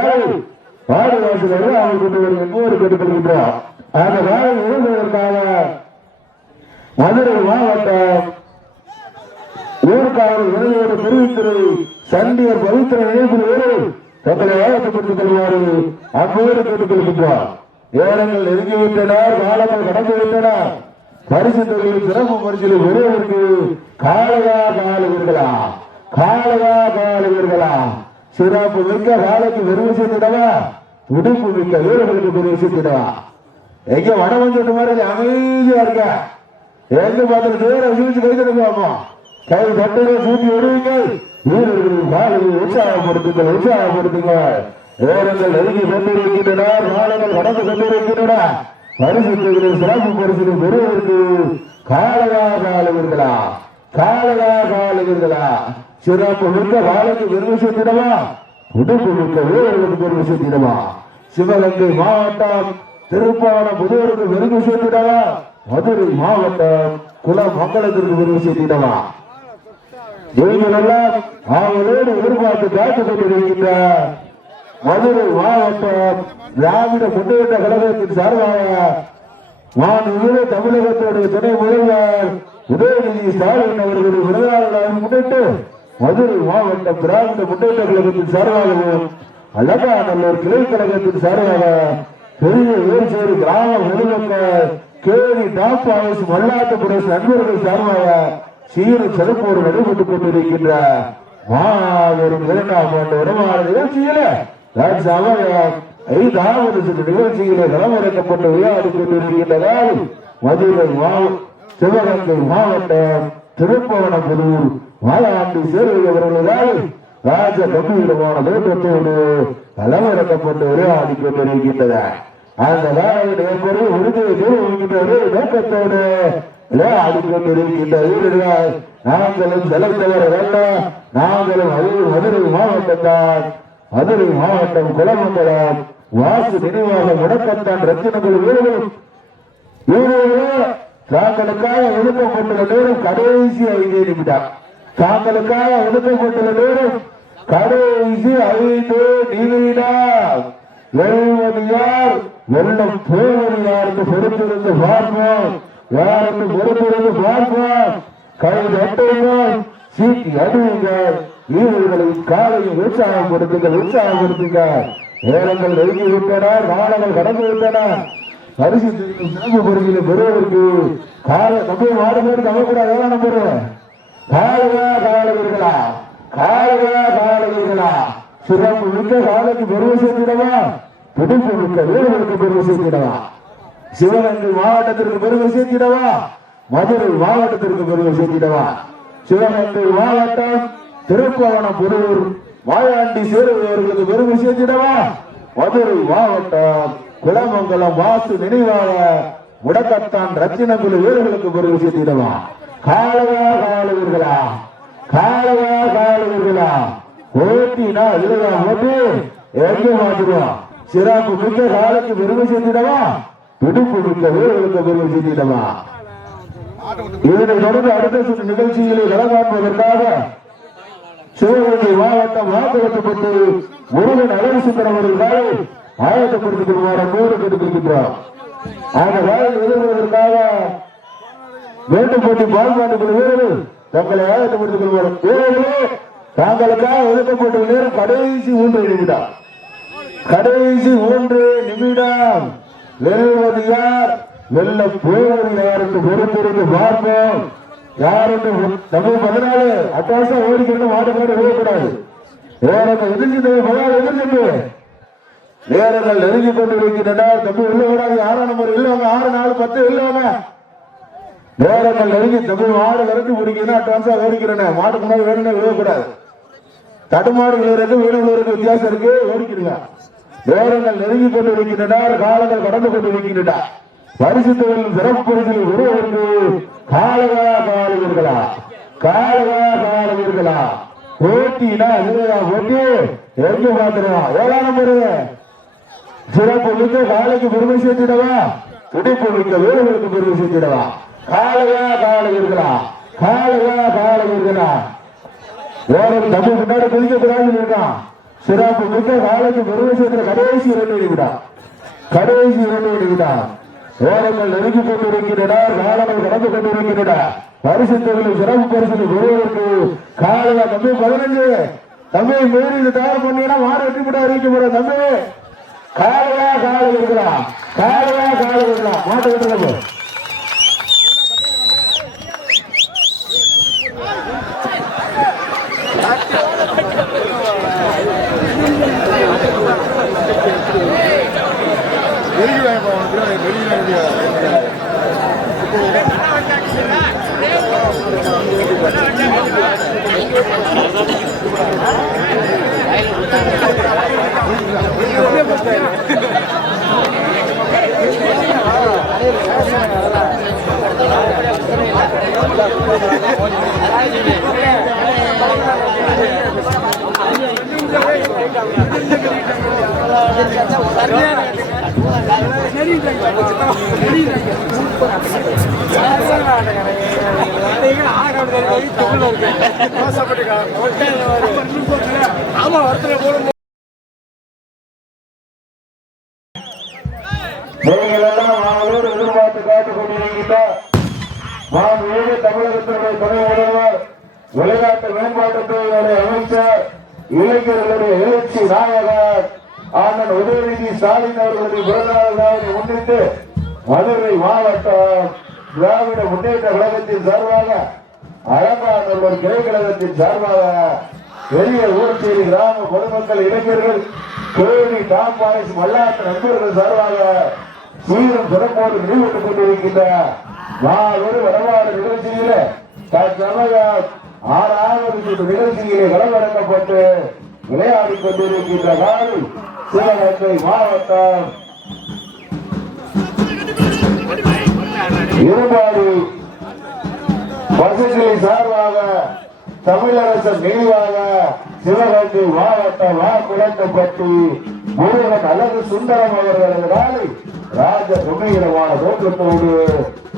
பாடுவாசல் அவர் கொண்டு வரும் என்போடு கேட்டுக்கொள்கின்றார். அந்த காலம் இழந்ததற்காக மதுரை மாவட்டம் ஊர்காவல் விருதுவோடு தெரிவித்திரு சண்டியர் பவித்திர இணைப்பில் தங்களை வாழ்த்துப்படுத்திக் கொள்வாரு அப்போது கேட்டுக் கொள்கின்றார். ஏரங்கள் நெருங்கிவிட்டனர், காலங்கள் கடந்துவிட்டன. பரிசு தொகையில் சிறப்பு பரிசில் ஒருவருக்கு காளையா காலுவீர்களா, காளையா காலுவீர்களா, சிறப்பு மிக்க காலைக்கு வெறும் செய்திடவா, துடிப்பு மிக்க வீரர்களுக்கு பெரிய செய்திடவா. எங்க வடமஞ்சு மாதிரி அமைதியா இருக்க, எங்க பார்த்து நேர வீழ்ச்சி கைதடுப்பாமா, கை தட்டுகள் சூட்டி விடுவீங்கள். வீரர்களின் காலையை உற்சாகப்படுத்துங்கள், உற்சாகப்படுத்துங்கள். நேரங்கள் நெருங்கி கொண்டிருக்கின்றனர், காலங்கள் கடந்து கொண்டிருக்கின்றன. பரிசு தொகையில் சிறப்பு பரிசில் பெறுவதற்கு காளையா காலுவீர்களா, காளையா காலுவீர்களா, சிறப்பு மிக்க காலைக்கு பெருமை சேர்த்திடவா, உடுப்பு மிக்க வீரர்களுக்கு பெருமை சேர்த்திடவா. சிவகங்கை மாவட்டம் திருப்பாவனம் புதுவருக்கு பெருமை சேர்த்திடவா, மதுரை மாவட்டம் குலமங்கலத்திற்கு பெருமை சேர்த்திடவா. இவங்களெல்லாம் அவங்களோடு எதிர்பார்த்து காத்துக் கொண்டிருக்கின்ற மதுரை மாவட்டம் திராவிட முன்னேற்ற கழகத்தின் சார்பாக மாநில தமிழகத்துடைய துணை முதல்வர் உதயநிதி ஸ்டாலின் அவர்களுடைய விருதாளர்களை முன்னிட்டு மதுரை மாவட்டம் திராவிட முன்னேற்ற கழகத்தின் சார்பாகவும் அலங்காநல்லூர் கிளை கழகத்தின் சார்பாக பெரிய ஏர்சேரி கிராம பொதுமக்கள் கேரி டாப் ஹவுஸ் மல்லாத்துப்புரசு நண்பர்கள் சார்பாக சீரும் சிறப்போடு நடைபெற்றுக் கொண்டிருக்கின்ற மாபெரும் 2ஆம் ஆண்டு உடமான நிகழ்ச்சியில ஐந்தாவது நிகழ்ச்சியிலே களமிறக்கப்பட்டு விளையாடி கொண்டிருக்கின்றதால் மதுரை சிவகங்கை மாவட்டம் திருப்பவனபுதூர் மாயாண்டி சேர்வையவர்களால் ராஜ கம்பீரமான தோற்றத்தோடு களமிறக்கப்பட்டு விளையாடி கொண்டிருக்கின்றன. அந்த நாளைய உறுதியை நிறுவுகின்ற நோக்கத்தோடு விளையாடி கொண்டிருக்கின்ற வீரர்கள் நாங்களும் செலவிட்டவர் அல்ல, நாங்களும் மதுரை மாவட்டத்தான், மதுரை மாவட்டம் குலமங்கலம் வாசு நினைவாக முடக்கத்தான் ரத்தினங்கள் வீரர்கள் தாங்களுக்காக ஒதுக்கப்பட்டுள்ள நேரம் கடைசி 5 நிமிடம், தாங்களுக்காக ஒதுக்கப்பட்டுள்ள நேரம் கடைசி 5 நிமிடம். வெல்வது யார், வெள்ளம் போவது யார் என்று பொறுத்திருந்து பார்ப்போம், யார் என்று பொறுத்திருந்து பார்ப்போம். கை தட்டுங்கள், சீட்டி அடியுங்கள், வீரர்களின் காலையை உற்சாகப்படுத்துங்கள், உற்சாகப்படுத்துங்கள். நேரங்கள் நெருங்கி விட்டன, காலங்கள் கடந்து விட்டன. பரிசு சிறப்பு பரிசிலை பெறுவதற்கு நம்ம மாடுபேர் தமிழ்கூடாது. எவ்வளவு நம்பர் காலையா காலவீர்களா, காலையா காலவீர்களா, சிறப்பு மிக்க காலைக்கு பெருமை சேர்த்திடவா, துடிப்பு மிக்க வீரர்களுக்கு பெருமை சேர்த்திடவா, சிவகங்கை மாவட்டத்திற்கு பெருமை சேர்த்திடவா, மதுரை மாவட்டத்திற்கு பெருமை சேர்த்திடவா. சிவகங்கை மாவட்டம் திருப்பவனம் புதூர் மாயாண்டி சேர்வையவர்களுக்கு பெருமை சேர்த்திடவா, மதுரை மாவட்டம் குலமங்கலம் வாசு நினைவாக முடக்கத்தான் ரத்தினகுல வீரர்களுக்கு பெருமை சேர்த்திடவா. காளையா காலுவீர்களா, காளையா காலுவீர்களா, ஓட்டினா இல்லையா ஓட்டி எங்க மாத்திடுவோம். சிறப்பு மிக்க காலைக்கு பெருமை சேர்த்திடவா, துடிப்பு மிக்க வீரர்களுக்கு பெருமை சேர்த்திடவா. இதனை தொடர்ந்து அடுத்த சுற்று நிகழ்ச்சிகளை களங்காண்பதற்காக சிவகங்கை மாவட்டம் வாக்குவட்டப்பட்டு முருகன் அழகு சுந்தரம் அவர்களுக்காக ஆயத்தப்படுத்திக் கொள்வார் அன்போடு கேட்டுக்கொள்கின்றார். அந்த வேலையை எதிர்கொள்வதற்காக வேண்டும் போட்டி பால்மாட்டு குழு வீரர்கள் தங்களை ஆயத்தப்படுத்திக் கொள்வார். வீரர்களே தாங்களுக்காக ஒதுக்கப்பட்ட நேரம் கடைசி 3 நிமிடம், கடைசி 3 நிமிடம். வெல்வது யார், வெல்ல போவது யார் என்று பொறுத்திருந்து பார்ப்போம். யார் என்று தமிழ் 14 அட்டாசம் ஓடிக்கணும், மாட்டுக்காடு விடக்கூடாது. நேரங்கள் எதிர்த்து எதிர்த்து நேரங்கள் நெருங்கி கொண்டிருக்கின்றன. தம்பி உள்ள விடாது, 6ஆம் நம்பர் இல்லவங்க, 6, 4, 10 இல்லவங்க. நேரங்கள் நெருங்கி தம்பி மாடு விரட்டி பிடிக்கணும், அட்வான்ஸா ஓடிக்கிறேன். மாட்டுக்கு முன்னாடி வேணும்னா விடக்கூடாது. தடுமாறு விழுவதற்கு வீடு விழுவதற்கு வித்தியாசம் இருக்கு, ஓடிக்கிறீங்க. நேரங்கள் நெருங்கி கொண்டிருக்கின்றன, காலங்கள் கடந்து கொண்டிருக்கின்றன. பரிசுத்தவர்கள் சிறப்பு பரிசில் ஒருவருக்கு காளையா காலுவீர்களா, காளையா காலுவீர்களா, போட்டினா இல்லையா போட்டி எங்க பாத்துருவோம். 7ஆம் நம்பரு சிறப்பு மிக்க காலைக்கு பெருமை சேர்த்திடவா, துடிப்பு மிக்க வீரர்களுக்கு பெருமை சேர்த்திடவா. காளையா காலுவீர்களா, காளையா காலுவீர்களா, வேறு தம்பி முன்னாடி குதிக்கக்கூடாதுன்னு இருக்கான். சிறப்பு மிக்க காலைக்கு பெருவசத்தில் கடைசி 2 நிமிடம். கடைசி 2 நிமிடம். ஓரங்கள் நெருங்கிக் கொண்டிருக்கின்றன. காலங்கள் கடந்து கொண்டிருக்கின்றன. பரிசு சிறப்பு பரிசு பெறுவதற்கு காலையா தம்பி 15 தம்பி மீறி இது தயார் பண்ணீங்கன்னா மாடு வெற்றி போட அறிவிக்க போற தம்பி. காலையா காலை இருக்கலாம். காலையா காலை இருக்கலாம். மாட்டு விட்டுறது எதிர்பார்த்து காத்துக் கொண்டிருக்கின்றார். தமிழகத்தினுடைய துணை முதல்வர், விளையாட்டு மேம்பாட்டுத்துறையினுடைய அமைச்சர், இளைஞர்களுடைய எழுச்சி நாயகர் அண்ணன் உதயநிதி ஸ்டாலின் அவர்களுடைய பிறந்தநாள் விழாவை முன்னிட்டு மதுரை மாவட்டம் திராவிட முன்னேற்ற கழகத்தின் சார்பாக, அலங்காநல்லூர் கிளை கழகத்தின் சார்பாக, பெரிய ஊர்ச்சேரி கிராம பொதுமக்கள், இளைஞர்கள், கேள்வி டாப் பாய்ஸ் மல்லாட்ட நண்பர்கள் சார்பாக சீரும் சிறப்போடு நினைவுட்டுக் கொண்டிருக்கின்ற ஒரு வடமாடு நிகழ்ச்சியில தற்சமயம் 6வது நிகழ்ச்சியிலே களமிறக்கப்பட்டு விளையாடிக் கொண்டிருக்கின்ற நாள் சிவகங்கை மாவட்டம் இருபாடு வசதிகளை சார்பாக தமிழரசன் நினைவாக சிவகங்கை மாவட்டம் குளத்தப்பட்டி முருகன் அழகு சுந்தரம் அவர்களது நாளை ராஜ சுமையிடமான தோற்றத்தோடு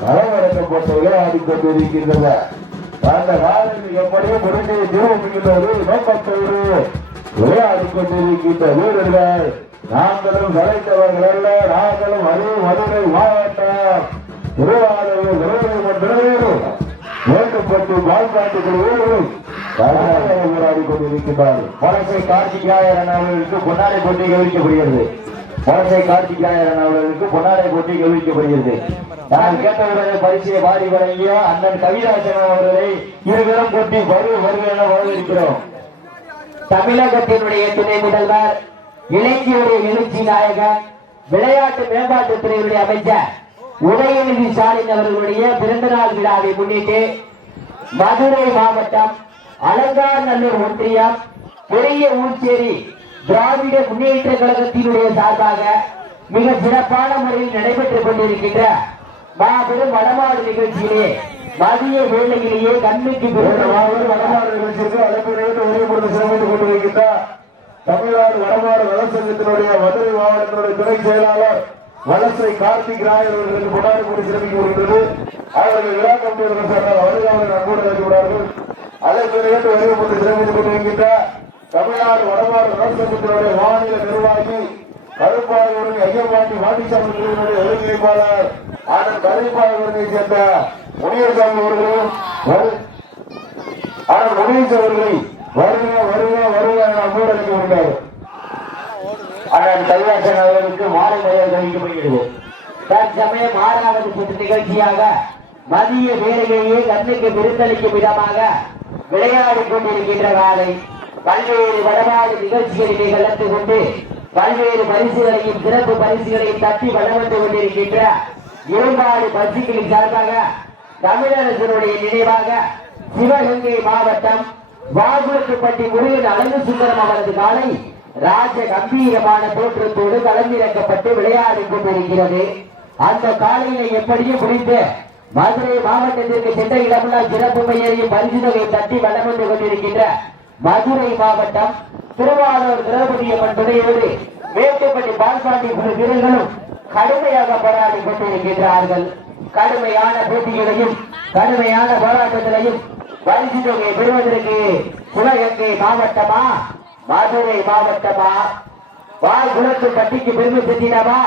களமிறக்கப்பட்டு விளையாடிக் கொண்டிருக்கின்றன. அந்த காலையில் எப்படியும் முடிஞ்சை திரும்புகின்ற ஒரு நோக்கத்தோடு விளையாடிக் கொண்டிருக்கின்ற வீரர்கள் நாங்களும் கலைத்தவர்கள் அல்ல. நாங்களும் மதுரை மாவட்டம் திருவாரூர் வேண்டுபட்டு பால்காட்டுகளோடு விளையாடி கொண்டிருக்கிறார்கள். வலசை கார்த்திகாயரன் அவர்களுக்கு பொன்னாடை போட்டி கவனிக்கப்படுகிறது. வலசை கார்த்திகாயரன் அவர்களுக்கு பொன்னாடை போட்டி கவனிக்கப்படுகிறது. நான் கேட்டவுடனே பரிசையை வாரி வழங்கிய அண்ணன் கவிதாசன் அவர்களை இருவரும் போட்டி வருவது என வரவேற்கிறோம். தமிழகத்தினுடைய துணை முதல்வர், இளைஞருடைய எழுச்சி நாயகர், விளையாட்டு மேம்பாட்டுத்துறையுடைய அமைச்சர் உதயநிதி ஸ்டாலின் அவர்களுடைய பிறந்தநாள் விழாவை முன்னிட்டு மதுரை மாவட்டம் அலங்காநல்லூர் ஒன்றியம் பெரிய ஊர்ச்சேரி திராவிட முன்னேற்ற கழகத்தினுடைய சார்பாக மிக சிறப்பான முறையில் நடைபெற்றுக் கொண்டிருக்கின்ற மாபெரும் வடமாடு நிகழ்ச்சியிலே மதிய வேளையிலேயே கண்ணுக்கு வடமாடு நிகழ்ச்சிக்கு அழைப்பு உரைப்படுத்த சிறப்பித்துக் கொண்டிருக்கின்றார் தமிழ்நாடு வடமாடு நலசங்கத்தினுடைய மதுரை மாவட்டத்தினுடைய துணை செயலாளர் வலசை கார்த்திக் ராய் அவர்களுக்கு கொண்டாடி கூடி சிறப்பிக்கப்படுகிறது. அவர்கள் விழா கமிட்டியர்கள் சொன்னால் அவர்கள் நன்கூட வைக்கிறார்கள். அழைப்பு நிகழ்ச்சி உரைப்படுத்த சிறப்பித்துக் கொண்டிருக்கின்றார் தமிழ்நாடு வடமாடு நலசங்கத்தினுடைய மாநில நிர்வாகி கருப்பாயூரின் ஐயப்பாண்டி வாட்டிசாமி குழுவினுடைய ஒருங்கிணைப்பாளர் அண்ணன் கருப்பாயூரினை சேர்ந்த முனியசாமி அவர்களும் அண்ணன் முனியஸ் அவர்களை வருக என அன்போடு வருகிறார். அண்ணன் கைலாசன் அவர்களுக்கு மாலை மரியாதை தெரிவிக்கப்படுகிறது. தற்சமயம் 6வது சுற்று நிகழ்ச்சியாக மதிய வேளையிலேயே கண்ணுக்கு விருந்தளிக்கும் விதமாக விளையாடிக் கொண்டிருக்கின்ற காலை பல்வேறு வடமாடு நிகழ்ச்சிகளிலே கலந்து கொண்டு பல்வேறு பரிசுகளையும் சிறப்பு பரிசுகளையும் தட்டி வளர்ந்து கொண்டிருக்கின்ற இருபாடு பரிசுகளின் சார்பாக தமிழரசனுடைய நினைவாக சிவகங்கை மாவட்டம் வாகுலத்துப்பட்டி முருகன் அழகு சுந்தரம் அவரது காலை ராஜ கம்பீரமான தோற்றத்தோடு களமிறக்கப்பட்டு விளையாடிக் கொண்டிருக்கிறது. அந்த காலையில எப்படியும் முடித்து மதுரை மாவட்டத்திற்கு சென்ற இடமெல்லாம் சிறப்பு பெயரையும் பரிசு தொகை தட்டி வளர்ந்து கொண்டிருக்கின்ற மதுரை மாவட்டம் திருவாரூர் திரௌபதியம்மன் துணையோடு வேட்டுப்பட்டி பால்பாண்டி வீரர்களும் கடுமையாக போராடி கொண்டிருக்கின்றார்கள். கடுமையான போட்டிகளையும் கடுமையான போராட்டத்திலையும் பரிசு தொகையை பெறுவதற்கு சிவகங்கை மாவட்டமா மதுரை மாவட்டமா வாய்குளத்து பட்டிக்கு பெருமை சேர்த்திடவா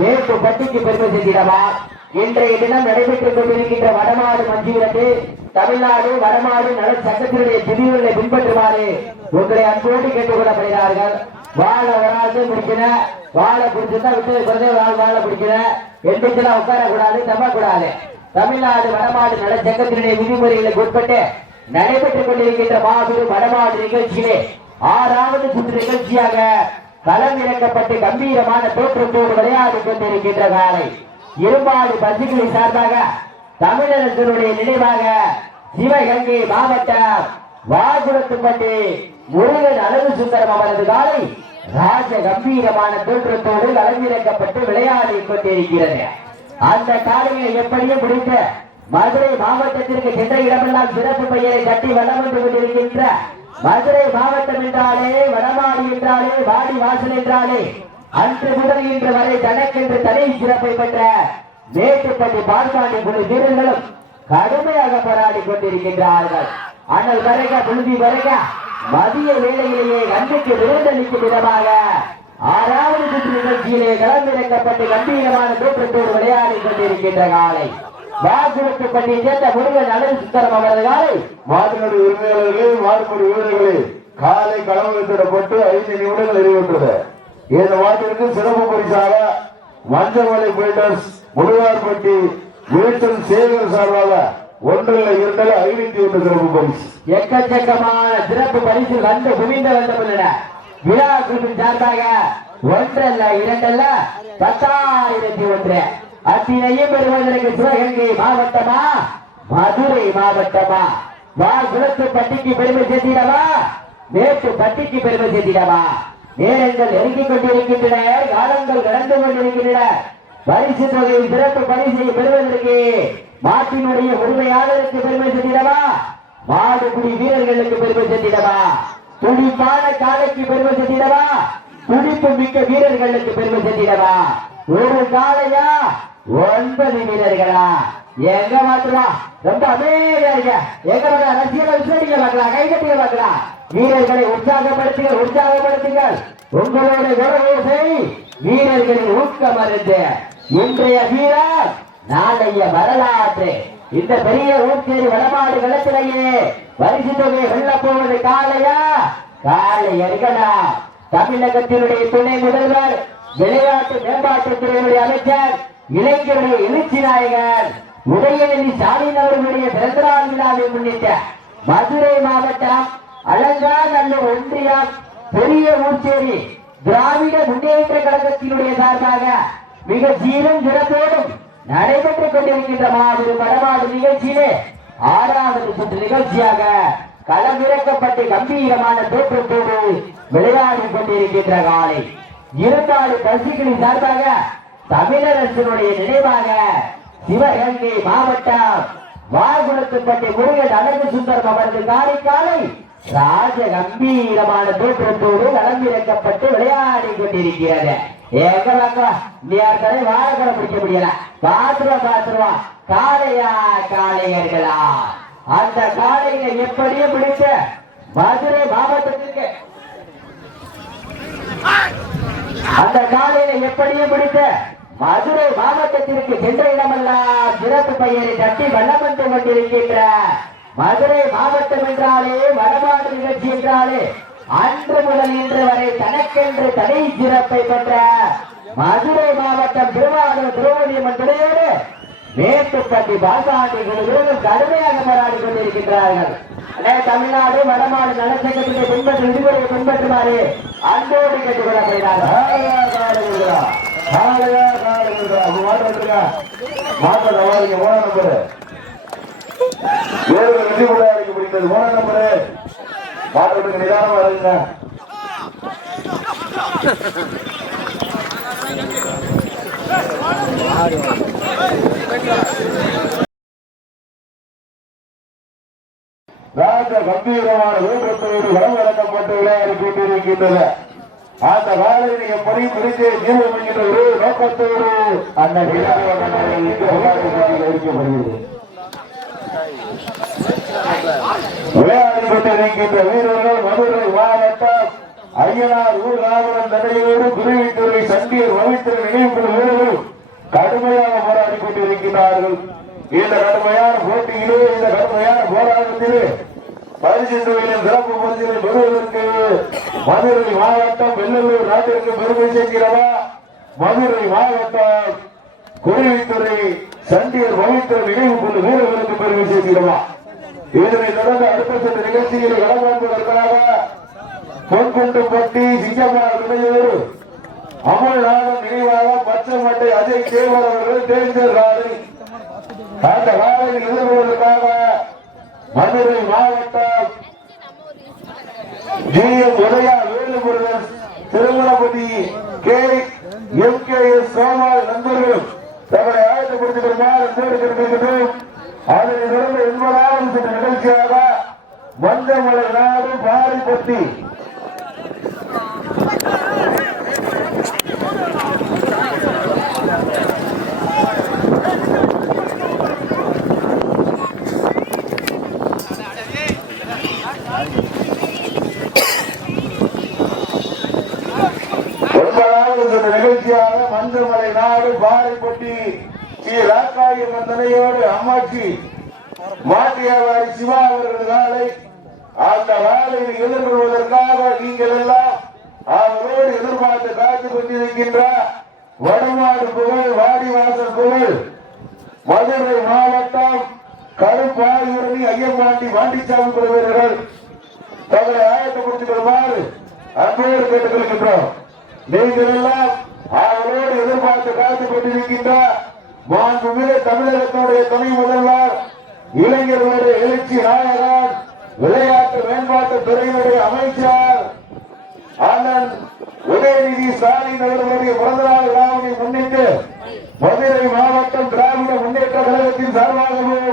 மேற்கு பட்டிக்கு பெருமை சேர்த்திடவா இன்றைய தினம் நடைபெற்றுக் கொண்டிருக்கின்ற வடமாடு மஞ்சுவிரட்டு தமிழ்நாடு வடமாடு நல சங்கத்தினுடைய பிரிவுகளை பின்பற்றுமாறு உங்களை அன்போடு கேட்டுக் கொள்ளப்படுகிறார்கள். வாழ வராது முடிக்கிற வாழை பிடிச்சிருந்தா விட்டு குறைந்த வாழை பிடிக்கிற எந்திரிச்செல்லாம் உட்காரக்கூடாது தம்பக்கூடாது. தமிழ்நாடு வடமாடு நல சங்கத்தினுடைய விதிமுறைகளுக்கு உட்பட்டு நடைபெற்றுக் கொண்டிருக்கின்ற மாபெரும் வடமாடு நிகழ்ச்சியிலே 6வது சுற்று நிகழ்ச்சியாக களம் இறக்கப்பட்டு கம்பீரமான தோற்றத்தோடு விளையாடி கொண்டிருக்கின்ற காலை இருபாடு பசுகளை சார்பாக தமிழரசனுடைய நினைவாக சிவகங்கை மாவட்டம் வாகுளத்துப்பட்டி முருகன் அழகு சுந்தரம் அவரது காலை ராஜ கம்பீரமான தோற்றத்தோடு களமிறக்கப்பட்டு விளையாடி கொண்டிருக்கிறது. அந்த காலையை எப்படியும் முடித்த மதுரை மாவட்டத்திற்கு சென்ற இடமெல்லாம் சிறப்பு பெயரை கட்டி வளம் வந்து கொண்டிருக்கின்ற மதுரை மாவட்டம் என்றாலே வடமாடி என்றாலே வாடி வாசல் என்றாலே அன்று முதல் இன்று வரை தனக்கென்று தனி சிறப்பை பெற்ற மேட்டுப்பட்டி பால்காண்டி குழு வீரர்களும் கடுமையாக போராடி கொண்டிருக்கின்றார்கள். அனல் வரைக புழுதி வரைக மதிய வேளையிலேயே கண்ணுக்கு விருந்தளிக்கும் விதமாக 6வது சுற்று நிகழ்ச்சியிலே களமிறக்கப்பட்டு கம்பீரமான தோற்றத்தோடு விளையாடி கொண்டிருக்கின்ற காலை வாக்குறுப்பட்டியை சேர்ந்த முருகன் அழகு சுந்தரம் அவரது காலை மாட்டினுடைய உரிமையாளர்களே மாடுபடி வீரர்களே காலை களமிறக்கப்பட்டு 5 நிமிடங்கள் நிறைவேற்றது. இந்த மாட்டிற்கு சிறப்பு பரிசாக மஞ்சமலை பில்டர்ஸ் முருகார்பட்டி வீட்டில் சேகர் சார்பாக 1 2 501 சிறப்பு பரிசு. எக்கச்சக்கமான சிறப்பு பரிசு வந்து குவிந்து வந்தபடின விழா குழுவின் சார்பாக 1 2 10,001 அத்தினையும் பெறுவதற்கு சிவகங்கை மாவட்டமா மதுரை மாவட்டமா வாகுளத்து பட்டிக்கு பெருமை சேர்த்திடவா மேட்டு பட்டிக்கு பெருமை சேர்த்திடவா நேரங்கள் நெருங்கிக் கொண்டிருக்கின்றன. காலங்கள் கடந்து கொண்டிருக்கின்றன. பரிசு தொகையில் சிறப்பு பரிசை பெறுவதற்கு மாட்டினுடைய உரிமையாளருக்கு பெருமை சேர்த்திடவா மாடுபிடி வீரர்களுக்கு பெருமை சேர்த்திடவா துடிப்பான காலைக்கு பெருமை சேர்த்திடவா துடிப்பு மிக்க வீரர்களுக்கு பெருமை சேர்த்திடவா ஒரு காலையா 9 வீரர்களா எங்க மாத்துவா ரொம்ப அமைதியா இருக்க எங்க ரசிகர்கள் விசாரிக்க பார்க்கலாம் கைகட்டிய பார்க்கலாம் வீரர்களை உற்சாகப்படுத்துங்கள் உங்களோட கௌரவத்தை வீரர்களின் ஊக்கம் அறிந்து இன்றைய வீரர் நாளைய வரலாற்று இந்த பெரிய ஊர்ச்சேரி வடமாடு களத்திலேயே பரிசு தொகை வெல்ல போவது காலையா காலை அருகலா தமிழகத்தினுடைய துணை முதல்வர் விளையாட்டு மேம்பாட்டுத்துறையினுடைய அமைச்சர் இளைஞருடைய எழுச்சி நாயகர் உதயநிதி ஸ்டாலின் அவர்களுடைய பிறந்தநாள் விழாவை முன்னிட்ட மதுரை மாவட்டம் அலங்காநல்லூர் ஒன்றியம் பெரிய ஊர்ச்சேரி திராவிட முன்னேற்ற கழகத்தினுடைய சார்பாக மிக சீரும் சிறப்போடும் நடைபெற்றுக் கொண்டிருக்கின்ற மாபெரும் வடமாடு நிகழ்ச்சியிலே 6வது சுற்று நிகழ்ச்சியாக களமிறக்கப்பட்டு கம்பீரமான தோற்றத்தோடு விளையாடி கொண்டிருக்கின்ற காலை இருபாடு பசுகளின் சார்பாக தமிழரசனுடைய நினைவாக சிவகங்கை மாவட்டம் வாகுளத்துப்பட்டி முருகன் அழகு சுந்தரம் அவரது காலை ராஜ கம்பீரமான தோற்றத்தோடு களமிறக்கப்பட்டு விளையாடி கொண்டிருக்கிறது. வாழைப்பழம் பிடிக்க முடியல பாத்துருவா காளையர்களா அந்த காளையை எப்படியும் பிடித்த மதுரை மாவட்டத்திற்கு அந்த காலையில எப்படியும் பிடித்த மதுரை மாவட்டத்திற்கு சென்ற இடமெல்லாம் சிறப்பு பெயரை தட்டி வல்லம் வந்து கொண்டிருக்கின்ற மதுரை மாவட்டம் என்றாலே வடமாடு நிகழ்ச்சி என்றாலே அன்று முதல் இன்று வரை தனக்கென்று தனி சிறப்பை பெற்ற மதுரை மாவட்டம் திருவாரூர் திரௌபதியம்மன் துணையோடு மேட்டுப்பட்டி பால்காண்டி குழுவிலும் கடுமையாக போராடி கொண்டிருக்கின்றார்கள். தமிழ்நாடு வடமாடு நலச்சங்கத்தினை பின்பற்ற விதிமுறையை பின்பற்றுமாறு அன்போடு கேட்டுக் கொள்ளப்படுகிறார்கள். நிதானமா இருங்க. ராஜ கம்பீரமான ஊக்கத்தோடு வளவழக்கப்பட்டு விளையாடி கொண்டிருக்கின்றது. அந்த வேலையை எப்படி பிடித்து ஜீவம் என்கின்ற ஒரு நோக்கத்தோடு அந்த விளையாடி கொண்டிருக்கின்ற வீரர்கள் மதுரை மாவட்டம் ஐயனார் ஊர்காவலன் தடையோடு குருவித்துறை சண்டியர் வகித்திர நினைவுக்குழு வீரர்கள் கடுமையாக போராடி கொண்டிருக்கிறார்கள். இந்த கடுமையான போட்டியிலே இந்த கடுமையான போராட்டத்திலே பரிசு தொகையின் சிறப்பு பரிசிலை பெறுவதற்கு மதுரை மாவட்டம் வெள்ளலூர் நாட்டிற்கு பெருமை சேர்க்கிறவா மதுரை மாவட்டம் குருவித்துறை சண்டியர் வகித்திர நினைவுக்குழு வீரர்களுக்கு பெருமை சேர்க்கிறவா. இதனை தொடர்ந்து அடுத்த சென்ற நிகழ்ச்சியில் களமாடுவதற்காக பொன்குண்டுப்பட்டி சிங்கமார் இடையூறு அமல்நாதன் நினைவாக பச்சை மட்டை அஜய் தேவர் அவர்கள் தேர்ந்தர் ராணி அந்த ராணியில் எதிர்கொள்வதற்காக மதுரை மாவட்டம் ஜிஎம் உதயா வேலுமுருகன் திருமணபதி KMKS சோமால் நண்பர்களும் தங்களை ஆயத்தப்படுத்திக் கொள்ளுமாறு கேட்டுக்கொண்டிருக்கின்றோம். அதனை தொடர்ந்து 80வது சென்ற நிகழ்ச்சியாக மஞ்சமலை நாடு பாரிப்பட்டி நிகழ்ச்சியாக மஞ்சமலை நாடு பாரிப்பட்டி ஸ்ரீ ராக்காயி மந்தனையோடு அம்மாச்சி மாட்டியாவாரி சிவா அவர்கள் நாளை அந்த வேலையை எதிர்கொள்வதற்காக நீங்கள் எல்லாம் அவரோடு எதிர்பார்த்து காத்துக் கொண்டிருக்கின்ற வடமாடு புகழ் வாடிவாசல் புகழ் மதுரை மாவட்டம் கருப்பாயூரணி ஐயம்பாண்டி வாண்டிச்சாமி குழுவினர்கள் தங்களை ஆயத்தப்படுத்திக் கொள்ளுமாறு அன்போடு கேட்டுக் கொள்கின்றோம். நீங்கள் எல்லாம் அவரோடு எதிர்பார்த்து காத்துக் கொண்டிருக்கின்ற மாண்புமிகு தமிழகத்தினுடைய துணை முதல்வர் இளைஞர்களுடைய எழுச்சி நாயகர் விளையாட்டு மேம்பாட்டு துறையினுடைய அமைச்சர் அண்ணன் உதயநிதி ஸ்டாலின் அவர்களுடைய பிறந்தநாள் விழாவினை முன்னிட்டு மதுரை மாவட்டம் திராவிட முன்னேற்ற கழகத்தின் சார்பாகவும்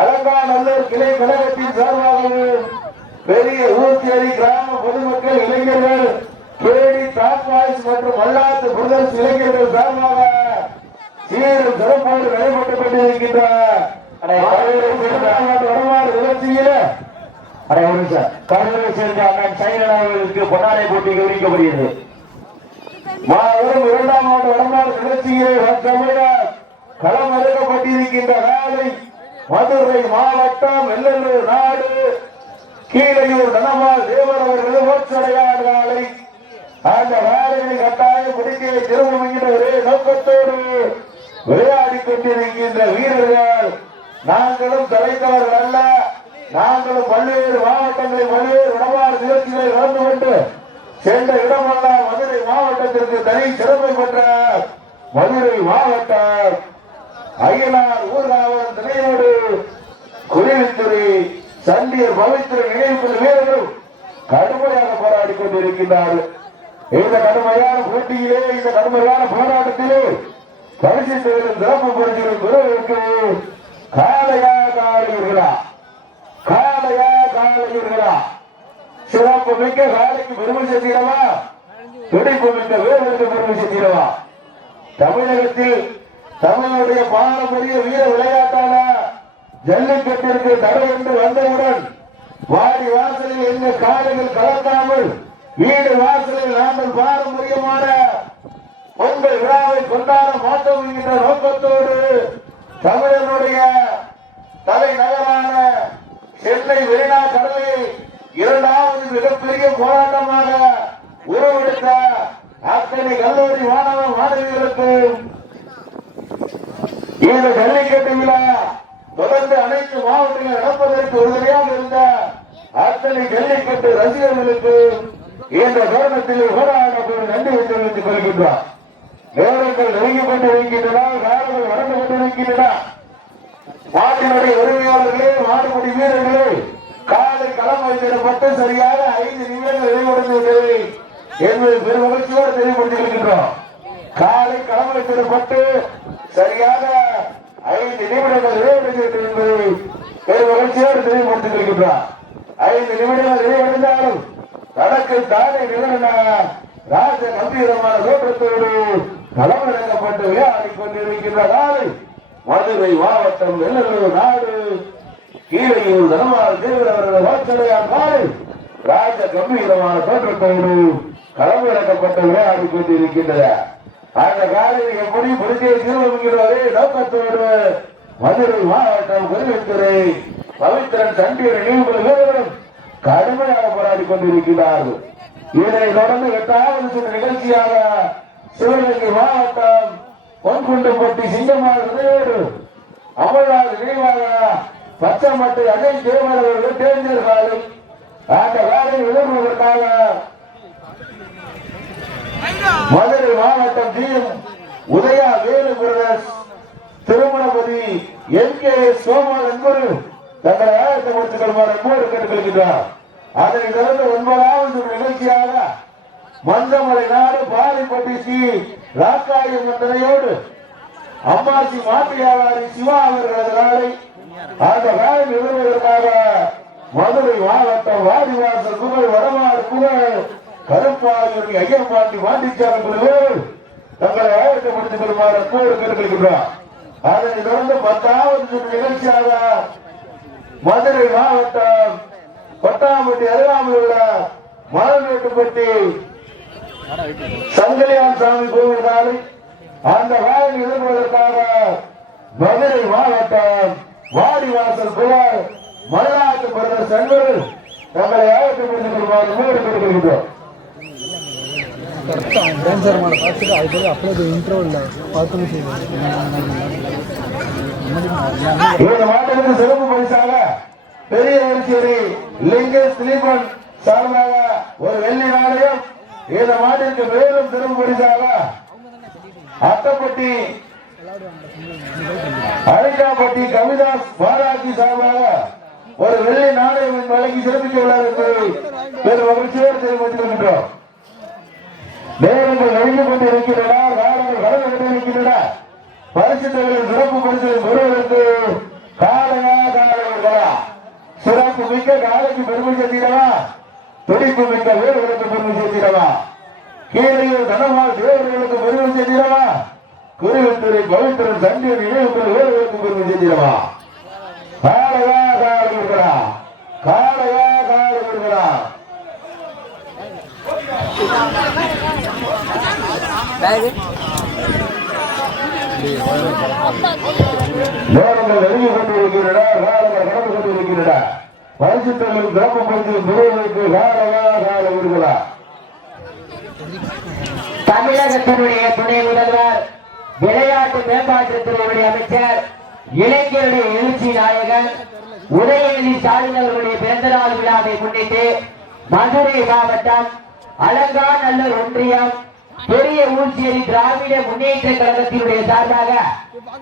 அலங்காநல்லூர் கிளை கழகத்தின் சார்பாகவும் பெரிய ஊர்ச்சேரி கிராம பொதுமக்கள் இளைஞர்கள் கேடி டாப்வாய்ஸ் மற்றும் மல்லாத்து பிரதர்ஸ் இளைஞர்கள் சார்பாக சீரும் சிறப்போடு நடைபெற்றுக் கொண்டிருக்கின்ற வடமாடு நிகழ்ச்சியில கடலூரை சேர்ந்த அண்ணன் சைனர்களுக்கு பொன்னாடை போட்டி கவனிக்கப்படுகிறது. மாபெரும் 2ஆம் ஆண்டு வடமாடு நிகழ்ச்சியிலே களம் இறக்கப்பட்டிருக்கின்ற காலை மதுரை மாவட்டம் வெள்ளலூர் நாடு கீழையூர் தனபால் தேவர் அவர்கள் ஓச்சடையாடு காலை அந்த வேலையை கட்டாயம் பிடிக்க திரும்பும் என்கிற ஒரே நோக்கத்தோடு விளையாடி கொண்டிருக்கின்ற வீரர்கள் நாங்களும் தலைத்தவர்கள் அல்ல, நாங்களும் பல்வேறு மாவட்டங்களில் பல்வேறு வடமாடு நிகழ்ச்சிகளை கலந்து கொண்டு சென்ற இடமெல்லாம் மதுரை மாவட்டத்திற்கு தனி சிறப்பை பெற்ற மதுரை மாவட்டம் ஐயனார் ஊர்காவலன் திணையோடு குருவித்துறை சண்டியர் பவித்திர நினைவுக்குழு வீரர்களும் கடுமையாக போராடி கொண்டிருக்கின்றார்கள். இந்த கடுமையான போட்டியிலே இந்த கடுமையான போராட்டத்திலே பரிசு சிறப்பு பரிசுகள் பெறுவதற்கு காளையா காளையர்களா சிறப்பு மிக்க காலைக்கு பெருமை சேர்த்திடவா துடிப்பு மிக்க வீரர்களுக்கு பெருமை சேர்த்திடவா. தமிழகத்தில் தமிழனுடைய பாரம்பரிய வீர விளையாட்டான ஜல்லிக்கட்டிற்கு தடை என்று வந்தவுடன் வாடி வாசலில் எந்த காலைகள் கலக்காமல் வீடு வாசலில் நாங்கள் பாரம்பரியமான பொங்கல் விழாவை கொண்டாட மாட்டோம் என்கின்ற நோக்கத்தோடு தமிழனுடைய தலைநகரான சென்னை மெரினா கடலில் 2வது மிகப்பெரிய போராட்டமாக உருவெடுத்த அத்தனை கல்லூரி மாணவ மாணவிகளுக்கு இந்த ஜல்லிக்கட்டு விழா தொடர்ந்து அனைத்து மாவட்டங்களில் நடப்பதற்கு உறுதுணையாக இருந்த அத்தனை ஜல்லிக்கட்டு ரசிகர்களுக்கு இந்த தருணத்தில் போராடப்படும் நன்றி தெரிவித்துக் கொள்கின்றார். நேரங்கள் நெருங்கிக் கொண்டிருக்கின்றன, காலங்கள் நடந்து கொண்டிருக்கின்றன. மாட்டினுடைய உரிமையாளர்களே மாடுபிடி வீரர்களே காலை களம் வைத்திடப்பட்டு சரியாக 5 நிமிடங்கள் நிறைவடைந்துள்ளது என்பது பெரும் மகிழ்ச்சியோடு தெளிவுபடுத்திக் கொள்கின்றோம். காலை களம் வைத்திடப்பட்டு சரியாக 5 நிமிடங்கள் நிறைவடைந்துவிட்டது என்பதை பெரும் மகிழ்ச்சியோடு தெளிவுபடுத்திக் கொள்கின்றோம். 5 நிமிடங்கள் நிறைவடைந்தாலும் தனக்கு தானே நிகழ்ந்த ராஜ கம்பீரமான தோற்றத்தோடு களம் இறக்கப்பட்டு விளையாடி கொண்டிருக்கின்ற காலை மதுரை மாவட்டம் வெள்ளலூர் நாடு கீழையூர் தனமால் தேவரவர்கள் வாசலையான் காலை ராஜ கம்பீரமான தோற்றத்தோடு களமிறக்கப்பட்ட விளையாடி கொண்டிருக்கின்றன. அந்த காலையில் எப்படி புரிஞ்சை திருவங்கிறவரே நோக்கத்தோடு மதுரை மாவட்டம் கருவித்துறை பவித்திரன் தண்டியர் நினைவுகள் வீரர்களும் கடுமையாக போராடி கொண்டிருக்கிறார்கள். இதனை தொடர்ந்து 8வது சுற்று நிகழ்ச்சியாக சிவகங்கை மாவட்டம் பொன்குண்டம்பட்டி சிங்கமாறு அமல்நாடு நினைவாக பச்சமட்டை அஜய் தேவர்கள் தேர்ந்தர் காலை அந்த காலையை எதிர்கொள்வதற்காக மதுரை மாவட்டம் ஜிஎம் உதயா வேலு பிரதர்ஸ் திருமணபதி என்கேஎஸ் சோமால் என்பது தங்களை ஆயத்தப்படுத்திக் கொள்வார் என்போடு கேட்டுக்கொள்கின்றார். அதனை தொடர்ந்து 9வது நிகழ்ச்சியாக மந்தமலை நாடு பாரிப்பட்டி ஸ்ரீ ராக்காயம் மந்தனையோடு அம்மாசி மாட்டு வியாபாரி சிவா அவர்களது நாளை அந்த காலை நிறுவுவதற்காக மதுரை மாவட்டம் வாடிவாசல் புகழ் வடமாறு புகழ் கருப்பாயூர் ஐயப்பாண்டி வாண்டிச்சாரம் குழுவோடு தங்களை ஆயத்தப்படுத்திக் கொள்வார் என்போடு கேட்டுக்கொள்கின்றார். அதனை தொடர்ந்து 10வது நிகழ்ச்சியாக மதுரை மாவட்டம் கொட்டாம்பட்டி அருகாமையில் உள்ள மலர்வேட்டுப்பட்டி சங்கலியான் சாமி கோவில் காலை அந்த காலை எதிர்கொள்வதற்காக மதுரை மாவட்டம் வாடிவாசல் புகழ் மலைநாட்டு பிரதர் செல்வர்கள் தங்களை ஆயத்தப்படுத்திக் கொள்வார் மூடு கொடுக்கின்றோம். இந்த மாவட்டத்திற்கு சிறப்பு பரிசாக பெரிய வரிசையை லிங்கேஷ் திலீபன் சார்பாக ஒரு வெள்ளி நாணயம். இந்த மாட்டிற்கு மேலும் சிறப்பு பரிசாக அட்டப்பட்டி அரிக்காப்பட்டி கவிதாஸ் பாராஜி சார்பாக ஒரு வெள்ளி நாணயம் வழங்கி சிறப்பிக்க உள்ளார் என்பதை பெரும் மகிழ்ச்சியோடு தெரிவித்துக் கொள்கின்றோம். நேரங்கள் நெருங்கி கொண்டிருக்கின்றன, காலங்கள் கடந்து கொண்டிருக்கின்றன. பரிசுகளின் சிறப்பு பரிசுகளை பெறுவதற்கு காலையா சிறப்பு மிக்க காலைக்கு பெருமை சேர்த்திடவா, துடிப்பு மிக்க வீரர்களுக்கு பெருமை சேர்த்திடவா, கீழையூர் தனமால் தேவர்களுக்கு பெருமை சேர்த்திடவா, குருவித்துறை பவித்திரன் தண்டியர் நினைவுகள் வீரர்களுக்கு பெருமை சேர்த்திடவா. காலையா காலை விடுகிறா, காலையா காலை விடுகிறா. நேரங்கள் நெருங்கி கொண்டிருக்கின்றன, காலங்கள் கடந்து கொண்டிருக்கின்றன. பரிசுத்தங்கள் சிறப்பு பரிசு பெறுவதற்கு காலையா காலை விடுகிறா. தமிழகத்தினுடைய துணை முதல்வர், விளையாட்டு மேம்பாட்டுத்துறையுடைய அமைச்சர், இளைஞருடைய எழுச்சி நாயகன் உதயநிதி ஸ்டாலின் அவர்களுடைய பிறந்தநாள் விழாவை முன்னிட்டு மதுரை மாவட்டம் அலங்காநல்லூர் ஒன்றியம் பெரிய ஊர்ச்சேரி திராவிட முன்னேற்ற கழகத்தினுடைய சார்பாக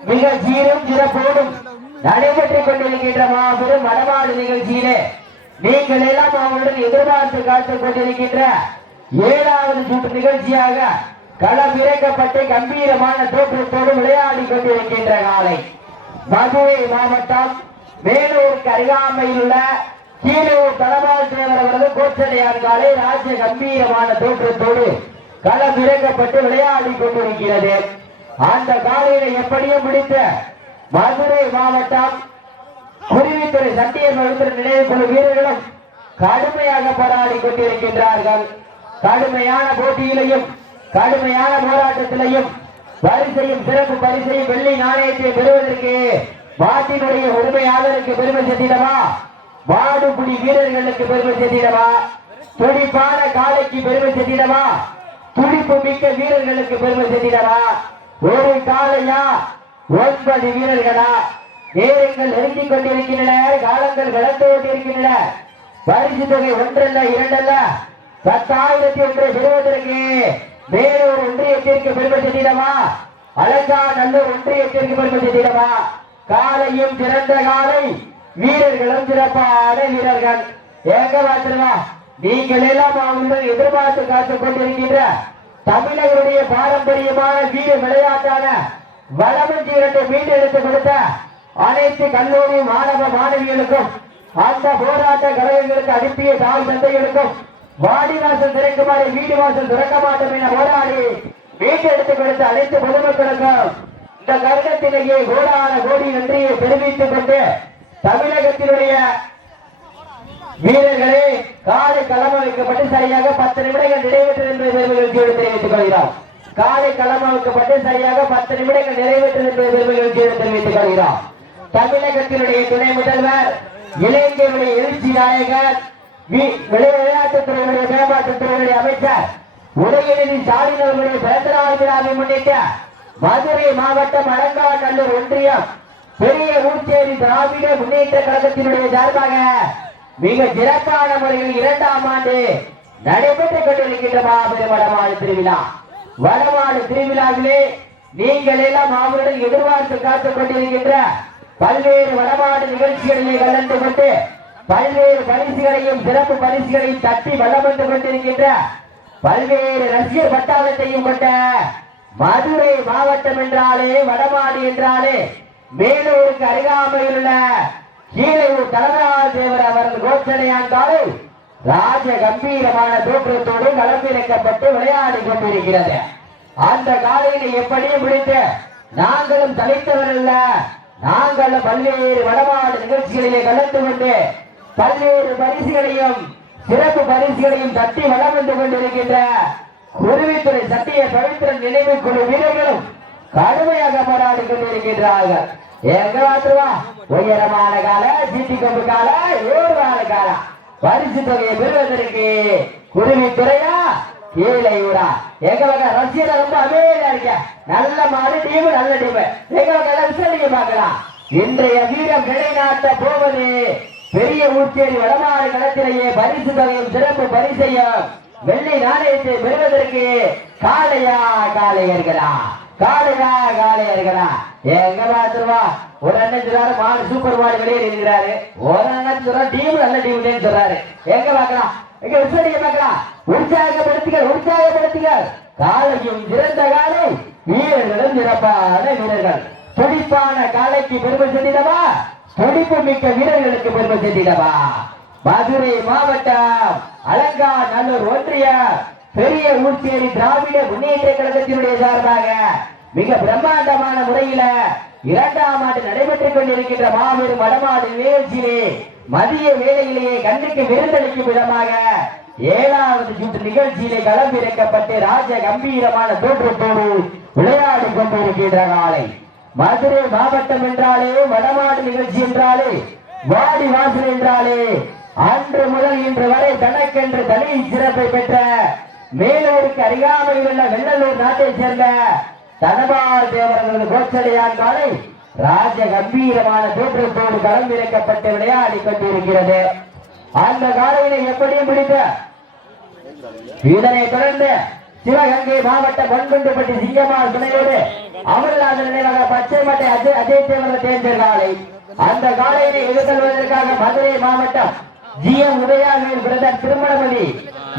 மிக சீரும் சிறப்போடும் நடைபெற்றுக் கொண்டிருக்கின்ற மாபெரும் வடமாடு நிகழ்ச்சியிலே நீங்கள் எல்லாம் அவர்களுடன் எதிர்பார்த்து காத்துக் கொண்டிருக்கின்ற 7வது சுற்று நிகழ்ச்சியாக களமிறக்கப்பட்டு கம்பீரமான தோற்றத்தோடு விளையாடி கொண்டிருக்கின்ற காலை மதுரை மாவட்டம் வேலூருக்கு அருகாமையில் உள்ள கீழூர் தலபால் தேவர் அவரது கோச்சடையார் காலை ராஜ்ய கம்பீரமான தோற்றத்தோடு களமிறக்கப்பட்டு விளையாடி கொண்டிருக்கிறது. அந்த காலையில எப்படியும் பிடித்த மதுரை மாவட்டம் குருவித்துறை சண்டியர் வகுப்பில் நினைவு குழு வீரர்களும் கடுமையாக போராடி கொண்டிருக்கின்றார்கள். கடுமையான போட்டியிலையும் கடுமையான போராட்டத்திலையும் பரிசையும் சிறப்பு பரிசையும் வெள்ளி நாணயத்தை பெறுவதற்கு மாட்டினுடைய உரிமையாளருக்கு பெருமை சேர்த்திடவா, வாடுபுடி வீரர்களுக்கு பெருமை சேர்த்திடவா, துடிப்பான காலைக்கு பெருமை சேர்த்திடவா, துடிப்பு மிக்க வீரர்களுக்கு பெருமை சேர்த்திடவா. ஒரு காலையா 9 வீரர்களா? நேரங்கள் நெருங்கிக் கொண்டிருக்கின்றன, காலங்கள் கடந்து கொண்டிருக்கின்றன. பரிசு தொகை 1 அல்ல 2 அல்ல 10,001 பெறுவதற்கு வேலூர் ஒன்றியத்திற்கு பெருமை சேர்த்திடவா, அலங்காநல்லூர் ஒன்றியத்திற்கு பெருமை சேர்த்திடவா. காலையும் சிறந்த காலை, வீரர்களும் சிறப்பான வீரர்கள். ஏங்க மாத்திரமா நீங்கள் எல்லாம் அவங்களுடன் எதிர்பார்த்து காத்துக் கொண்டிருக்கின்ற தமிழர்களுடைய பாரம்பரியமான வீர விளையாட்டான வளமஞ்சி இரட்டை மீண்டெடுத்து கொடுத்த அனைத்து கல்லூரி மாணவ மாணவிகளுக்கும் அந்த போராட்ட கழகங்களுக்கு அனுப்பிய தாய் தந்தைகளுக்கும் வாடிவாசல் திறக்குமாறு வீடு வாசல் திறக்க மாட்டோம் என போராடி மீட்டெடுத்து கொடுத்த அனைத்து பொதுமக்களுக்கும் இந்த கருடத்திலேயே கோடான கோடி நன்றியை தெரிவித்துக் கொண்டு தமிழகத்தினுடைய வீரர்களே காலை களம் வைக்கப்பட்டு சரியாக 10 நிமிடங்கள் நிறைவேற்றது என்பதை பெருமகிழ்ச்சியோடு தெரிவித்துக் கொள்கிறோம். காலை களம் வைக்கப்பட்டு சரியாக 10 நிமிடங்கள் நிறைவேற்றது என்பதை பெருமகிழ்ச்சியோடு தெரிவித்துக் கொள்கிறோம். தமிழகத்தினுடைய துணை முதல்வர், இளைஞருடைய எழுச்சி நாயகர், விளையாட்டுத்துறையுடைய மேம்பாட்டுத்துறையுடைய அமைச்சர் உதயநிதி ஸ்டாலின் அவர்களுடைய பிறந்தநாள் விழாவை முன்னிட்டு மதுரை மாவட்டம் அலங்காநல்லூர் ஒன்றியம் பெரிய ஊர்ச்சேரி திராவிட முன்னேற்ற கழகத்தினுடைய சார்பாக மிக சிறப்பான முறையில் 2ஆம் ஆண்டு நடைபெற்றுக் கொண்டிருக்கின்ற மாபெரும் வடமாடு திருவிழா. வடமாடு திருவிழாவிலே நீங்கள் எல்லாம் அவருடன் எதிர்பார்த்து காத்துக் கொண்டிருக்கின்ற பல்வேறு வடமாடு நிகழ்ச்சிகளிலே கலந்து கொண்டு பல்வேறு பரிசுகளையும் சிறப்பு பரிசுகளையும் தட்டி வளம் வந்து கொண்டிருக்கின்ற பல்வேறு ரசிகர் பட்டாளத்தையும் கொண்ட மதுரை மாவட்டம் என்றாலே வடமாடு என்றாலே மேலூருக்கு அருகாமையில் உள்ள கீழையூர் தலைவரால் தேவர் அவரது கோச்சனையான் காலை ராஜ கம்பீரமான தோற்றத்தோடு களமிறக்கப்பட்டு விளையாடி கொண்டிருக்கிறது. அந்த காலையினை எப்படியும் முடித்து நாங்களும் தலைத்தவரல்ல, நாங்களும் பல்வேறு வடமாடு நிகழ்ச்சிகளிலே கலந்து கொண்டு பல்வேறு பரிசுகளையும் சிறப்பு பரிசுகளையும் தட்டி வளம் வந்து கொண்டிருக்கின்ற குருவித்துறை சத்திய பவித்திரன் நினைவு குழு வீரர்களும் கடுமையாக போராடி கொண்டிருக்கின்றார்கள். எங்க மாத்திரமா உயரமான கால சீட்டி கொம்பு கால ஏறுவான கால பரிசு தொகையை பெறுவதற்கு குருவித்துறையா கீழையூரா எங்க வகை ரசிகர் ரொம்ப அமைதியா இருக்க. நல்ல மாடு டீம், நல்ல டீம். எங்க வகை விசாரிக்க பார்க்கலாம். இன்றைய வீரம் நிலைநாட்ட போவது பெரிய ஊர்ச்சேரி வடமாடு களத்திலேயே பரிசு தொகையும் சிறப்பு பரிசையும் வெள்ளி நாணயத்தை பெறுவதற்கு காளையா காளையர்களா, காளையா காளையர்களா. எங்க பாத்துருவா ஒரு அண்ணன் சொல்றாரு மாடு சூப்பர் மாடு வெளியே இருக்கிறாரு, ஒரு அண்ணன் சொல்றாரு டீம் நல்ல டீம் சொல்றாரு. எங்க பாக்கலாம், எங்க விசாரிக்க பார்க்கலாம். உற்சாகப்படுத்துங்கள், உற்சாகப்படுத்துங்கள். காலையும் சிறந்த காலை, வீரர்களும் சிறப்பான வீரர்கள். துடிப்பான காலைக்கு பெருமை சென்றிடவா, துடிப்பு மிக்க வீரர்களுக்கு பெருமை சென்றிடவா. மதுரை மாவட்டம் அலங்காநல்லூர் ஒன்றிய பெரிய ஊர்ச்சேரி திராவிட முன்னேற்ற கழகத்தினுடைய சார்பாக மிக பிரம்மாண்டமான முறையில 2ஆம் ஆண்டு நடைபெற்றுக் கொண்டிருக்கின்ற மாபெரும் வடமாடு நிகழ்ச்சியிலே மதிய வேளையிலேயே கண்ணுக்கு விருந்தளிக்கும் விதமாக 7வது சுற்று நிகழ்ச்சியிலே களமிறக்கப்பட்டு ராஜ கம்பீரமான தோற்றத்தோடு விளையாடி கொண்டிருக்கின்ற காலை. மதுரை மாவட்டம் என்றாலே வடமாடு நிகழ்ச்சி என்றாலே வாடி வாசல் என்றாலே அன்று முதல் இன்று வரை தனக்கென்று தனி சிறப்பை பெற்ற மேலூருக்கு அருகாமையில் உள்ள வெள்ளலூர் நாட்டை சேர்ந்த தனபால் தேவரது கோச்சடையான் காலை ராஜ கம்பீரமான தோற்றத்தோடு களமிறக்கப்பட்டு விளையாடி கொண்டிருக்கிறது. அந்த காலையினை எப்படியும் பிடித்த இதனை தொடர்ந்து சிவகங்கை மாவட்டம் பொன்குண்டுப்பட்டி சிங்கமால் துணையோடு அமர்நாதன் நினைவாக பச்சை மட்டை அஜய் தேவரது தேர்ந்தெடுத்த காலை. அந்த காலையினை எதிர்கொள்வதற்காக மதுரை மாவட்டம் ஜிஎம் உதயாவின் பிரதர் திருமணமதி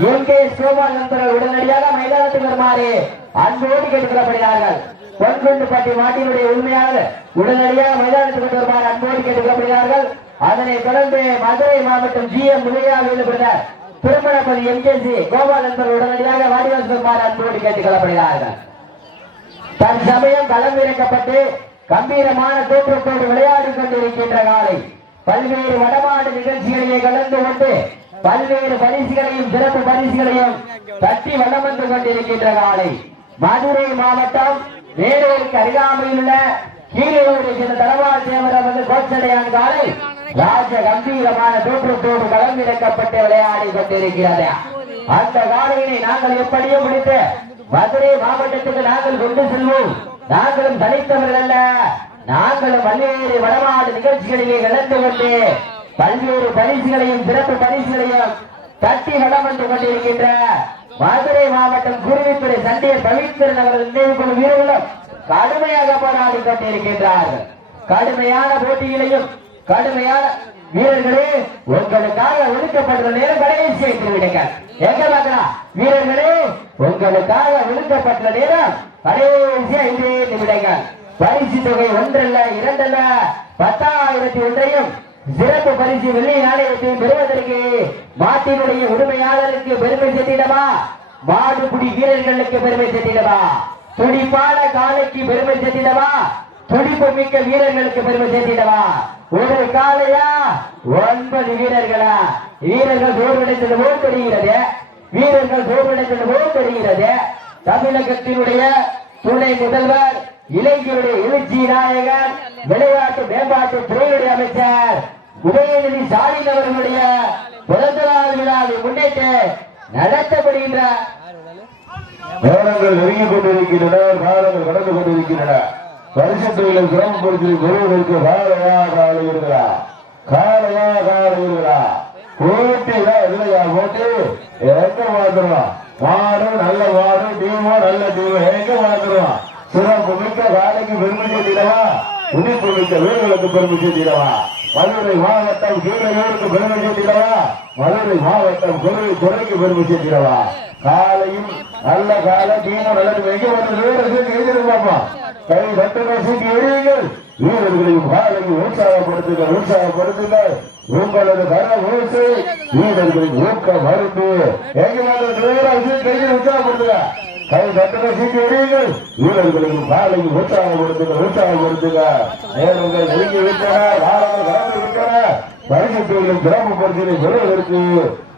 எங்கே சோபால் நண்பர்கள் உடனடியாக மைதானத்துக்கு வருமாறு அன்போடு கேட்டுக்கொள்ளப்படுகிறார்கள். பொன்குண்டுப்பட்டி மாட்டினுடைய உரிமையாளர் உடனடியாக மைதானத்துக்கு வருமாறு அன்போடு கேட்டுக்கொள்ளப்படுகிறார்கள். அதனைத் தொடர்ந்து மதுரை மாவட்டம் ஜிஎம் உதயாவின் பிரதர் திருமணமதி எம்கேசி கோபால் நண்பர்கள் உடனடியாக வாடிவாசல் வருமாறு அன்போடு கேட்டுக்கொள்ளப்படுகிறார்கள். தற்சமயம் களம் இறக்கப்பட்டு கம்பீரமான தோற்றத்தோடு விளையாடி கொண்டிருக்கின்ற காலை பல்வேறு வடமாடு நிகழ்ச்சிகளிலே கலந்து கொண்டு பல்வேறு பரிசுகளையும் சிறப்பு பரிசுகளையும் தட்டி வளம் வந்து கொண்டிருக்கின்ற காலை. மதுரை மாவட்டம் வேலூருக்கு அருகாமையில் உள்ள கீழையூரை சேர்ந்த தலவாள் தேவரது கோச்சடையான் காலை ராஜ கம்பீரமான தோற்றத்தோடு களம் இறக்கப்பட்டு விளையாடி கொண்டிருக்கிறது. அந்த காலையினை நாங்கள் எப்படியும் முடித்து மதுரை மாவட்டத்துக்கு நாங்கள் கொண்டு செல்வோம். நாங்களும் தனித்தவர்கள் அல்ல, நாங்களும் பல்வேறு வடமாடு நிகழ்ச்சிகளிலே கலந்து கொண்டு பல்வேறு பரிசுகளையும் சிறப்பு பரிசுகளையும் தட்டி வளம் வந்து கொண்டிருக்கின்ற மதுரை மாவட்டம் குருவித்துறை சண்டிய பவித்திரன் அவரது நினைவு குழு வீரர்களும் கடுமையாக போராடி கொண்டிருக்கின்றார்கள். கடுமையான போட்டிகளையும் கடுமையான வீரர்களே உங்களுக்காக ஒதுக்கப்படுற நேரம் கடைசியை விடுங்கள். எங்க பார்க்கலாம் வீரர்களே, உங்களுக்காக ஒதுக்கப்பட்ட நேரம் கடைசியா 2 நிமிடங்கள். பரிசு தொகை ஒன்றல்ல இரண்டல்ல 10,001 சிறப்பு பரிசு வெள்ளி நாணயத்தையும் பெறுவதற்கு மாட்டினுடைய உரிமையாளருக்கு பெருமை சேர்த்திடவா, மாடுபிடி வீரர்களுக்கு பெருமை சேர்த்திடவா, துடிப்பான காலைக்கு பெருமை சேர்த்திடவா, துடிப்பு மிக்க வீரர்களுக்கு பெருமை சேர்த்திடவா? ஒரு காலையா 9 வீரர்களா? வீரர்கள் சோர்வடைந்தது போல் தெரிகிறது. வீரர்கள் சோர்வடைந்தது போல் தெரிகிறது. தமிழகத்தினுடைய துணை முதல்வர், இளைஞருடைய எழுச்சி நாயகர், விளையாட்டு மேம்பாட்டு துறையுடைய அமைச்சர் உதயநிதி ஸ்டாலின் அவர்களுடைய பிறந்த நாள் விழாவை முன்னிட்டு நடத்தப்படுகின்ற நேரங்கள் நெருங்கிக் கொண்டிருக்கின்றன. காலங்கள் கடந்து கொண்டிருக்கின்றன. பரிசுத்தொழில் சிரமப்படுத்தி பெறுவதற்கு காலையா காலையா காலையா காலையா போட்டிதான் இல்லையா? போட்டி எங்க மாத்திரம் மாடு நல்ல மாடு, டீமோ நல்ல டீமோ எங்க மாத்திரம் சிறப்பு மிக்க காலைக்கு பெருமை சேர்த்திடவா? துடிப்பு மிக்க வீரர்களுக்கு பெருமை சேர்த்திடவா? மதுரை மாவட்டம் கீழூருக்கு பெருமை சேர்த்திடவா? மதுரை மாவட்டம் துறைக்கு பெருமை சேர்த்திடவா? காலையும் நல்ல கால டீமோ நல்ல எங்க எழுதிருப்பாப்பா. கை தட்டுங்க, சீட்டி எறியுங்கள். வீரர்களையும் காலையும் உற்சாகப்படுத்துங்கள், உற்சாகப்படுத்துங்கள். உங்களது கர ஊசை வீரர்களின் ஊக்க மருந்து எங்க கையில் உற்சாகப்படுத்துங்க. கை தட்டுங்க, சீட்டி எறியுங்கள். வீரர்களையும் காலையும் உற்சாகப்படுத்துங்க, உற்சாகப்படுத்துங்க. நேரங்கள் நெருங்கி விட்டன, காலங்கள் கடந்து விட்டன. பரிசுத்தொழிலும் சிறப்பு பரிசிலை பெறுவதற்கு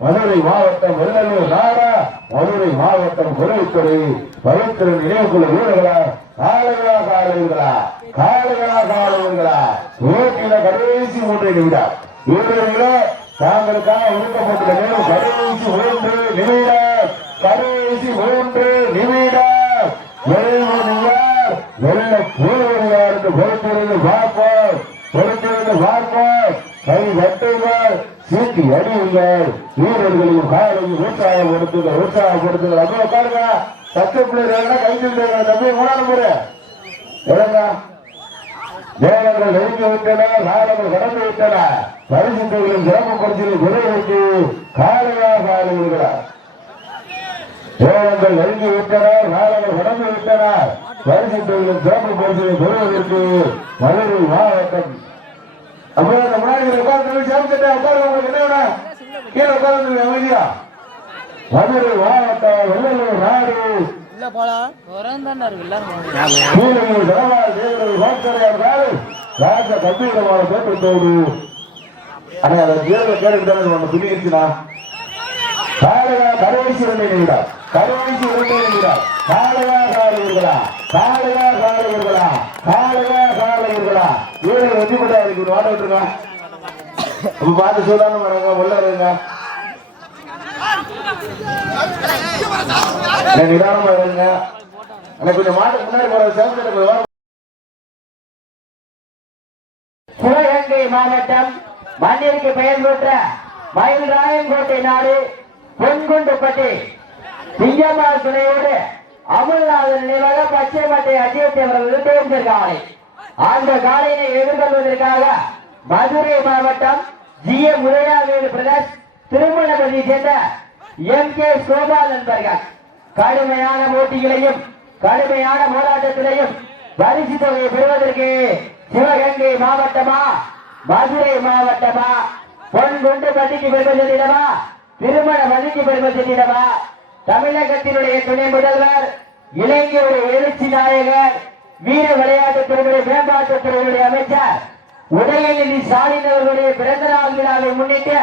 மதுரை மாவட்டம் வெள்ளலூர் நாடா, மதுரை மாவட்டம் குறைத்துறை பவித்திரன் நினைவுக்குள்ள வீரர்களா? காலைகளா காலைகளா காலைகளா காலைகளா ஓட்டில கடைசி 3 நிமிடம் வீரர்களே தாங்களுக்காக ஒதுக்கப்பட்டுள்ள நேரம் கடைசி 3 நிமிடம். கடைசி 3 நிமிடம். வெள்ள பூர்வருக்கு பொறுத்திருந்து பார்ப்போம், பொறுத்திருந்து பார்ப்போம். கை வட்டுங்கள், சீட்டி அடியுங்கள். வீரர்களையும் காலையும் உற்சாகப்படுத்துங்கள், உற்சாகப்படுத்துங்கள். அப்படியே உட்காருங்க. சத்து பிள்ளைங்க கை சொல்லுங்க. தம்பி மூணாவது முறை இறங்க. நேரங்கள் நெருங்கி விட்டன, காலங்கள் கடந்து விட்டன. பரிசுத்தொழிலும் சிறப்பு பரிசிலை பெறுவதற்கு காலையா காலையா நேரங்கள் நெருங்கி விட்டன, காலங்கள் கடந்து விட்டன. பரிசுத்தொழிலும் சிறப்பு பரிசிலை பெறுவதற்கு மதுரை மாவட்டம் அப்புறம் அந்த முன்னாடி உட்கார்ந்து சேர்த்துட்டா உட்கார்ந்து உங்களுக்கு என்ன வேணும்? கீழே உட்கார்ந்து அமைதியா. மதுரை மாவட்டம் வெள்ளலூர் நாடு ராஜ கம்பீரமான தோற்றத்தோடு ஆனா அதை கேட்டுக்கிட்டான துணிச்சுனா காலையா கடைசி 2 நிமிடம். கடைசி 2 நிமிடம். காலையா காலையா காலையா காலையா காலையா காலையா வீரர்கள் வெற்றி பெற்றா இருக்கு. வாட விட்டுருங்க. அப்ப பார்த்து சூதானம் வராங்க, உள்ள இருங்க, நிதானமா இருங்க. எனக்கு கொஞ்சம் மாட்டுக்கு முன்னாடி போற சேர்ந்து சிவகங்கை மாவட்டம் மண்ணிற்கு பெயர் பெற்ற மயில்ராயன்கோட்டை நாடு பொன்குண்டுப்பட்டி சிங்கம்மாள் துணையோடு அமுல்நாதன் நினைவாக பச்சை மட்டை அஜித் அவர்கள் தேர்ந்தெடுக்காலை. அந்த காலையினை எதிர்கொள்வதற்காக மதுரை மாவட்டம் ஜிஎம் உதயாவேலு பிரதேஷ் திருமணபதியை சேர்ந்த எம்.கே. சோபால் நண்பர்கள் கடுமையான போட்டிகளையும் கடுமையான போராட்டத்திலையும் பரிசு தொகையை பெறுவதற்கு சிவகங்கை மாவட்டமா மதுரை மாவட்டமா பொன்குண்டுப்பட்டிக்கு பெருமை சேர்த்திடவா? திருமணபதிக்கு பெருமை சேர்த்திடவா? தமிழகத்தினுடைய துணை முதல்வர், இளைஞருடைய எழுச்சி நாயகர், வீர விளையாட்டுத் துறையுடைய மேம்பாட்டுத் துறையுடைய அமைச்சர் உதயநிதி ஸ்டாலின் அவர்களுடைய பிறந்த நாள் விழாவை முன்னிட்டு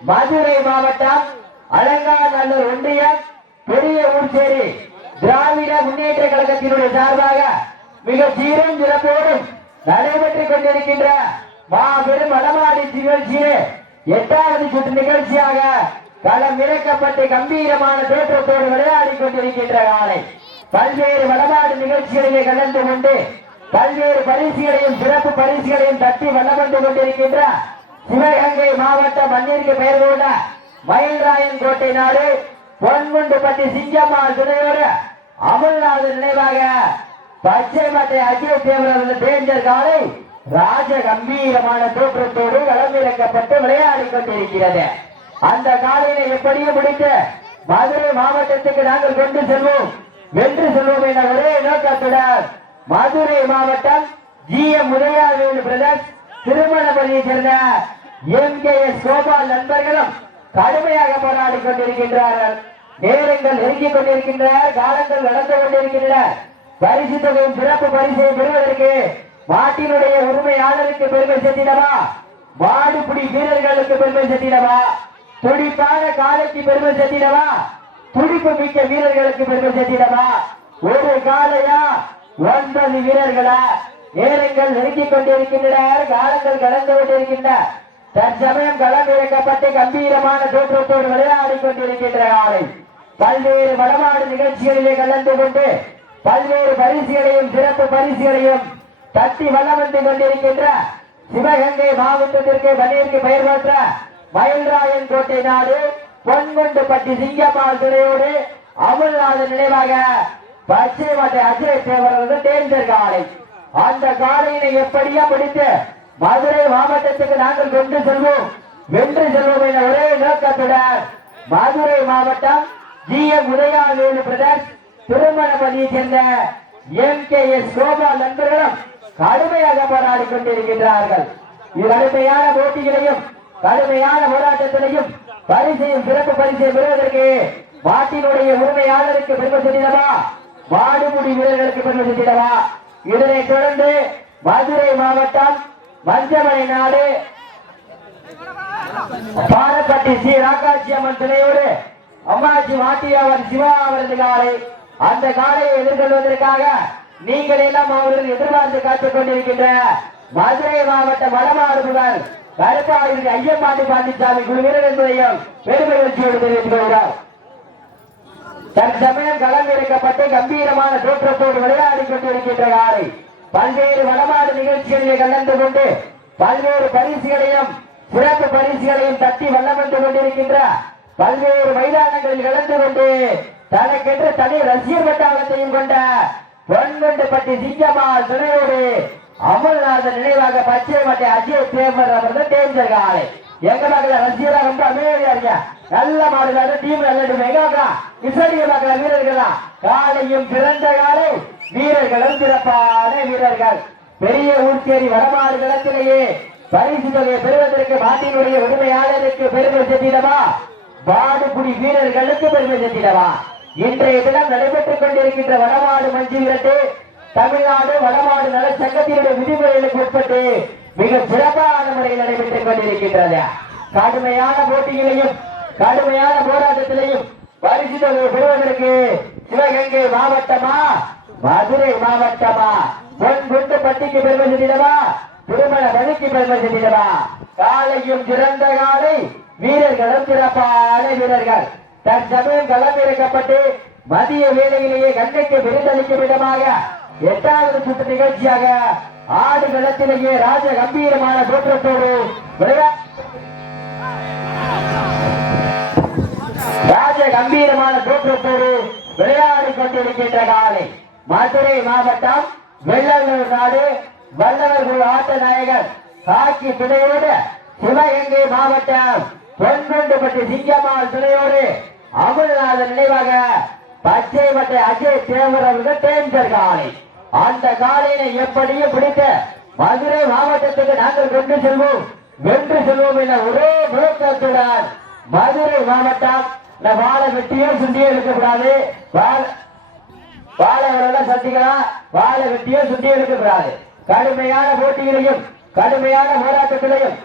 மதுரை மாவட்டம் அலங்காநல்லூர் ஒன்றியம் பெரிய ஊர்ச்சேரி திராவிட முன்னேற்ற கழகத்தினுடைய சார்பாக மிக சீரும் சிறப்போடும் நடைபெற்றுக் கொண்டிருக்கின்ற மாபெரும் வடமாடி நிகழ்ச்சியே 8வது சுற்று நிகழ்ச்சியாக களம் இறக்கப்பட்டு கம்பீரமான தோற்றத்தோடு விளையாடி கொண்டிருக்கின்ற காலை பல்வேறு வடமாடு நிகழ்ச்சிகளிலே கலந்து கொண்டு பல்வேறு பரிசுகளையும் சிறப்பு பரிசுகளையும் தட்டி வளம் வந்து கொண்டிருக்கின்ற சிவகங்கை மாவட்டம் மண்ணிற்கு பெயர் கொண்ட மயில்ராயன் கோட்டை நாடு பொன்குண்டுப்பட்டி சிங்கம்மாள் துணையோடு அமுல்நாதன் நினைவாக பச்சை மட்டை அஜய் தேவரது டேஞ்சர் காலை ராஜ கம்பீரமான தோற்றத்தோடு களமிறக்கப்பட்டு விளையாடி கொண்டிருக்கிறது. அந்த காலையை எப்படியும் முடித்து மதுரை மாவட்டத்துக்கு நாங்கள் கொண்டு செல்வோம், வென்று செல்வோம் என்ற ஒரே நோக்கத்துடன் மதுரை மாவட்டம் ஜிஎம் உதயாவேலு பிரதேஷ் திருமணபதியை சேர்ந்த எம்.கே.எஸ். கோபால் நண்பர்களும் கடுமையாக போராடி கொண்டிருக்கின்றார்கள். நேரங்கள் நெருங்கிக் கொண்டிருக்கின்றன, காலங்கள் நடந்து கொண்டிருக்கின்றன. பரிசு தொகையும் சிறப்பு பரிசை பெறுவதற்கு மாட்டினுடைய உரிமையாளருக்கு பெருமை சேர்த்திடவா, மாடுபிடி வீரர்களுக்கு பெருமை சேர்த்திடவா, துடிப்பான காலைக்கு பெருமை சேர்த்திடவா, துடிப்பு மிக்க வீரர்களுக்கு பெருமை சேர்த்திடவா, ஒரு காலையா 9 வீரர்களா? நேரங்கள் நெருங்கிக் கொண்டிருக்கின்றன, காலங்கள் கடந்து கொண்டிருக்கின்றன. தற்சமயம் களம் இறக்கப்பட்டு கம்பீரமான தோற்றத்தோடு விளையாடி கொண்டிருக்கின்ற காலை பல்வேறு வடமாடு நிகழ்ச்சிகளிலே கலந்து கொண்டு பல்வேறு பரிசுகளையும் சிறப்பு பரிசுகளையும் தட்டி வளம் வந்து கொண்டிருக்கின்ற சிவகங்கை மாவட்டத்திற்கு வன்னியருக்கு பெயர் பெற்ற மயில்ராயன் கோட்டை நாடு பொன்குண்டுப்பட்டி சிங்கம்மாள் துணையோடு அமுல்நாதன் நினைவாக பச்சை மட்டை அஜய் தேவரது டேஞ்சர் காலை. அந்த காலையினை எப்படியா பிடித்து மதுரை மாவட்டத்துக்கு நாங்கள் கொண்டு செல்வோம், வென்று செல்வோம் என ஒரே நோக்கத்துடன் மதுரை மாவட்டம் GM உதயாவேலு பிரதர்ஸ் திருமணப்பதியை சேர்ந்த MKS கோபால் நண்பர்களும் கடுமையாக போராடி கொண்டிருக்கின்றார்கள். இது கடுமையான போட்டிகளையும் கடுமையான போராட்டத்திலையும் பரிசையும் சிறப்பு பரிசை பெறுவதற்கு மாட்டினுடைய உரிமையாளருக்கு பெருமை செட்டிடவா, மாடுமுடி வீரர்களுக்கு பெருமை செட்டிடவா. இதனைத் தொடர்ந்து மதுரை மாவட்டம் மஞ்சமலை நாடு பாரப்பட்டி ஸ்ரீ ராக்காட்சி அம்மன் துணையோடு அம்மாச்சி வாட்டியாவர் சிவா அவரது காலை. அந்த காலையை எதிர்கொள்வதற்காக நீங்கள் எல்லாம் அவர்கள் எதிர்பார்த்து காத்துக் கொண்டிருக்கின்ற மதுரை மாவட்ட வடமாடுபுகள் கருப்பாளர்கள் ஐயம்மாண்டி பாண்டிச்சாமி குழுவினர் என்பதையும் பெருமை எழுச்சியோடு தெரிவித்துக் கொள்கிறார். தற்சமயம் களம் இறக்கப்பட்டு கம்பீரமான தோற்றத்தோடு விளையாடி கொண்டிருக்கின்ற காலை பல்வேறு வடமாடு நிகழ்ச்சிகளிலே கலந்து கொண்டு பல்வேறு பரிசுகளையும் சிறப்பு பரிசுகளையும் தட்டி வல்லம் வந்து கொண்டிருக்கின்ற பல்வேறு மைதானங்களில் கலந்து கொண்டு தனக்கென்று தனி ரசிகர் வட்டாரத்தையும் கொண்ட பொன்குண்டுப்பட்டி சிங்கம்மாள் துணையோடு அமுல்நாதன் நினைவாக பச்சை மட்டை அஜய் தேவர் அவர்கள் டேஞ்சர் காலை. எங்க மக்கள் ரசிகரா ரொம்ப அமைதியா இருக்க, நல்ல மாடுகள் டீம் நல்ல இசடிய மக்கள் வீரர்களா, காலையும் சிறந்த காலை, வீரர்களும் சிறப்பான வீரர்கள். பெரிய ஊர்ச்சேரி வடமாடு களத்திலேயே பரிசு தொகையை பெறுவதற்கு மாட்டினுடைய உரிமையாளருக்கு பெருமை சேர்த்திடவா, மாடுபிடி வீரர்களுக்கு பெருமை சேர்த்திடவா. இன்றைய தினம் நடைபெற்றுக் கொண்டிருக்கின்ற வடமாடு மஞ்சு விரட்டு தமிழ்நாடு வடமாடு நல சங்கத்தினுடைய விதிமுறைகளுக்கு உட்பட்டு மிக சிறப்பான முறையில் நடைபெற்றுக் கொண்டிருக்கின்றது. கடுமையான போட்டிகளையும் கடுமையான போராட்டத்திலையும் பரிசு தொகையை பெறுவதற்கு சிவகங்கை மாவட்டமா மதுரை மாவட்டமா பொன்குண்டுப்பட்டிக்கு பெருமை செட்டிடவா, திருமண பணிக்கு பெருமை செட்டிடவா. காலையும் சிறந்த காலை, வீரர்களும் சிறப்பான வீரர்கள். தற்சமயம் களம் இறக்கப்பட்டு மதிய வேளையிலேயே கண்ணைக்கு விருந்தளிக்கும் விதமாக 8வது சுற்று நிகழ்ச்சியாக ஆடு களத்திலேயே ராஜ கம்பீரமான தோற்றத்தோடு விளையாடி கொண்டிருக்கின்ற காலை மதுரை மாவட்டம் வெள்ளலூர் நாடு வல்லவர்கள் ஆட்ட நாயகர் காக்கி துணையோடு சிவகங்கை மாவட்டம் பொன்குண்டுப்பட்டி சிங்கம்மாள் துணையோடு அமுல்நாதன் நினைவாக பச்சை மட்டை அஜய் தேவர் அவர்கள் டேஞ்சர் காலை. அந்த காலையினை எப்படியும் பிடித்த மதுரை மாவட்டத்துக்கு நாங்கள் கொண்டு செல்வோம், வென்று செல்வோம் என ஒரே நோக்கத்துடன் மதுரை மாவட்டம் வாழை வெட்டியோ சுண்டியோ இருக்கக்கூடாது, வாழை சந்திக்கலாம், வாழை வெட்டியோ சுண்டியோ இருக்கக்கூடாது. கடுமையான போட்டிகளையும் கடுமையான போராட்டத்திலையும்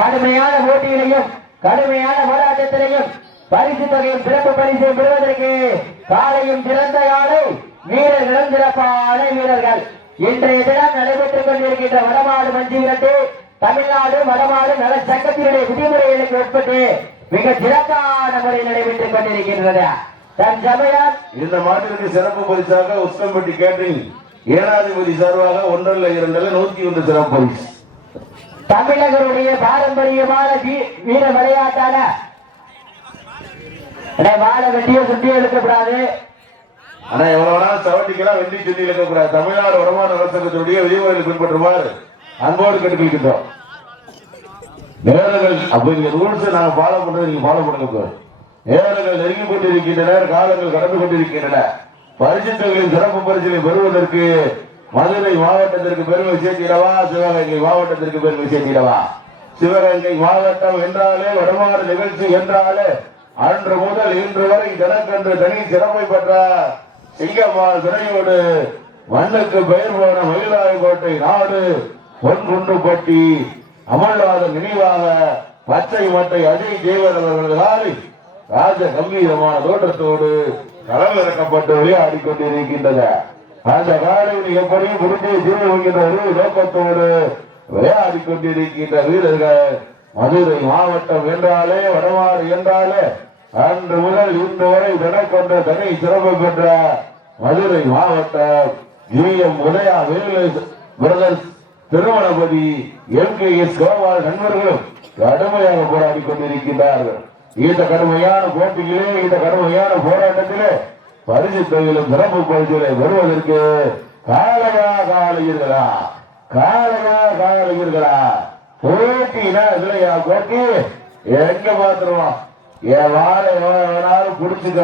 கடுமையான போட்டிகளையும் கடுமையான போராட்டத்திலையும் பரிசு தொகையும் சிறப்பு பரிசை பெறுவதற்கு காலையும் சிறந்த காலை, வீரர்களும் சிறப்பான வீரர்கள். இன்றைய தினம் நடைபெற்றுக் கொண்டிருக்கின்ற வடமாடு மஞ்சு விரட்டு தமிழ்நாடு வடமாடு நல சங்கத்தினுடைய விதிமுறைகளுக்கு உட்பட்டு மிக சிறப்பான முறையில் நடைபெற்றுக் கொண்டிருக்கின்றது. தற்சமயம் இந்த மாட்டிற்கு சிறப்பு பரிசாக உஸ்கம்பட்டி கேட்டரிங் ஏனாதிபதி சார்பாக 1 2 101 சிறப்பு பரிசு. தமிழகருடைய பாரம்பரியமான வீர விளையாட்டான வாழை வெட்டியோ சுட்டியோ இருக்கக்கூடாது, ஆனா எவ்வளவு வேணாலும் சவட்டிக்கலாம், வெட்டி சுட்டி இருக்கக்கூடாது. தமிழ்நாடு வடமாடு நலசங்கத்தினுடைய விதிமுறைகளை பின்பற்றுமாறு அன்போடு கேட்டுக்கொள்கின்றோம். நேரங்கள் அப்ப இந்த ரூல்ஸ் நாங்க ஃபாலோ பண்றது நீங்க ஃபாலோ பண்ணுங்க. நேரங்கள் நெருங்கி கொண்டிருக்கின்றனர், காலங்கள் கடந்து கொண்டிருக்கின்றன. பரிசு தொகையின் சிறப்பு பரிசிலை பெறுவதற்கு மதுரை மாவட்டத்திற்கு பெருமை சேர்த்திடவா, சிவகங்கை மாவட்டத்திற்கு பெருமை சேர்த்திடவா. சிவகங்கை மாவட்டம் என்றாலே வடமாடு நிகழ்ச்சி என்றாலே அன்று முதல் இன்று வரை தனக்கென்று தனி சிறப்பை பெற்ற சிங்கம்மாள் துணையோடு மண்ணுக்கு பெயர் போன மயிலாயங்கோட்டை நாடு பொன்குண்டுப்பட்டி அமல்வாத நினைவாக பச்சை மட்டை அஜய் தேவர் அவர்களால் ராஜ கம்பீரமான தோற்றத்தோடு களமிறக்கப்பட்டு விளையாடி கொண்டிருக்கின்றன. அந்த காலையில் எப்படியும் முடிஞ்சு தீர்வுகின்ற ஒரு நோக்கத்தோடு விளையாடி கொண்டிருக்கின்ற வீரர்கள் மதுரை மாவட்டம் என்றாலே வடமாறு என்றாலே அன்று முதல் இன்று வரை தினக்கொண்ட தனி சிறப்பு பெற்ற மதுரை மாவட்டம் GM Udaya brothers திருமணபதி MKS Gopal நண்பர்களும் கடுமையாக போராடி கொண்டிருக்கின்றார்கள். இந்த கடுமையான போட்டியிலே இந்த கடுமையான போராட்டத்திலே பரிசு தொகையிலும் சிறப்பு பரிசுகளை பெறுவதற்கு காலையா காலையீர்களா போட்டினா இல்லையா போட்டி எங்க பாத்துருவான் என் வாழை வேணாலும் குடிச்சுக்க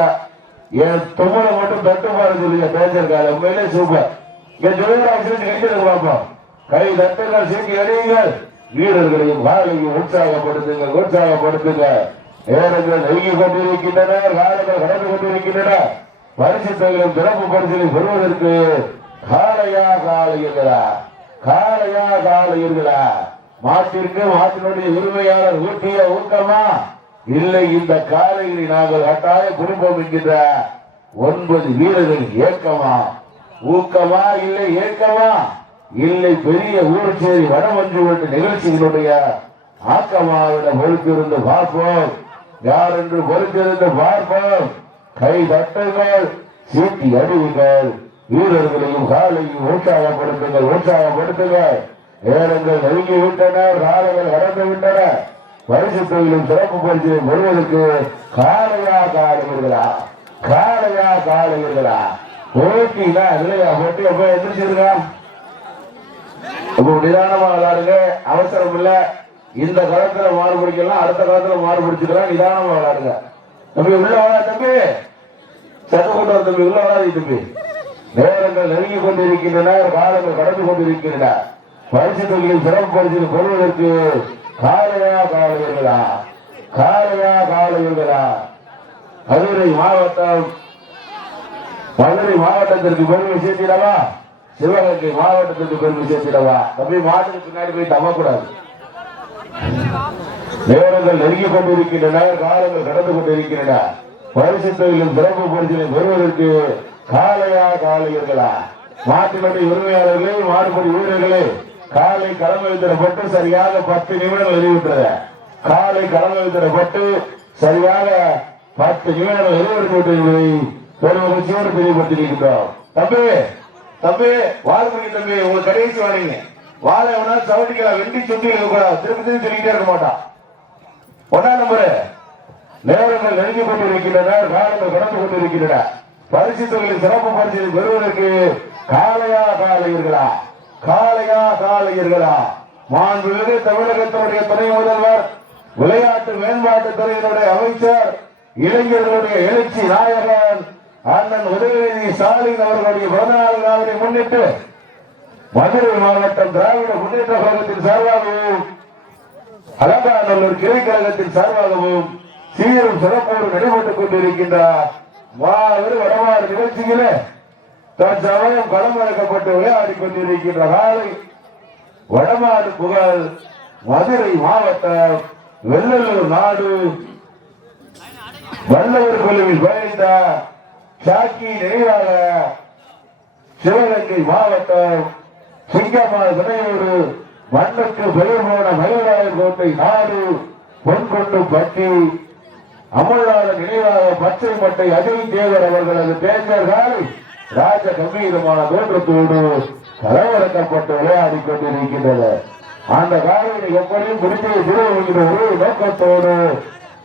என் தும்மலை மட்டும் தட்டு பாரு சொல்லிய பேசிருக்காரு. உண்மையிலே சூப்பர். இங்க ஜோதிராட்சி கழிச்சிருக்க பார்ப்போம். கை தட்டுங்கள் சீட்டி அடியுங்கள். வீரர்களையும் காலையும் உற்சாகப்படுத்துங்க. நேரங்கள் நெருங்கி கொண்டிருக்கின்றன. காலங்கள் கடந்து கொண்டிருக்கின்றன. பரிசு தொகையிலும் சிறப்பு பரிசுகளை பெறுவதற்கு காலையா காலையீர்களா மாட்டிற்கு மாட்டினுடைய உரிமையாளர் ஊட்டிய ஊக்கமா இல்லை இந்த காலையில் நாங்கள் கட்டாய குடும்பம் என்கின்ற 9 வீரர்கள் ஊக்கமா இல்லை ஏக்கமா இல்லை பெரிய ஊர் சேரி வடமஞ்சு நிகழ்ச்சிகளுடைய ஆக்கமாவிடம் பொறுத்திருந்து பார்ப்போம். யார் என்று பொறுத்திருந்து பார்ப்போம். கை தட்டுங்கள் சீட்டி அடிவுங்கள். வீரர்களையும் காலையும் உற்சாகப்படுத்துங்கள். நேரங்கள் நெருங்கி விட்டன. காலங்கள் கடந்து விட்டன. பரிசு தொகையிலும் சிறப்பு பரிசை பெறுவதற்கு காலையா காலையீர்களா போட்டினா இல்லையா போட்டி எப்ப எதிர்ச்சிருக்கா நிதானமா விளையாடுங்க. அவசரம் இல்ல. இந்த காலத்துல மாறுபடிக்கலாம் அடுத்த காலத்துல மாறுபடிச்சுக்கலாம். நிதானமா விளையாடுங்க. தம்பி உள்ள வாடா தம்பி. சட்டு கொண்டு வர தம்பி உள்ள வராது தம்பி. நேரங்கள் நெருங்கி கொண்டிருக்கின்றன. காலங்கள் கடந்து கொண்டிருக்கின்றன. பரிசு தொகையில் சிறப்பு பரிசில் பெறுவதற்கு காலையா காலையீர்களா மதுரை மாவட்டத்திற்கு பெருமை சேர்த்திடவா சிவகங்கை மாவட்டத்திற்கு பெருமை சேர்த்திடவா தம்பி மாட்டுக்கு பின்னாடி போய் தவக்கூடாது. நேரங்கள் நெருங்கி கொண்டிருக்கின்றன. காலங்கள் கடந்து கொண்டிருக்கின்றன. பரிசு தொகையிலும் சிறப்பு பரிசிலை பெறுவதற்கு காலையா காலையீர்களா மாட்டினுடைய உரிமையாளர்களே மாடுபடி வீரர்களே காலை களம் வைத்திடப்பட்டு சரியாக 10 நிமிடங்கள் வெளியிட்டது. காலை களம் வைத்திடப்பட்டு சரியாக 10 நிமிடங்கள் வெளியிட்டு பெருமகிழ்ச்சியோடு தெளிவுபடுத்தியிருக்கின்றோம். தம்பி வாழ்க்கை தம்பி உங்களுக்கு கடைசி வாங்க வாழை வேணா சவட்டிக்கலாம். வெண்டி சுட்டி இருக்கக்கூடாது. திருப்பி சொல்லிக்கிட்டே இருக்க மாட்டான். 1ஆம் நம்பரு. நேரங்கள் நெருங்கி கொண்டிருக்கின்றன. காலங்கள் கடந்து கொண்டிருக்கின்றன. பரிசு தொகையில் சிறப்பு பரிசு பெறுவதற்கு காலையா காலையீர்களா மாண்புமிகு தமிழகத்தினுடைய துணை முதல்வர் விளையாட்டு மேம்பாட்டு துறையினுடைய அமைச்சர் இளைஞர்களுடைய எழுச்சி நாயகன் அண்ணன் உதயநிதி ஸ்டாலின் அவர்களுடைய பிறந்தநாள் விழாவினை முன்னிட்டு மதுரை மாவட்டம் திராவிட முன்னேற்ற கழகத்தின் சார்பாகவும் அலங்காநல்லூர் கிளை கழகத்தின் சார்பாகவும் சீரும் சிறப்போடு நடைபெற்றுக் கொண்டிருக்கின்றார். வடமாறு நிகழ்ச்சியிலே தற்சமயம் களமிறக்கப்பட்டு விளையாடி கொண்டிருக்கின்ற காலை வடமாடு புகழ் மதுரை மாவட்டம் வெள்ளலூர் நாடு வல்லவர் குழுவில் பயணித்த சாக்கி நினைவாக சிவகங்கை மாவட்டம் சிங்கம்மாள் துணையோடு மண்ணுக்கு பெயர் போன மயிலாயங்கோட்டை நாடு பொன்குண்டுப்பட்டி அமல்நாத நினைவாக பச்சை மட்டை அஜய் தேவர் அவர்களது பேச்சர்கள் ராஜ கம்பீரமான தோற்றத்தோடு களமிறக்கப்பட்டு விளையாடி கொண்டிருக்கின்றன. அந்த காலையில் எப்படியும் குறிப்பிட்ட திருவுகின்ற ஒரு நோக்கத்தோடு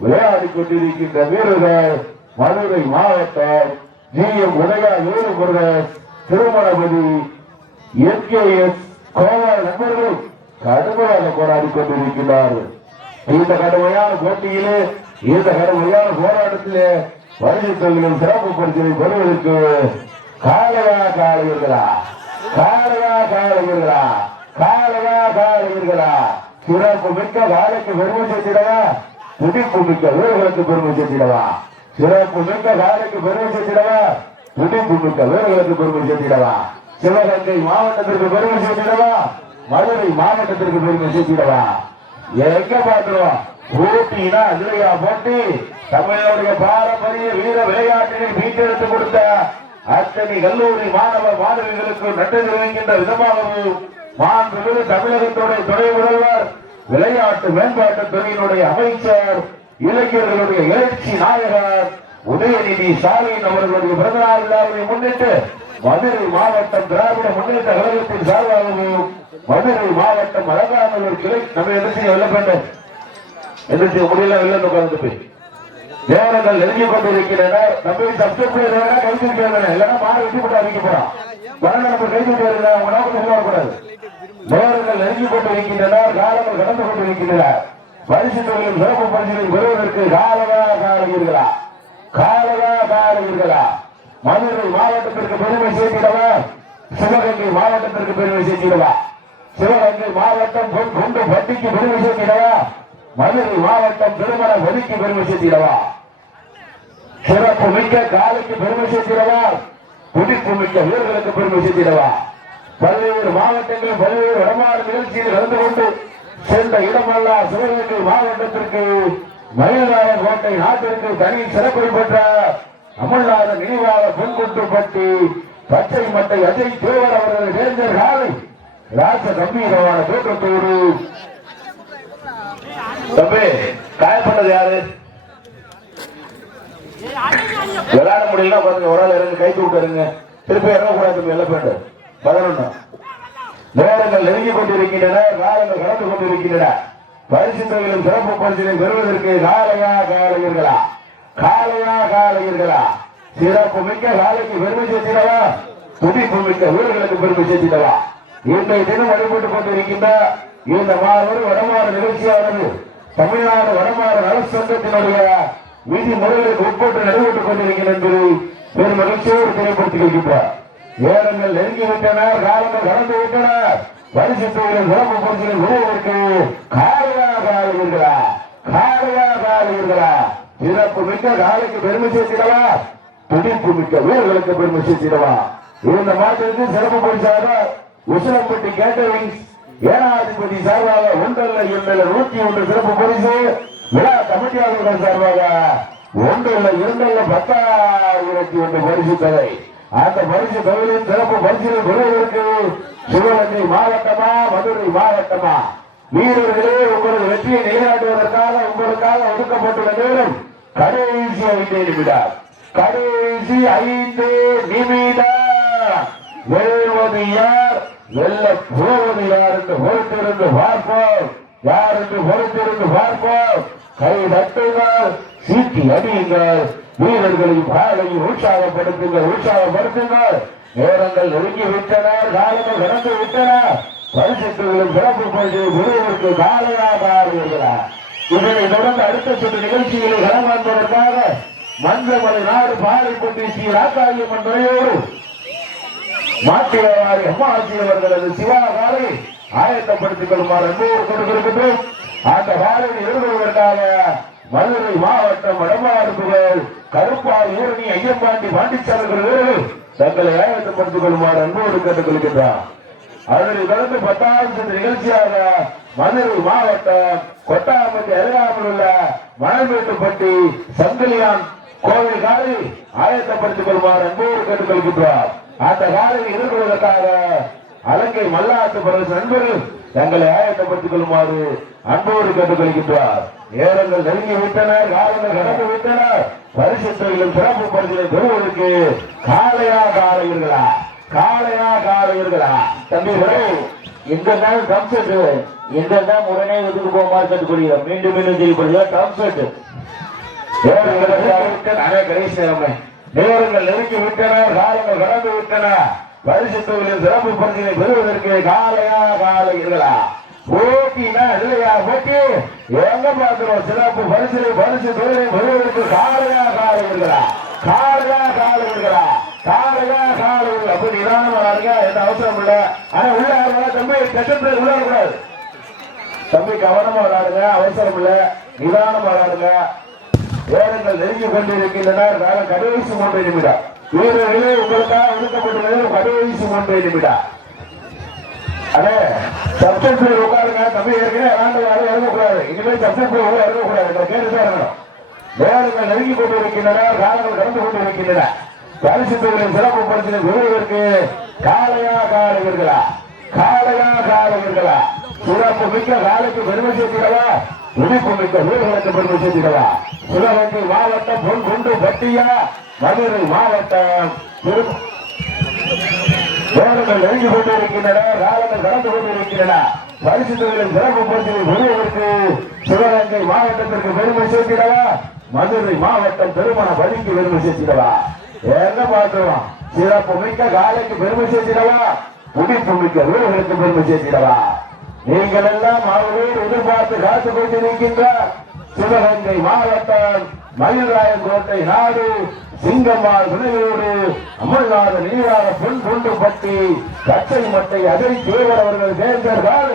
விளையாடி கொண்டிருக்கின்ற வீரர்கள் மதுரை மாவட்டம் GM Udaya brothers திருமணபதி MKS Gopal நண்பர்கள் கடுமையாக போராடி கொண்டிருக்கிறார்கள். இந்த கடுமையான போட்டியிலே இந்த கடுமையான போராட்டத்திலே பரிசு தொகையிலும் சிறப்பு பரிசிலை பெறுவதற்கு காலையா காலையீர்களா சிறப்பு மிக்க காலைக்கு பெருமை சேர்த்திடவா துடிப்பு மிக்க வீரர்களுக்கு பெருமை சேர்த்திடவா சிறப்பு மிக்க காலைக்கு பெருமை சேர்த்திடவா துடிப்பு மிக்க வீரர்களுக்கு பெருமை சேர்த்திடவா சிவகங்கை மாவட்டத்திற்கு பெருமை சேர்த்திடவா மதுரை மாவட்டத்திற்கு பெருமை சேர்த்திடவா எங்க பாத்துருவோம் போட்டினா அதுலையா போட்டி தமிழனுடைய பாரம்பரிய வீர விளையாட்டினை மீட்டெடுத்து கொடுத்த அத்தனை கல்லூரி மாணவ மாணவிகளுக்கு நன்றி தெரிவிக்கின்ற விதமாகவும் மாண்புமிகு தமிழகத்துடைய துணை முதல்வர் விளையாட்டு மேம்பாட்டு துறையினுடைய அமைச்சர் இளைஞர்களுடைய எழுச்சி நாயகர் உதயநிதி ஸ்டாலின் அவர்களுடைய பிறந்தநாள் விழாவை முன்னிட்டு மதுரை மாவட்டம் திராவிட முன்னேற்ற கழகத்தின் சார்பாகவும் மதுரை மாவட்டம் அலங்காநல்லூர் கிளை நம்ம எதிர்த்து வெல்ல வேண்டும் எதிர்த்து முடியல வெள்ள உட்கார்ந்து போய் நேரங்கள் நெருங்கி கொண்டிருக்கின்றன. நம்ம சப்ஸ்கிரைப் கைது இல்லைன்னா மாற வெட்டி போட்டு அறிவிக்க போறோம். நம்ம கைது அவங்க நோக்கத்தை வரக்கூடாது. நேரங்கள் நெருங்கி கொண்டிருக்கின்றன. காலங்கள் கடந்து கொண்டிருக்கின்றன. பரிசு தொகையில் சிறப்பு பரிசுகளை பெறுவதற்கு காலவீர்களா மதுரை மாவட்டத்திற்கு பெருமை சேர்த்திடவா சிவகங்கை மாவட்டத்திற்கு பெருமை சேர்த்திடவா சிவகங்கை மாவட்டம் கொண்டு பட்டிக்கு பெருமை சேர்த்திடவா மதுரை மாவட்டம் திருமண வதிக்கு பெருமை சேர்த்திடவா சிறப்பு மிக்க காலைக்கு பெருமை சேர்த்திடவா துடிப்பு மிக்க வீரர்களுக்கு பெருமை சேர்த்திடவா பல்வேறு மாவட்டங்களில் பல்வேறு இடமாறு நிகழ்ச்சியில் கலந்து கொண்டு சென்ற இடமெல்லாம் சிவகங்கை மாவட்டத்திற்கு மயிலாளர் கோட்டை நாட்டிற்கு தனி சிறப்பை பெற்ற அமல்நாத நினைவாக பொன்குட்டுப்பட்டி பச்சை மட்டை அஜய் தேவர் அவர்கள் இளைஞர் காலை ராச கம்பீரமான தோற்றத்தோடு தம்பி காயப்பட்டது யாரு விளையாட முடியல பாருங்க ஒரு ஆள் இறங்க கைத்து விட்டுருங்க திருப்பி இறங்கக்கூடாது தம்பி எல்லாம் பேண்டு 11 நேரங்கள் நெருங்கி கொண்டிருக்கின்றன காலங்கள் கடந்து கொண்டிருக்கின்றன பரிசு தொகையிலும் சிறப்பு பரிசினை பெறுவதற்கு காலையர்களா சிறப்பு மிக்க காலைக்கு பெருமை சேர்த்திடவா துடிப்பு மிக்க வீரர்களுக்கு பெருமை சேர்த்திடவா இன்றைய தினம் வழிபட்டுக் கொண்டிருக்கின்ற இந்த மாறும் வடமாறு நிகழ்ச்சியானது தமிழ்நாடு வடமாறு நலச் சங்கத்தினுடைய விதிமுறைகளுக்கு உட்பட்டு நடைபெற்றுக் கொண்டிருக்கிறது என்பதை பெரும் மகிழ்ச்சியோடு தெரியப்படுத்திக் கொள்கின்றார். நேரங்கள் நெருங்கிவிட்டன காலங்கள் கடந்து விட்டன பரிசு தொகையில் சிறப்பு பரிசுகளை பெறுவதற்கு காலையர்களா சிறப்பு மிக்க காலைக்கு பெருமை சேர்த்திடவா துடிப்பு மிக்க வீரர்களுக்கு பெருமை சேர்த்திடவா இந்த மாட்டிற்கு சிறப்பு பரிசாக உசிலம்பட்டி கேட்டரிங்ஸ் ஏனாதிபதி சார்பாக 101 சிறப்பு பரிசு விழா கமிட்டியாளர்கள் சார்பாக 10,10,10,1 பரிசு தொகை அந்த பரிசு தொகையின் சிறப்பு பரிசுகளை பெறுவதற்கு சிவகங்கை மாவட்டமா மதுரை மாவட்டமா வீரர்களே உங்களது வெற்றியை நிலைநாட்டுவதற்காக உங்களுக்காக ஒதுக்கப்பட்டுள்ள நேரம் கடைசி 5 நிமிடம் வெல்வது யார் வெல்ல போவது யார் என்று பொறுத்திருந்து பார்ப்போம் கை தட்டுங்கள் சீட்டி அடியுங்கள் வீரர்களையும் காலையும் உற்சாகப்படுத்துங்கள் நேரங்கள் நெருங்கி விட்டன காலங்கள் கடந்து விட்டன பரிசுகளும் சிறப்பு பரிசு பெறுவதற்கு காலையாக இதனை தொடர்ந்து அடுத்த சுற்று நிகழ்ச்சிகளை களம் காண்பதற்காக மஞ்சமலை நாடு பாலைப்பட்டி ஸ்ரீ ராக்காளியம்மன் துறையோடு மாட்டியவாரி அம்மாச்சி அவர்களது சிவா காலை ஆயத்தப்படுத்திக் கொள்ளுமாறு அன்போடு கொடுத்திருக்கின்றோம். அந்த காலையை எதிர்கொள்வதற்காக மதுரை மாவட்டம் வடமாறுபுகள் கருப்பால் ஊரணி ஐயம்பாண்டி பாண்டிச்சாரர்கள் வீரர்கள் தங்களை ஆயத்தப்படுத்திக் கொள்ளுமாறு அன்போடு கேட்டுக் கொள்கின்றார். அதனை தொடர்ந்து 10வது நிகழ்ச்சியாக மதுரை மாவட்டம் கொட்டாம்பட்டி அருகாமல் உள்ள மணல்மேட்டுப்பட்டி சங்கிலியான் கோவில் காலை ஆயத்தப்படுத்திக் கொள்ளுமாறு அன்போடு கேட்டுக் கொள்கின்றார். அந்த காலையை எதிர்கொள்வதற்காக அலங்கை மல்லாட்டு பரவச நண்பர்கள் தங்களை ஆயத்தப்படுத்திக் கொள்ளுமாறு அன்போடு கேட்டுக் கொள்கின்றார். நேரங்கள் நெருங்கி விட்டன காலங்கள் கடந்து விட்டன பரிசு தொகையிலும் சிறப்பு பரிசுகளை பெறுவதற்கு காலையர்களா தம்பி எங்கதான் டம் செட் எங்கதான் உடனே ஒதுக்கு போகுமாறு கேட்டுக்கொள்கிறோம். மீண்டும் தெரியப்படுகிறார் டம் செட் கடைசி நேரங்கள் நெருங்கி விட்டன காலங்கள் கடந்து விட்டன பரிசு தொகையிலும் சிறப்பு பரிசுகளை பெறுவதற்கு காலையர்களா போட்டினா இல்லையா போட்டி எங்க பார்க்கிறோம் சிறப்பு பரிசு தொழிலை பெறுவதற்கு காலையர்களா அப்படி நிதானமா எந்த அவசரம் இல்ல. ஆனா உள்ள தம்பி கட்டத்தில் உள்ள கூடாது தம்பி கவனமா விளையாடுங்க அவசரம் இல்ல. நிதானம் வராதுங்க. நேரங்கள் நெருங்கி கொண்டிருக்கின்றன. கடைசி 3 நிமிடம். வீரர்களே உங்களுக்காக ஒதுக்கப்பட்டுள்ளது கடைசி 3 நிமிடம். அதே சப்ஜெக்ட் உட்காருங்க. தம்பி ஏற்கனவே இறங்கக்கூடாது. இனிமேல் சப்ஜெக்ட் இறங்கக்கூடாது. கேட்டுதான் இருக்கணும். நேரங்கள் நெருங்கி கொண்டிருக்கின்றன. காலங்கள் கடந்து கொண்டிருக்கின்றன. பரிசு தொகையின் சிறப்பு பரிசினை பெறுவதற்கு காளையா காளையர்களா சிறப்பு மிக்க காலைக்கு பெருமை சேர்த்திடவா, துடிப்பு மிக்க வீரர்களுக்கு பெருமை சேர்த்திடவா. சிவகங்கை மாவட்டம் பொன்குண்டு பட்டியா, மதுரை மாவட்டம் நேரங்கள் நெருங்கி கொண்டிருக்கின்றன. காலங்கள் கடந்து கொண்டிருக்கின்றன. பரிசு தொகையின் சிறப்பு பரிசினை பெறுவதற்கு சிவகங்கை மாவட்டத்திற்கு பெருமை சேர்த்திடவா, மதுரை மாவட்டம் பெருமண பலிக்கு பெருமை சேர்த்திடவா. என்ன பார்க்கிறோம்? சிறப்பு மிக்க காலைக்கு பெருமை சேர்த்திடவா, துடிப்பு மிக்க வீரர்களுக்கு பெருமை சேர்த்திடவா. நீங்கள் எல்லாம் அவர்களோடு எதிர்பார்த்து காத்துக் கொண்டிருக்கின்ற சிவகங்கை மாவட்டம் மயில்ராயன் கோட்டை நாடு சிங்கம்மாள் துணையோடு அமல்நாடு நீராட பொன்குண்டு பட்டி கச்சை மட்டை அதிரி தேவர் அவர்கள் சேர்ந்தார்கள்.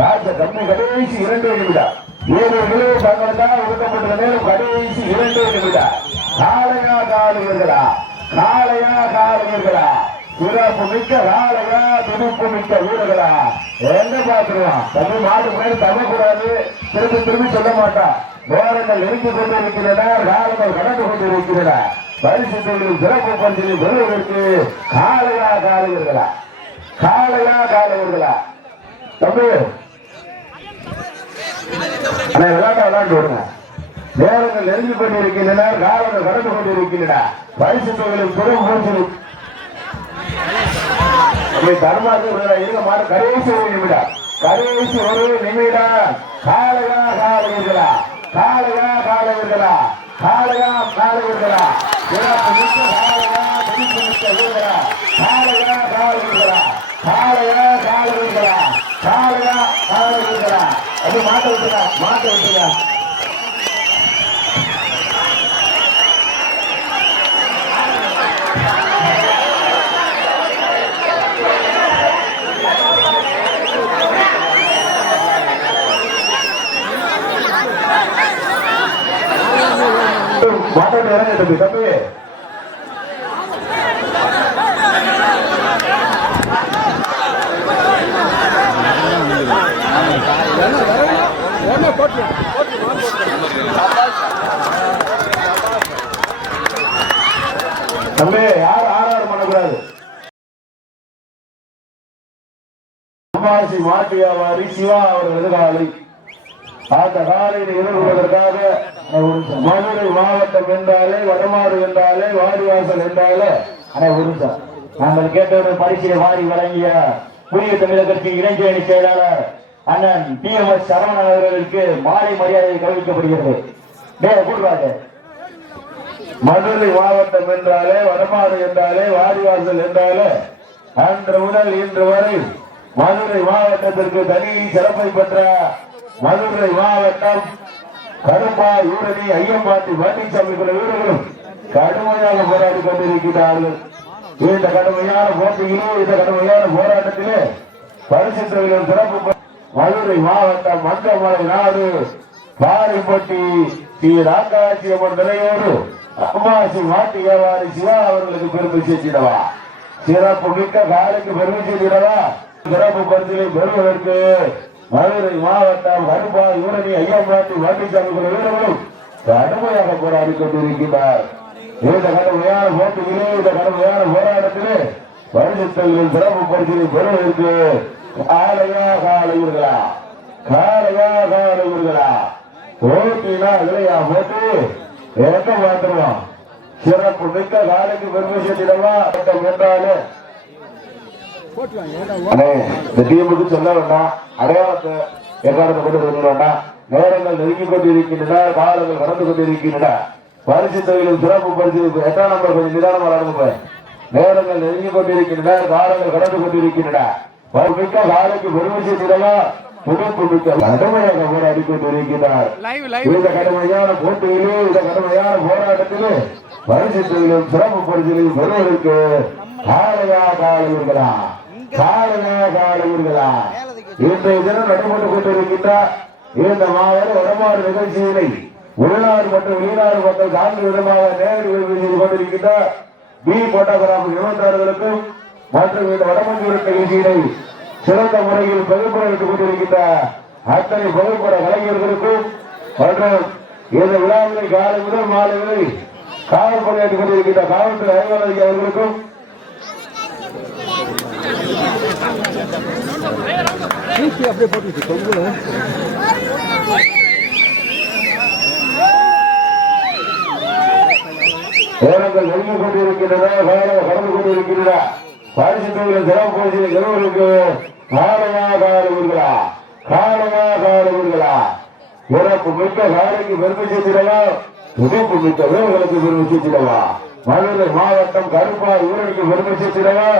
ராஜ கம்மி கடைசி 2 நிமிடம். வீரர்களே தங்களுக்காக ஒதுக்கப்பட்ட நேரம் கடைசி 2 நிமிடம். காளையா காளையர்களா சிறப்பு மிக்க காளையா, துடிப்பு மிக்க வீரர்களா. என்ன பார்த்துருவான்? தமிழ் மாட்டு பேர் தரக்கூடாது. திரும்பி சொல்ல மாட்டான். நேரங்கள் நெருங்கி கொண்டிருக்கின்றன. காலங்கள் கடந்து கொண்டிருக்கின்றன. பரிசு தொழில் சிறப்பு பரிசினை பெறுவதற்கு காளையா காளையர்களா தம்பி விளையாட்டு விடுங்க. நேரங்கள் நெருங்கி கொண்டிருக்கின்றன. காலங்கள் கடந்து கொண்டிருக்கின்றன. பரிசு தொழிலின் சிறப்பு பரிசினை தர்மாக்கு இருக்க மாறு. கடைசி 1 நிமிடம். காளையா காளையர்களா சிறப்பு மிக்க காளையா, துடிப்பு மிக்க வீரர்களா. காளையா காளையர்களா அது மாட்ட விட்டுங்க. மாட்டாட்டு இறங்க தம்பி. தம்பி யாரும் ஆறாறு பண்ணக்கூடாது. அம்மாசி மாட்டு வியாபாரி சிவா அவர்கள் எதிராளி அந்த காலையில் எதிர்கொள்வதற்காக மதுரை மாவட்டம் என்றாலே, வடமாறு என்றாலே, வாடிவாசல் என்றாலே நாங்கள் கேட்டவரை பரிசிலை வாரி வழங்கிய புதிய தமிழக கட்சி இளைஞரணி செயலாளர் அண்ணன் PMS சரவணன் அவர்களுக்கு மாலை மரியாதை கவனிக்கப்படுகிறது. மதுரை மாவட்டம் என்றாலே, வடமாறு என்றாலே, வாடிவாசல் என்றாலே அன்று முதல் இன்று வரை மதுரை மாவட்டத்திற்கு தனி சிறப்பை பெற்ற மதுரை மாவட்டம் கருப்பா ஊரணி ஐயம்பாட்டி பழனிசாமி வீரர்களும் கடுமையாக போராடி கொண்டிருக்கிறார்கள். இந்த கடுமையான போட்டியிலே, இந்த கடுமையான போராட்டத்திலே பரிசு தொகையின் சிறப்பு மதுரை மாவட்டம் மங்கமலை நாடு பாரிப்பட்டி ஸ்ரீ ராக்காட்சி அம்மன் நிலையோடு அம்மாசி மாட்டு வியாபாரி சிவா அவர்களுக்கு பெருமை சேர்த்திடவா. சிறப்பு மிக்க காலைக்கு பெருமை சேர்த்திடவா. சிறப்பு பரிசிலை பெறுவதற்கு மதுரை மாவட்டம் கருப்பா ஊரணி ஐயம்பாட்டி பழனிசாமி வீரர்களும் கடுமையாக போராடி கொண்டிருக்கிறார். இந்த கடுமையான போட்டியிலே, இந்த கடுமையான போராட்டத்திலே பரிசு தொகையின் சிறப்பு பரிசிலை பெறுவதற்கு காளையர்களா போட்டினா இல்லையா போட்டு என்ன பார்த்துருவோம். சிறப்பு மிக்க காலைக்கு பெருமை சேர்த்திடவா. என்றாலே இந்த டீமுக்கு சொல்ல வேண்டாம், அடையாளத்தை எக்காலத்தை கொண்டு சொல்ல வேண்டாம். நேரங்கள் நெருங்கி கொண்டிருக்கின்றன. காலங்கள் கடந்து கொண்டிருக்கின்றன. பரிசு தொகையில் சிறப்பு பரிசு 8ஆம் நம்பர் கொஞ்சம் நிதானமாக நடந்து. நேரங்கள் நெருங்கி கொண்டிருக்கின்றன. காலங்கள் கடந்து கொண்டிருக்கின்றன. மிக்க காலைக்கு பெருமை சேர்த்திடவா. துடிப்பு மிக்க கடுமையாக போராடி கொண்டிருக்கிறார். இந்த கடுமையான போட்டியிலே, இந்த கடுமையான போராட்டத்திலே பரிசு தொகையிலும் சிறப்பு பரிசிலையும் பெறுவதற்கு காளையா காளையர்களா இன்றைய தினம் நடைபெற்றுக் கொண்டிருக்கின்ற இந்த மாவட்ட வடமாறு நிகழ்ச்சியினை உள்நாடு மற்றும் வெளிநாடு மக்கள் காண்பு விதமாக நேரடி ஒளிபரப்பு செய்து கொண்டிருக்கின்ற பி போட்டோகிராஃபர் இனத்தார்களுக்கும் மற்றும் இந்த வடமஞ்சூர் நிகழ்ச்சியினை சிறந்த முறையில் பகுப்புரைத்துக் கொண்டிருக்கின்ற அத்தனை பகுப்புற கலைஞர்களுக்கும் மற்றும் இந்த விழாவினை காலை முதல் மாலை வரை காவல் பணியாற்றிக் கொண்டிருக்கின்ற காவல்துறை அலுவலக அவர்களுக்கும் நேரங்கள் நெருங்கி கொண்டிருக்கின்றன கடந்து கொண்டிருக்கின்றன பரிசு தொகையில் சிறப்பு பரிசு நிறுவனங்களுக்கு காலமா இறப்பு மிக்க காலைக்கு பெருமை சேர்த்திடவா துடிப்பு மிக்க வீரர்களுக்கு பெருமை சேர்த்திடவா மதுரை மாவட்டம் கருப்பார் ஊரணிக்கு பெருமை சேர்த்திடவா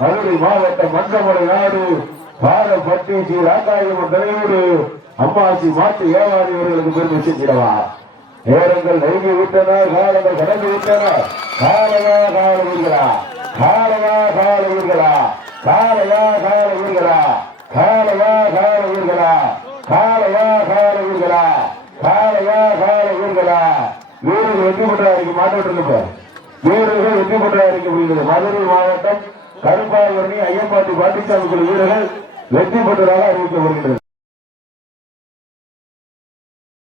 மதுரை மாவட்டம் மன்றமலை நாடு பாரப்பட்டி ஸ்ரீ ராக்காயம்மன் தலையோடு அம்மாசி மாட்டு ஏவாடி இவர்களுக்கு பெருமை சேர்த்திடவா நேரங்கள் நெருங்கி விட்டன காலங்கள் கடந்து விட்டன வீரர்கள் வெற்றி பெற்றாருக்கு மாற்றப்பட்டிருக்க வீரர்கள் வெற்றி பெற்றாருக்கு முடிகிறது மதுரை மாவட்டம் கருப்பாவரணி ஐயப்பாட்டி பாட்டிச்சாமி வீரர்கள் வெற்றி பெற்றதாக அறிவிக்கப்படுகிறது.